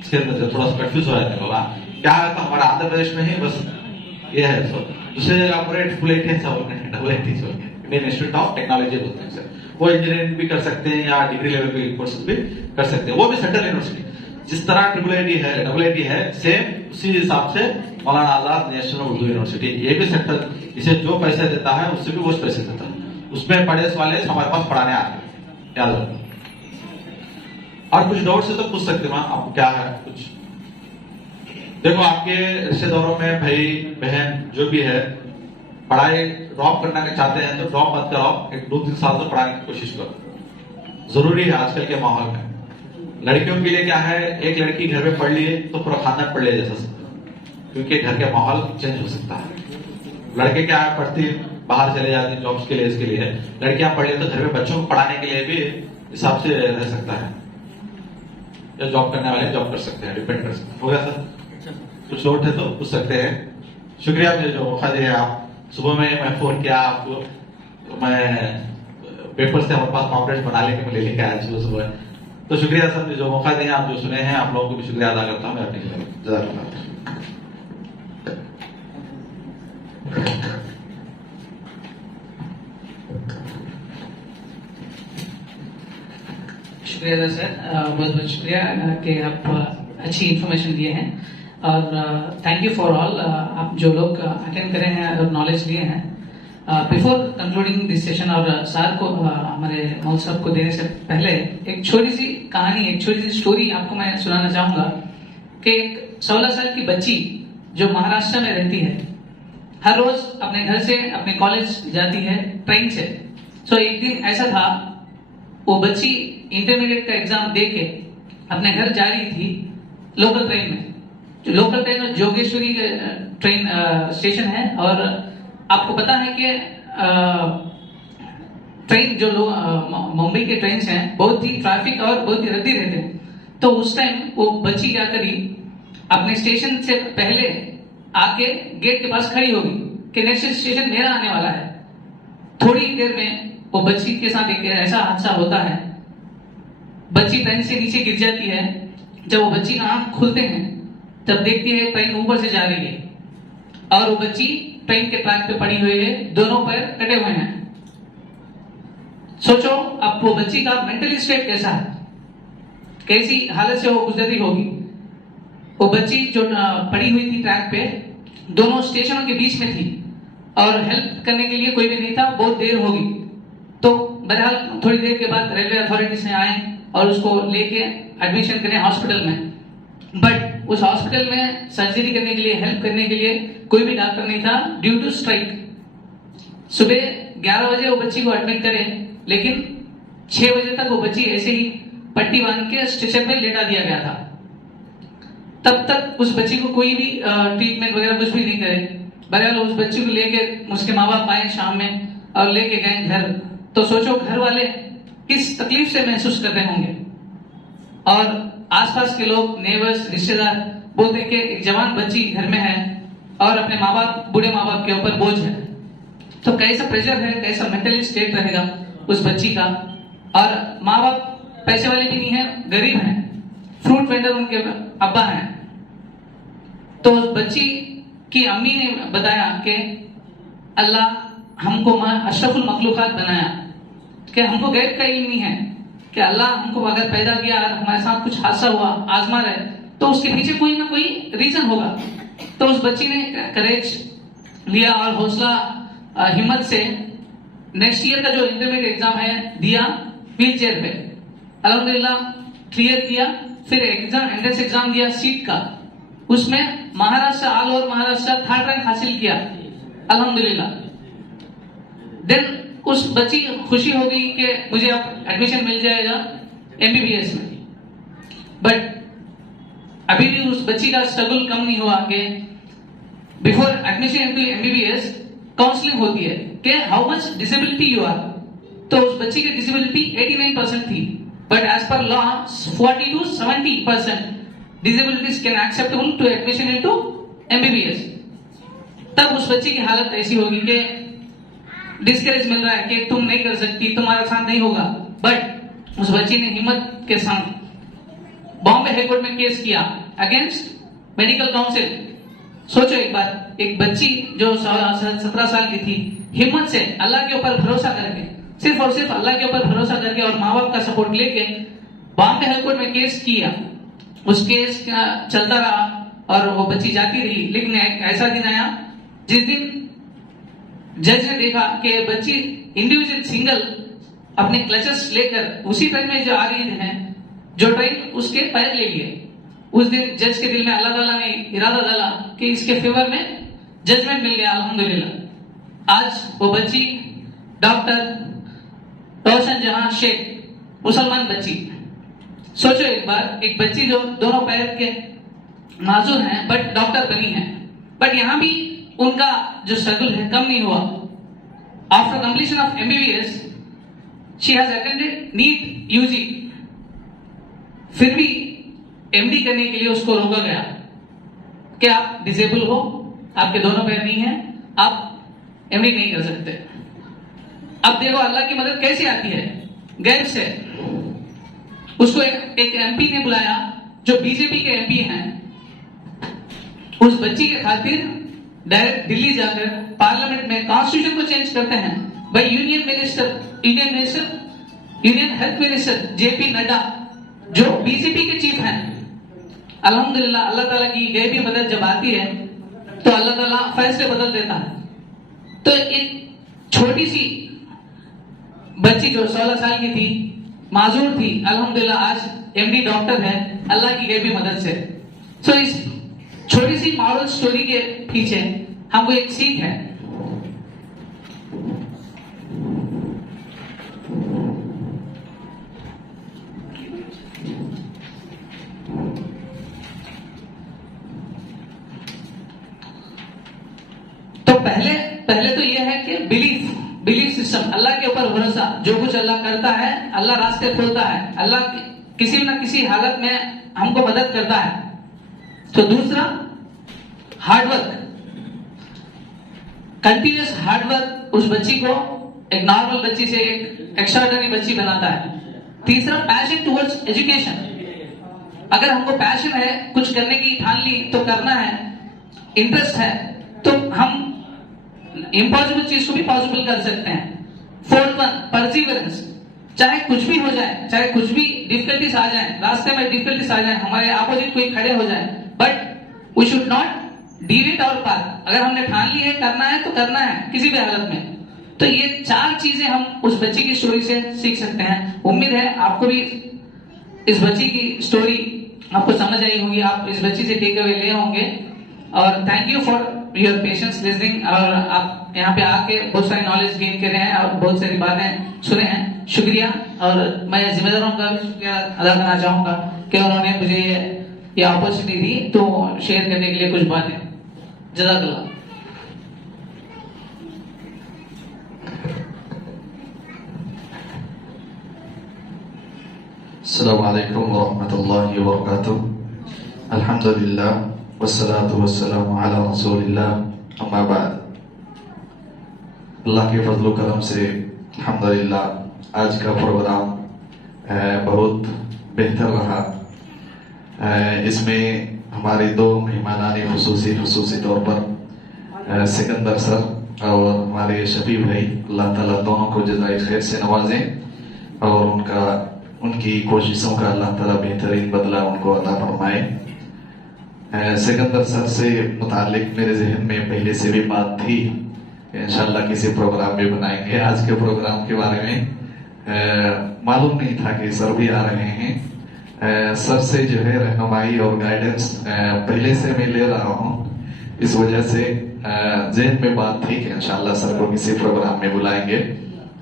इसके अंदर, थोड़ा सा कंफ्यूज हो जाते हैं बाबा क्या है, तो हमारा आंध्र प्रदेश में ही बस ये है, सो दूसरे जगह पूरे IIIT है, सब IIT Indian institute of technology बोलते हैं सर। वो इंजीनियरिंग भी कर सकते हैं या डिग्री लेवल के कोर्सेज भी कर सकते हैं, वो भी सेंट्रल यूनिवर्सिटी। जिस तरह IIIT है सेम उसी हिसाब से मौलाना आजाद नेशनल उर्दू यूनिवर्सिटी, ये भी सेंट्रल, इसे जो पैसे देता है उससे भी वो पैसे देता है, उसमें पढ़े वाले हमारे पास पढ़ाने आते हैं, याद रखो। और कुछ डाउट से तो पूछ सकते हो आपको क्या है कुछ। देखो आपके रिश्तेदारों में भाई बहन जो भी है पढ़ाई ड्रॉप करना चाहते हैं तो ड्रॉप मत कराओ, 1-2-3 साल तो पढ़ाने की कोशिश करो, जरूरी है आजकल के माहौल में। लड़कियों के लिए क्या है, एक लड़की घर में पढ़ लिए तो पूरा खानदान पढ़ लिया जैसा, क्योंकि घर के माहौल चेंज हो सकता है। लड़के क्या है पढ़ती बाहर चले जाते हैं जॉब्स के लिए, इसके लिए लड़कियां पढ़ लिए तो घर में बच्चों को पढ़ाने के लिए भी हिसाब से रह सकता है, या जॉब करने वाले जॉब कर सकते हैं, डिपेंड कर सकते हैं। हो गया सर, कुछ डाउट है तो पूछ सकते हैं। शुक्रिया मुझे जो मौका दिया आप, सुबह में मैं फोन किया आपको, तो मैं पेपर से हमारे पास कॉन्फ्रेंस बना लेके मैं लेके आया सुबह, तो शुक्रिया सर जो मौका दिया, आप जो सुने हैं आप लोगों को भी शुक्रिया अदा करता हूँ मैं अपनी। शुक्रिया सर, बहुत बहुत शुक्रिया कि आप अच्छी इन्फॉर्मेशन दिए हैं और थैंक यू फॉर ऑल, आप जो लोग अटेंड करे हैं और नॉलेज लिए हैं। बिफोर कंक्लूडिंग दिस सेशन और सर को हमारे मौल साहब को देने से पहले एक छोटी सी कहानी, एक छोटी सी स्टोरी आपको मैं सुनाना चाहूंगा कि एक 16 साल की बच्ची जो महाराष्ट्र में रहती है, हर रोज अपने घर से अपने कॉलेज जाती है ट्रेन से। सो एक दिन ऐसा था, वो बच्ची इंटरमीडिएट का एग्जाम दे के अपने घर जा रही थी लोकल ट्रेन में। जो लोकल ट्रेन में जोगेश्वरी ट्रेन स्टेशन है और आपको पता है कि ट्रेन जो मुंबई के ट्रेन हैं बहुत ही ट्रैफिक और बहुत ही रद्दी रहते हैं। तो उस टाइम वो बच्ची क्या करी, अपने स्टेशन से पहले आके गेट के पास खड़ी होगी कि नेक्स्ट स्टेशन मेरा आने वाला है। थोड़ी ही देर में वो बच्ची के साथ एक ऐसा हादसा होता है, बच्ची ट्रेन से नीचे गिर जाती है। जब वो बच्ची का आंख खुलते हैं तब देखती है ट्रेन ऊपर से जा रही है और वो बच्ची ट्रेन के ट्रैक पे पड़ी हुई है, दोनों पैर कटे हुए हैं। सोचो अब वो बच्ची का मेंटली स्टेट कैसा है, कैसी हालत से वो गुजर रही होगी। वो बच्ची जो पड़ी हुई थी ट्रैक पे, दोनों स्टेशनों के बीच में थी और हेल्प करने के लिए कोई भी नहीं था, बहुत देर होगी। तो बहरहाल थोड़ी देर के बाद रेलवे अथॉरिटीज ने आए और उसको लेके एडमिशन करें हॉस्पिटल में। बट उस हॉस्पिटल में सर्जरी करने के लिए, हेल्प करने के लिए कोई भी डॉक्टर नहीं था ड्यू टू स्ट्राइक। सुबह 11 बजे वो बच्ची को एडमिट करें, लेकिन 6 बजे तक वो बच्ची ऐसे ही पट्टी बांध के स्ट्रेचर में लेटा दिया गया था। तब तक उस बच्ची को कोई भी ट्रीटमेंट वगैरह कुछ भी नहीं करे। बहरहाल उस बच्ची को लेके उसके माँ बाप आए शाम में और लेके गए घर। तो सोचो घर वाले किस तकलीफ से महसूस कर रहे होंगे। और आसपास के लोग, नेबर्स, रिश्तेदार बोलते हैं कि एक जवान बच्ची घर में है और अपने माँ बाप, बूढ़े माँ बाप के ऊपर बोझ है। तो कैसा प्रेशर है, कैसा मेंटली स्टेट रहेगा उस बच्ची का। और माँ बाप पैसे वाले भी नहीं है, गरीब हैं, फ्रूट वेंडर उनके अब्बा हैं। तो उस बच्ची की अम्मी ने बताया कि अल्लाह हमको अशरफुल मखलूकात बनाया, कि हमको गैब का इल्म नहीं है कि अल्लाह हमको अगर पैदा किया और हमारे साथ कुछ हादसा हुआ, आजमा रहे, तो उसके पीछे कोई ना कोई रीजन होगा। तो उस बच्ची ने करेज लिया और हौसला, हिम्मत से नेक्स्ट ईयर का जो इंटरमीडिएट एग्जाम है दिया व्हील चेयर पे, अल्हम्दुलिल्लाह क्लियर किया। फिर एग्जाम, एंट्रेंस एग्जाम दिया सीट का, उसमें Maharashtra, all over Maharashtra 3rd rank हासिल किया अल्हम्दुलिल्लाह। देन उस बच्ची खुशी हो गई कि मुझे अब एडमिशन मिल जाएगा एमबीबीएस में। बट अभी भी उस बच्ची का स्ट्रगल कम नहीं हुआ कि before admission into MBBS counselling होती है कि how much disability you are. तो उस बच्ची की डिसेबिलिटी 89% थी, but as per law 40 to 70% disabilities can acceptable to admission into MBBS। तब उस बच्ची की हालत ऐसी होगी कि डिस्करेज मिल रहा है कि तुम नहीं कर सकती, तुम्हारा साथ नहीं होगा। बट उस बच्ची ने हिम्मत के साथ बॉम्बे हाई कोर्ट में केस किया अगेंस्ट मेडिकल काउंसिल। सोचो एक बार, एक बच्ची जो 17 साल की थी, हिम्मत से अल्लाह के ऊपर भरोसा करके, सिर्फ और सिर्फ अल्लाह के ऊपर भरोसा करके और माँ बाप का सपोर्ट लेके बॉम्बे हाई कोर्ट में केस किया। उस केस का चलता रहा और वो बच्ची जाती रही। लेकिन एक ऐसा दिन आया जिस दिन जज ने देखा कि बच्ची इंडिविजुअल सिंगल अपने क्लचेस लेकर उसी ट्रेन में जो आ रही है, जो ट्रेन उसके पैर ले लिए। उस दिन जज के दिल में अल्लाह ताला ने इरादा डाला कि इसके फेवर में जजमेंट मिल गया अल्हम्दुलिल्लाह। आज वो बच्ची डॉक्टर रोशन जहां शेख, मुसलमान बच्ची। सोचो एक बार, एक बच्ची जो दोनों पैर के माजूर हैं बट डॉक्टर बनी है। बट यहां भी उनका जो स्ट्रगल है कम नहीं हुआ। After completion of MBBS she has attended NEET UG. फिर भी एमडी करने के लिए उसको रोका गया कि आप डिसेबल हो, आपके दोनों पैर नहीं है, आप एमडी नहीं कर सकते। अब देखो अल्लाह की मदद कैसे आती है, गैब से। उसको एक एमपी ने बुलाया जो बीजेपी के एमपी हैं। उस बच्ची के खातिर डायरेक्ट दिल्ली जाकर पार्लियामेंट में कॉन्स्टिट्यूशन को चेंज करते हैं। भाई union minister union health minister JP Nadda जो बीजेपी के चीफ हैं, अल्हम्दुलिल्लाह अल्लाह ताला की गैबी मदद जब आती है तो अल्लाह ताला फैसले बदल देता है। तो एक छोटी सी बच्ची जो 16 साल की थी, माजूर थी, अल्हम्दुलिल्लाह आज एमडी डॉक्टर है अल्लाह की गैबी मदद से। सो इस छोटी सी मॉरल स्टोरी के पीछे हमको एक सीख है। तो पहले तो यह है कि बिलीफ सिस्टम, अल्लाह के ऊपर भरोसा, जो कुछ अल्लाह करता है अल्लाह रास्ते खोलता है, अल्लाह किसी न किसी हालत में हमको मदद करता है। तो दूसरा हार्डवर्क, कंटिन्यूस हार्डवर्क उस बच्ची को एक नॉर्मल बच्ची से एक एक्स्ट्राऑर्डिनरी बच्ची बनाता है। तीसरा पैशन टुवर्ड्स एजुकेशन, अगर हमको पैशन है, कुछ करने की ठान ली तो करना है, इंटरेस्ट है, तो हम इम्पॉसिबल चीज को भी पॉसिबल कर सकते हैं। फोर्थ वन परसिवरेंस, चाहे कुछ भी हो जाए, चाहे कुछ भी डिफिकल्टीज आ जाए, रास्ते में डिफिकल्टीज आ जाए, हमारे अपोजिट कोई खड़े हो जाए, but we should not deviate our path. अगर हमने ठान ली है करना है तो करना है किसी भी हालत में। तो ये 4 चीजें हम उस बच्ची की स्टोरी से सीख सकते हैं। उम्मीद है आपको भी इस बच्ची की स्टोरी आपको समझ आई होगी, आप इस बच्ची से टेक अवे ले होंगे। और thank you for your patience listening, और आप यहाँ पे आके बहुत सारी नॉलेज गेन कर रहे हैं और बहुत सारी बातें सुने हैं, शुक्रिया। और मैं जिम्मेदारों का भी शुक्रिया अदा करना चाहूंगा कि उन्होंने मुझे ये अपॉर्चुनिटी दी तो शेयर करने के लिए कुछ बातें। जज़ाकल्लाह। अस्सलामु अलैकुम वरहमतुल्लाहि वबरकातुहू। अल्हम्दुलिल्लाह वस्सलातु वस्सलामु अला रसूलिल्लाह, अम्मा बाद। अल्लाह के फजल करम से अल्हम्दुलिल्लाह आज का प्रोग्राम बहुत बेहतर रहा। इसमें हमारे 2 मेहमानाने खुसूसी तौर पर सिकंदर सर और हमारे शफी भाई, अल्लाह ताला दोनों को जज़ाए खैर से नवाजें और उनकी कोशिशों का अल्लाह ताला बेहतरीन बदला उनको अता फरमाए। सिकंदर सर से मुतालिक मेरे जहन में पहले से भी बात थी, इंशाल्लाह किसी प्रोग्राम में बनाएंगे। आज के प्रोग्राम के बारे में मालूम नहीं था कि सर भी आ रहे हैं। सर से जो है रहनुमाई और गाइडेंस पहले से मैं ले रहा हूँ, इस वजह से जहन में बात थी कि इंशाल्लाह सर को किसी प्रोग्राम में बुलाएंगे।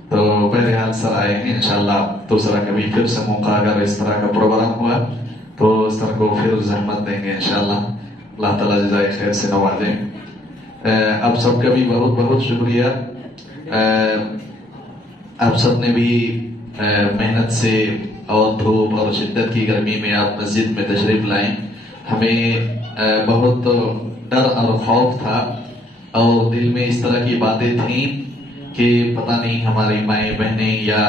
तो बहरहाल सर आए हैं, इंशाल्लाह दूसरा कभी फिर से मौका अगर इस तरह का प्रोग्राम हुआ तो सर को फिर जहमत देंगे इंशाल्लाह। अल्लाह ताला जज़ाए खैर से नवाजें। आप सबका भी बहुत बहुत शुक्रिया। आप सब ने भी मेहनत से और धूप और शिद्दत की गर्मी में आप मस्जिद में तशरीफ लाए। हमें बहुत डर और खौफ था और दिल में इस तरह की बातें थीं कि पता नहीं हमारी माएँ बहनें या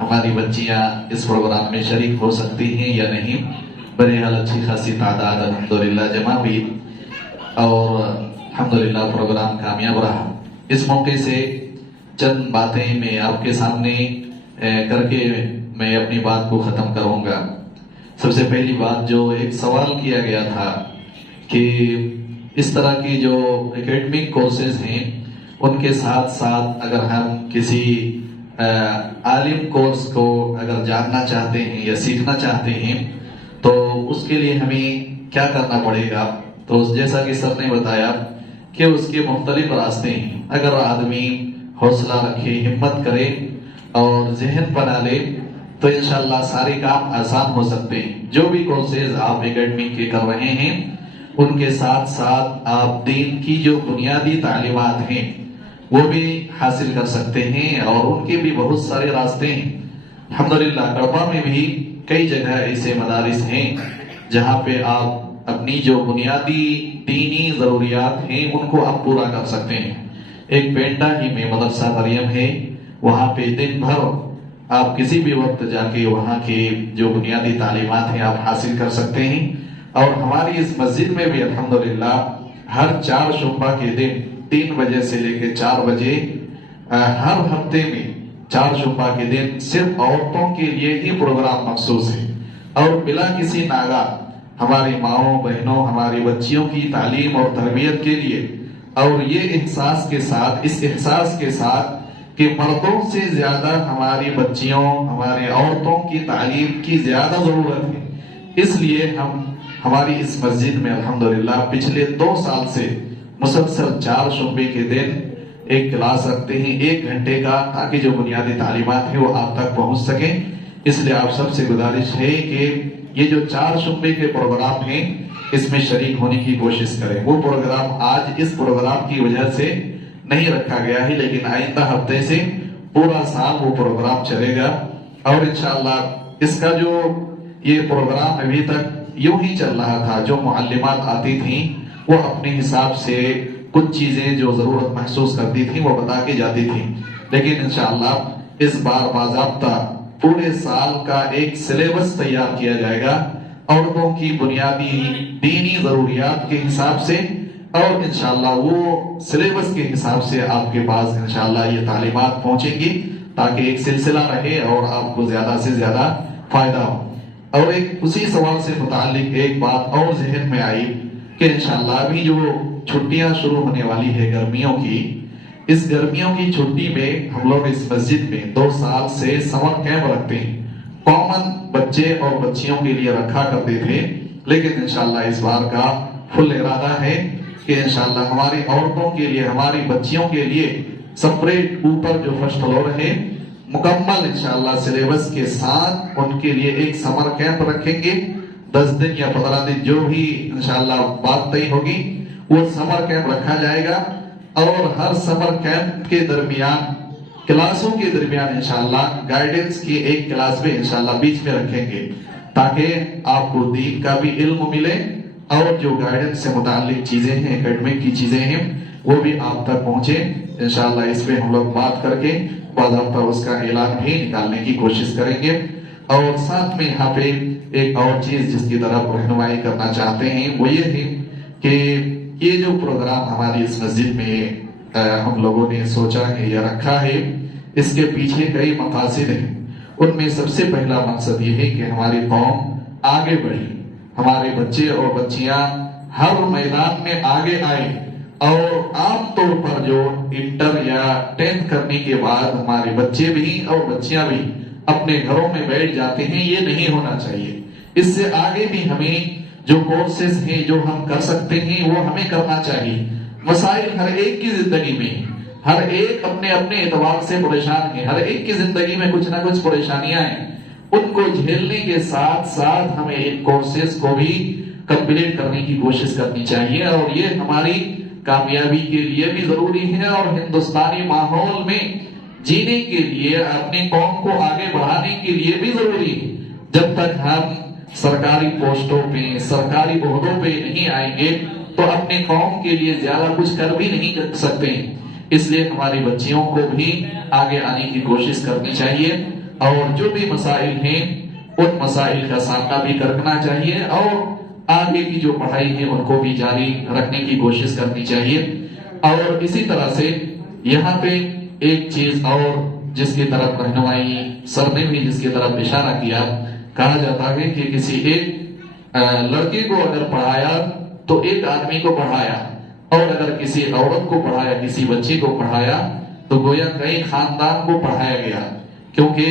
हमारी बच्चियां इस प्रोग्राम में शरीक हो सकती हैं या नहीं। बहरहाल अच्छी खासी तादाद अल्हम्दुलिल्लाह जमा हुई और अल्हम्दुलिल्लाह प्रोग्राम कामयाब रहा। इस मौके से चंद बातें मैं आपके सामने करके मैं अपनी बात को खत्म करूंगा। सबसे पहली बात, जो एक सवाल किया गया था कि इस तरह की जो एकेडमिक कोर्सेज हैं उनके साथ साथ अगर हम किसी आलिम कोर्स को अगर जानना चाहते हैं या सीखना चाहते हैं तो उसके लिए हमें क्या करना पड़ेगा। तो जैसा कि सर ने बताया कि उसके मुख्तलिफ रास्ते हैं। अगर आदमी हौसला रखे, हिम्मत करे और जहन बना ले तो इंशाल्लाह सारे काम आसान हो सकते हैं। जो भी कोर्सेज आप एकेडमी के कर रहे हैं उनके साथ साथ आप दीन की जो बुनियादी तालीमात हैं वो भी हासिल कर सकते हैं और उनके भी बहुत सारे रास्ते हैं। अल्हम्दुलिल्लाह कड़पा में भी कई जगह ऐसे मदारिस हैं जहाँ पे आप अपनी जो बुनियादी दीनी जरूरियात हैं उनको आप पूरा कर सकते हैं। एक पेंडा ही में मदरसा मरियम है, वहाँ पे दिन भर आप किसी भी वक्त जाके वहाँ के जो बुनियादी तालीमात हैं आप हासिल कर सकते हैं। और हमारी इस मस्जिद में भी अल्हम्दुलिल्लाह हर 4 शुम्बा के दिन 3 बजे से लेकर 4 बजे हर हफ्ते में चारशुम्बा के दिन सिर्फ औरतों के लिए ही प्रोग्राम मखसूस है और बिला किसी नागा हमारी माओ बहनों हमारी बच्चियों की तालीम और तरबियत के लिए और ये एहसास के साथ इस एहसास के साथ कि मर्दों से ज्यादा हमारी बच्चियों हमारे औरतों की तालीम की ज्यादा जरूरत है। इसलिए हम हमारी इस मस्जिद में अल्हम्दुलिल्लाह पिछले 2 साल से मुसलसल चारशुम्बे के दिन एक क्लास रखते हैं 1 घंटे का, ताकि जो बुनियादी तालीमात है वो आप तक पहुंच सके। इसलिए आप सबसे गुजारिश है कि ये जो चारशुम्बे के प्रोग्राम हैं इसमें शरीक होने की कोशिश करें। वो प्रोग्राम आज इस प्रोग्राम की वजह से नहीं रखा गया है, लेकिन आइंदा हफ्ते से पूरा साल वो प्रोग्राम चलेगा और इंशाअल्लाह इसका जो ये प्रोग्राम अभी तक यूं ही चल रहा था। जो मुअल्लिमात आती थी वो अपने हिसाब से कुछ चीजें जो जरूरत महसूस करती थी वो बता के जाती थी, लेकिन इंशाअल्लाह इस बार बाज़ाब्ता पूरे साल का एक सिलेबस तैयार किया जाएगा औरतों की बुनियादी दीनी जरूरियात के हिसाब से, और इंशाअल्लाह वो सिलेबस के हिसाब से आपके पास इंशाअल्लाह ये तालीमात पहुंचेंगी ताकि एक सिलसिला रहे और आपको ज्यादा से ज्यादा फायदा हो। और एक उसी सवाल से मुताल्लिक एक बात और जहन में आई कि इंशाअल्लाह अभी जो छुट्टियां शुरू होने वाली है गर्मियों की, इस गर्मियों की छुट्टी में हम लोग इस मस्जिद में 2 साल से समर कैंप रखते हैं। कॉमन बच्चे और बच्चियों के लिए रखा करते थे, लेकिन इंशाअल्लाह इस बार का फुल इरादा है कि इंशाअल्लाह हमारी औरतों के लिए हमारी बच्चियों के लिए सेपरेट ऊपर जो फर्स्ट फ्लोर है मुकम्मल इंशाअल्लाह सिलेबस के साथ उनके लिए एक समर कैंप रखेंगे। 10 दिन या 15 दिन जो भी इंशाअल्लाह बात तय होगी वो समर कैंप रखा जाएगा और हर समर कैंप के दरमियान क्लासों के दरमियान इंशाअल्लाह गाइडेंस की एक क्लास में इंशाअल्लाह बीच में रखेंगे ताकि आपको दीन का भी इल्म मिले और जो गाइडेंस से मुताल्लिक चीजें हैं एकेडमिक की चीजें हैं वो भी आप तक पहुंचे। इंशाअल्लाह इस पे हम लोग बात करके बाज़ाब्ता उसका ऐलान भी निकालने की कोशिश करेंगे। और साथ में यहाँ पे एक और चीज जिसकी तरफ रहनुमाई करना चाहते हैं वो ये है कि ये जो प्रोग्राम हमारी इस मस्जिद में हम लोगों ने सोचा है या रखा है, इसके पीछे कई मकासद हैं। उनमें सबसे पहला मकसद ये है कि हमारी कौम आगे बढ़े, हमारे बच्चे और बच्चियां हर मैदान में आगे आए और आमतौर पर जो इंटर या 10th करने के बाद हमारे बच्चे भी और बच्चियां भी अपने घरों में बैठ जाते हैं, ये नहीं होना चाहिए। इससे आगे भी हमें जो कोर्सेज हैं जो हम कर सकते हैं वो हमें करना चाहिए। मसाइल हर एक की जिंदगी में, हर एक अपने अपने एतबार से परेशान है, हर एक की जिंदगी में कुछ ना कुछ परेशानियां हैं, उनको झेलने के साथ साथ हमें इन कोर्सेज को भी कंप्लीट करने की कोशिश करनी चाहिए और ये हमारी कामयाबी के लिए भी जरूरी है और हिंदुस्तानी माहौल में जीने के लिए अपनी कौम को आगे बढ़ाने के लिए भी जरूरी है। जब तक हम सरकारी पोस्टों पे सरकारी ओहदों पे नहीं आएंगे तो अपने कौम के लिए ज्यादा कुछ कर भी नहीं कर सकते। इसलिए हमारी बच्चियों को भी आगे आने की कोशिश करनी चाहिए और जो भी मसाइल हैं उन मसाइल का सामना भी करना चाहिए और आगे की जो पढ़ाई है उनको भी जारी रखने की कोशिश करनी चाहिए। और इसी तरह से यहाँ पे एक चीज और जिसकी तरफ रहनुमाई सर ने भी जिसकी तरफ इशारा किया, कहा जाता है कि किसी एक लड़के को अगर पढ़ाया तो एक आदमी को पढ़ाया और अगर किसी औरत को पढ़ाया किसी बच्चे को पढ़ाया तो गोया कई खानदान को पढ़ाया गया, क्योंकि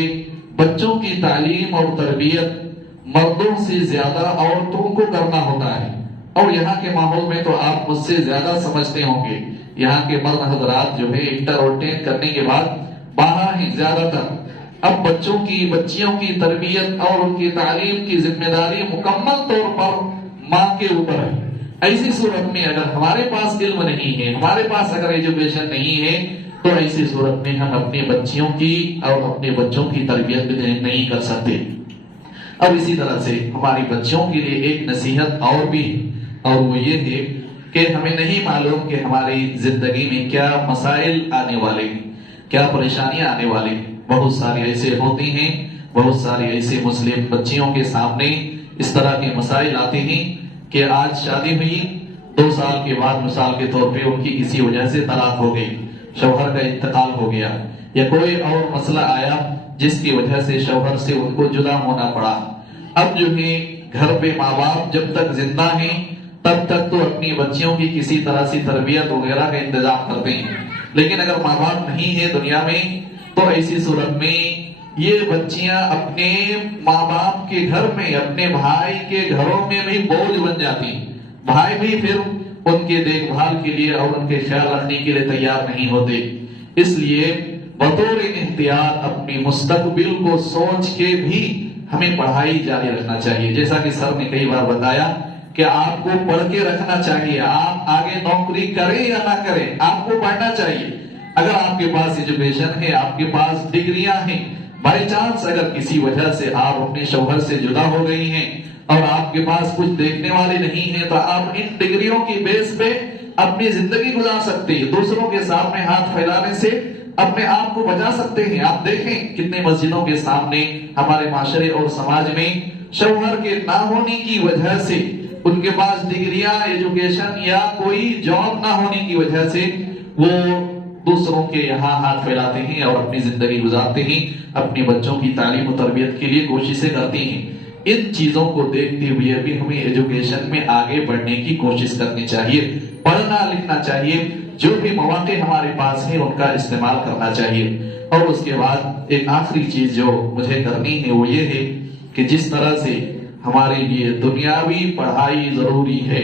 बच्चों की तालीम और तरबियत मर्दों से ज्यादा औरतों को करना होता है। और यहाँ के माहौल में तो आप मुझसे ज्यादा समझते होंगे, यहाँ के मर्द हजरात जो है इंटर और 10th करने के बाद बाहर हैं ज्यादातर। अब बच्चों की बच्चियों की तरबियत और उनकी तालीम की जिम्मेदारी मुकम्मल तौर पर माँ के ऊपर है। ऐसी सूरत में अगर हमारे पास इल्म नहीं है, हमारे पास अगर एजुकेशन नहीं है, तो ऐसी सूरत में हम अपनी बच्चियों की और अपने बच्चों की तरबियत भी नहीं कर सकते। अब इसी तरह से हमारी बच्चियों के लिए एक नसीहत और भी है और वो ये है कि हमें नहीं मालूम कि हमारी जिंदगी में क्या मसाइल आने वाले हैं, क्या परेशानियां आने वाली हैं। बहुत सारी ऐसे होती हैं, बहुत सारी ऐसे मुस्लिम बच्चियों के सामने इस तरह के मसाइल आते हैं कि आज शादी हुई 2 साल के बाद मिसाल के तौर पे उनकी किसी वजह से तलाक हो गई, शौहर का इंतकाल हो गया या कोई और मसला आया जिसकी वजह से शौहर से उनको जुदा होना पड़ा। अब जो है घर पे माँ बाप जब तक जिंदा हैं तब तक तो अपनी बच्चियों की किसी तरह से तरबियत वगैरह का इंतजाम करते हैं, लेकिन अगर माँ बाप नहीं है दुनिया में तो ऐसी सूरत में ये बच्चियां अपने माँ बाप के घर में, अपने भाई के घरों में भी बोझ बन जाती। भाई भी फिर उनके देखभाल के लिए और उनके ख्याल रखने के लिए तैयार नहीं होते। इसलिए बतौर एहतियात अपनी मुस्तकबिल को सोच के भी हमें पढ़ाई जारी रखना चाहिए। जैसा कि सर ने कई बार बताया कि आपको पढ़ के रखना चाहिए, आप आगे नौकरी करें या ना करें, आपको पढ़ना चाहिए। अगर आपके पास एजुकेशन है, आपके पास डिग्रियां हैं, बाई चांस अगर किसी वजह से आप अपने शौहर से जुदा हो गई हैं और आपके पास कुछ देखने वाले नहीं हैं, तो आप इन डिग्रियों की बेस पे अपनी जिंदगी गुजार सकते हैं। दूसरों के सामने हाथ फैलाने से अपने आप को बचा सकते हैं। आप देखें कितने मस्जिदों के सामने हमारे माशरे और समाज में शौहर के ना होने की वजह से, उनके पास डिग्रियां, एजुकेशन या कोई जॉब ना होने की वजह से वो दूसरों के यहाँ हाथ फैलाते हैं और अपनी जिंदगी गुजारते हैं, अपने बच्चों की तालीम और तरबियत के लिए कोशिशें करते हैं। इन चीजों को देखते हुए भी हमें एजुकेशन में आगे बढ़ने की कोशिश करनी चाहिए, पढ़ना लिखना चाहिए, जो भी मौके हमारे पास है उनका इस्तेमाल करना चाहिए। और उसके बाद एक आखिरी चीज जो मुझे करनी है वो ये है कि जिस तरह से हमारे लिए दुनियावी पढ़ाई जरूरी है,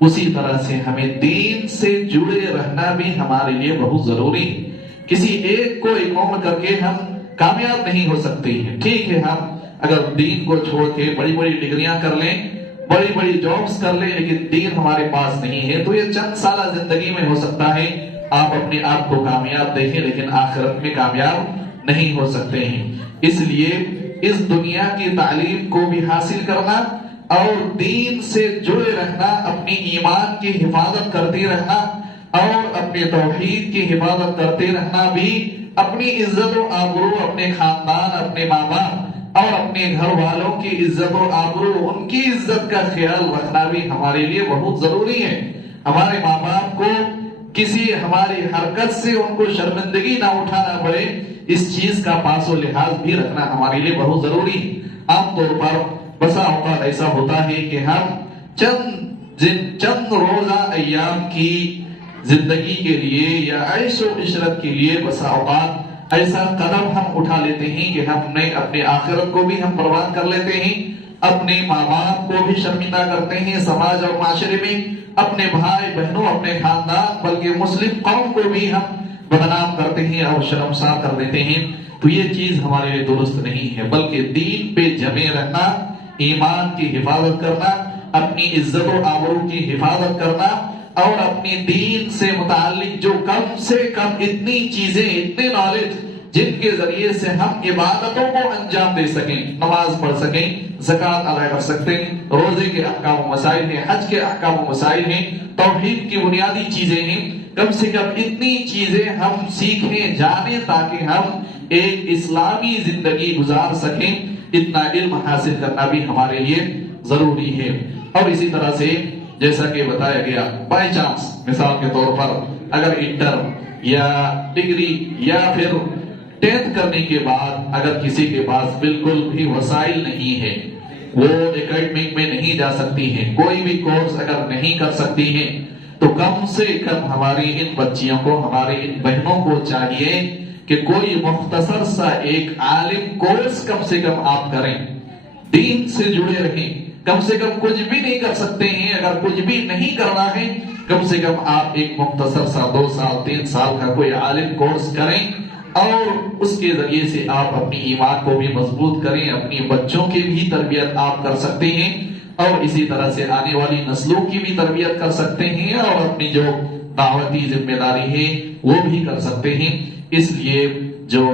उसी तरह से हमें दीन से जुड़े रहना भी हमारे लिए बहुत जरूरी है। किसी एक को इग्नोर करके हम कामयाब नहीं हो सकते हैं। ठीक है, हम अगर दीन को छोड़ के बड़ी बड़ी डिग्रियां कर लें, बड़ी बड़ी जॉब्स कर लें, लेकिन दीन हमारे पास नहीं है तो ये चंद साल जिंदगी में हो सकता है आप अपने आप को कामयाब देखें, लेकिन आखिरत में कामयाब नहीं हो सकते हैं। इसलिए इस दुनिया की तालीम को भी हासिल करना और दीन से जुड़े रहना, अपनी ईमान की हिफाजत करते रहना और अपने तौहीद की हिफाजत करते रहना भी अपनी इज्जत और आबरू, अपने खानदान, अपने माँ बाप और अपने घर वालों की इज्जत और आबरू, उनकी इज्जत का ख्याल रखना भी हमारे लिए बहुत जरूरी है। हमारे माँ बाप को किसी हमारी हरकत से उनको शर्मिंदगी ना उठाना पड़े, इस चीज का पासो लिहाज भी रखना हमारे लिए बहुत जरूरी है। आमतौर पर बसा औकात ऐसा होता है कि हम चंद रोजा अय्याम की जिंदगी के लिए या ऐशो इशरत के लिए बसा औकात ऐसा कदम हम उठा लेते हैं कि हमने अपने आखिरत को भी हम बर्बाद कर लेते हैं, अपने माँ बाप को भी शर्मिंदा करते हैं, समाज और माशरे में अपने भाई बहनों, अपने खानदान, बल्कि मुस्लिम कौम को भी हम बदनाम करते हैं और शर्मसार कर देते हैं। तो ये चीज हमारे लिए दुरुस्त नहीं है, बल्कि दीन पे जमे रहना, ईमान की हिफाजत करना, अपनी इज्जत और आबरू की हिफाजत करना और अपनी दीन से मुताल्लिक जो कम से कम इतनी चीजें, इतने नॉलेज जिनके जरिए से हम इबादतों को अंजाम दे सकें, नमाज पढ़ सकें, ज़कात अदा कर सकते हैं, रोजे के अहकाम मसाइल हैं, हज के अहकाम मसाइल हैं, तौहीद की बुनियादी चीजें हैं, कम से कम इतनी चीजें हम सीखें, जाने, ताकि हम एक इस्लामी जिंदगी गुजार सकें। इतना इल्म हासिल करना भी हमारे लिए जरूरी है। और इसी तरह से जैसा कि बताया गया, बाय चांस मिसाल के तौर पर अगर इंटर या डिग्री या फिर 10th करने के बाद अगर किसी के पास बिल्कुल भी वसाइल नहीं है, वो एकेडमिक में नहीं जा सकती है, कोई भी कोर्स अगर नहीं कर सकती है, तो कम से कम हमारी इन बच्चियों को, हमारी इन बहनों को चाहिए कि कोई मुख्तसर सा एक आलिम कोर्स कम से कम आप करें, दीन से जुड़े रहें। कम से कम कुछ भी नहीं कर सकते हैं, अगर कुछ भी नहीं करना है, कम से कम आप एक मुख्तसर सा 2 साल 3 साल का कोई आलिम कोर्स करें और उसके जरिए से आप अपनी ईमान को भी मजबूत करें, अपनी बच्चों की भी तरबियत आप कर सकते हैं और इसी तरह से आने वाली नस्लों की भी तरबियत कर सकते हैं और अपनी जो दावती जिम्मेदारी है वो भी कर सकते हैं। इसलिए जो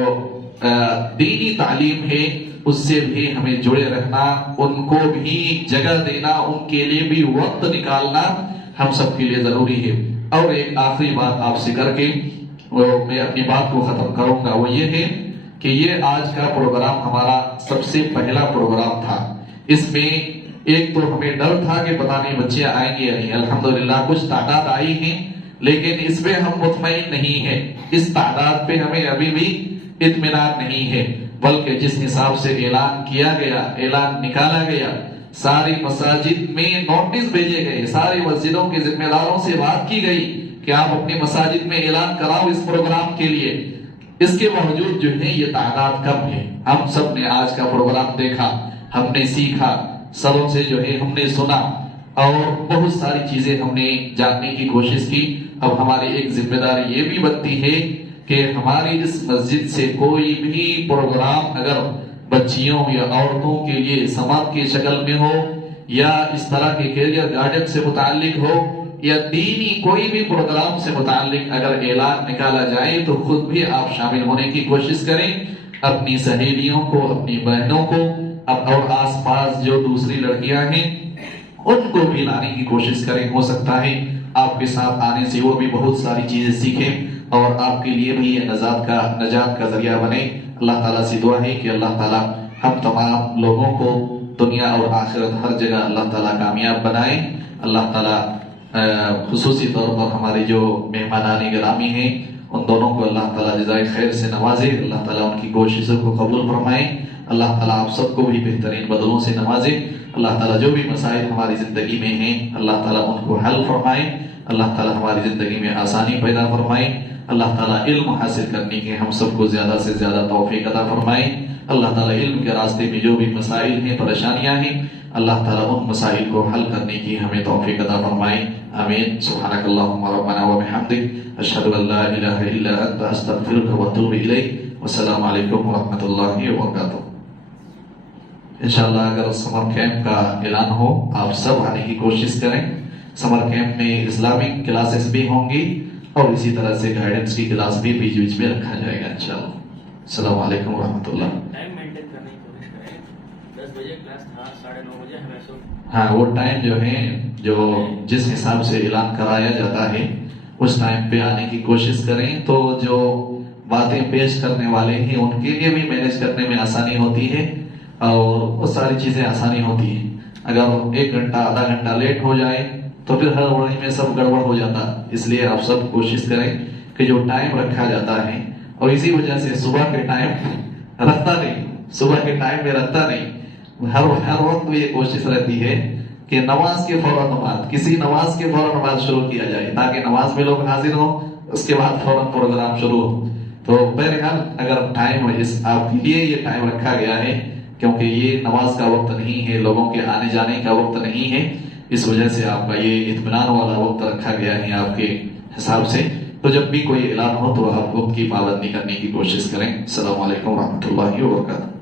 दीनी तालीम है उससे भी हमें जुड़े रहना, उनको भी जगह देना, उनके लिए भी वक्त निकालना हम सबके लिए जरूरी है। और एक आखिरी बात आपसे करके मैं अपनी बात को खत्म करूंगा, वो ये है कि ये आज का प्रोग्राम हमारा सबसे पहला प्रोग्राम था। इसमें एक तो हमें डर था कि पता नहीं बच्चे आएंगे या नहीं, अल्हम्दुलिल्लाह कुछ तादाद आई है लेकिन इसमें हम मुतमईन नहीं है, इस तादाद पे हमें अभी भी इत्मीनान नहीं है। बल्कि जिस हिसाब से ऐलान किया गया, ऐलान निकाला गया, सारी मसाजिद में नोटिस भेजे गए, सारी मस्जिदों के जिम्मेदारों से बात की गई कि आप अपनी मसाजिद में ऐलान कराओ इस प्रोग्राम के लिए। इसके बावजूद जो है ये तादाद कम है। हम सब ने आज का प्रोग्राम देखा, हमने सीखा, सबों से जो है हमने सुना और बहुत सारी चीजें हमने जानने की कोशिश की। अब हमारी एक जिम्मेदारी ये भी बनती है कि हमारी इस मस्जिद से कोई भी प्रोग्राम अगर बच्चियों या औरतों के लिए समाज की शक्ल में हो या इस तरह के कैरियर गाइडेंस से मुताल्लिक हो या दीनी कोई भी प्रोग्राम से मुताल्लिक अगर ऐलान निकाला जाए तो खुद भी आप शामिल होने की कोशिश करें। अपनी सहेलियों को, अपनी बहनों को और आसपास जो दूसरी लड़कियां हैं उनको भी लाने की कोशिश करें। हो सकता है आपके साथ आने से वो भी बहुत सारी चीजें सीखें और आपके लिए भी ये नजात का जरिया बने। अल्लाह ताला से दुआ है कि अल्लाह ताला हम तमाम लोगों को दुनिया और आखिरत हर जगह अल्लाह ताला कामयाब बनाए। अल्लाह ताला खुसूसी तौर पर हमारे जो मेहमानान गिरामी हैं उन दोनों को अल्लाह ताला जज़ाए खैर से नवाजे। अल्लाह ताला उनकी कोशिशों को कबूल फरमाए। अल्लाह ताला आप सबको भी बेहतरीन बदलों से नवाजे। अल्लाह ताला जो भी मसाइल हमारी जिंदगी में हैं अल्लाह ताला उनको हल फरमाए। अल्लाह ताला हमारी जिंदगी में आसानी पैदा फरमाए। अल्लाह ताला इल्म हासिल करने की हम सबको ज्यादा से ज्यादा तौफीक अता फरमाए। अल्लाह ताला इल्म के रास्ते में जो भी मसाइल हैं, परेशानियां हैं, अल्लाह ताला उन मसाइल को हल करने की हमें तौफीक अता फरमाए। आमीन। सुब्हानकल्लाहुम्मा रब्बना व बिहम्दिक अशहदु अन ला इलाहा इल्ला अंता अस्तगफिरुका व अतूबु इलैक। वस्सलामु अलैकुम व रहमतुल्लाहि व बरकातुहू। इंशाअल्लाह अगर समर कैंप का ऐलान हो आप सब आने की कोशिश करें। समर कैंप में इस्लामिक क्लासेस भी होंगी और इसी तरह से गाइडेंस की क्लास भी बीच बीच में रखा जाएगा इंशाअल्लाह। अस्सलाम वालेकुम व रहमतुल्लाह। टाइम मेंटेन करने की कोशिश करें। 10 बजे क्लास था, 9:30 बजे हमें सब हाँ, वो टाइम जो है जो जिस हिसाब से ऐलान कराया जाता है उस टाइम पे आने की कोशिश करें तो जो बातें पेश करने वाले हैं उनके लिए भी मैनेज करने में आसानी होती है और वो सारी चीजें आसानी होती है। अगर 1 घंटा आधा घंटा लेट हो जाए तो फिर हड़बड़ी में सब गड़बड़ हो जाता। इसलिए आप सब कोशिश करें कि जो टाइम रखा जाता है, और इसी वजह से सुबह के टाइम रखता नहीं, सुबह के टाइम में रखता नहीं, हर वक्त ये कोशिश रहती है कि नमाज के फौरन बाद, किसी नमाज के फौरन बाद शुरू किया जाए ताकि नमाज में लोग हाजिर हो, उसके बाद फौरन प्रोग्राम शुरू हो। तो बहरहाल अगर टाइम इस आपके लिए ये टाइम रखा गया है क्योंकि ये नमाज का वक्त नहीं है, लोगों के आने जाने का वक्त नहीं है, इस वजह से आपका ये इत्मीनान वाला वक्त रखा गया है आपके हिसाब से। तो जब भी कोई ऐलान हो तो आप वक्त की पाबंदी करने की कोशिश करें। अस्सलाम वालेकुम रहमतुल्लाहि व बरकातहू।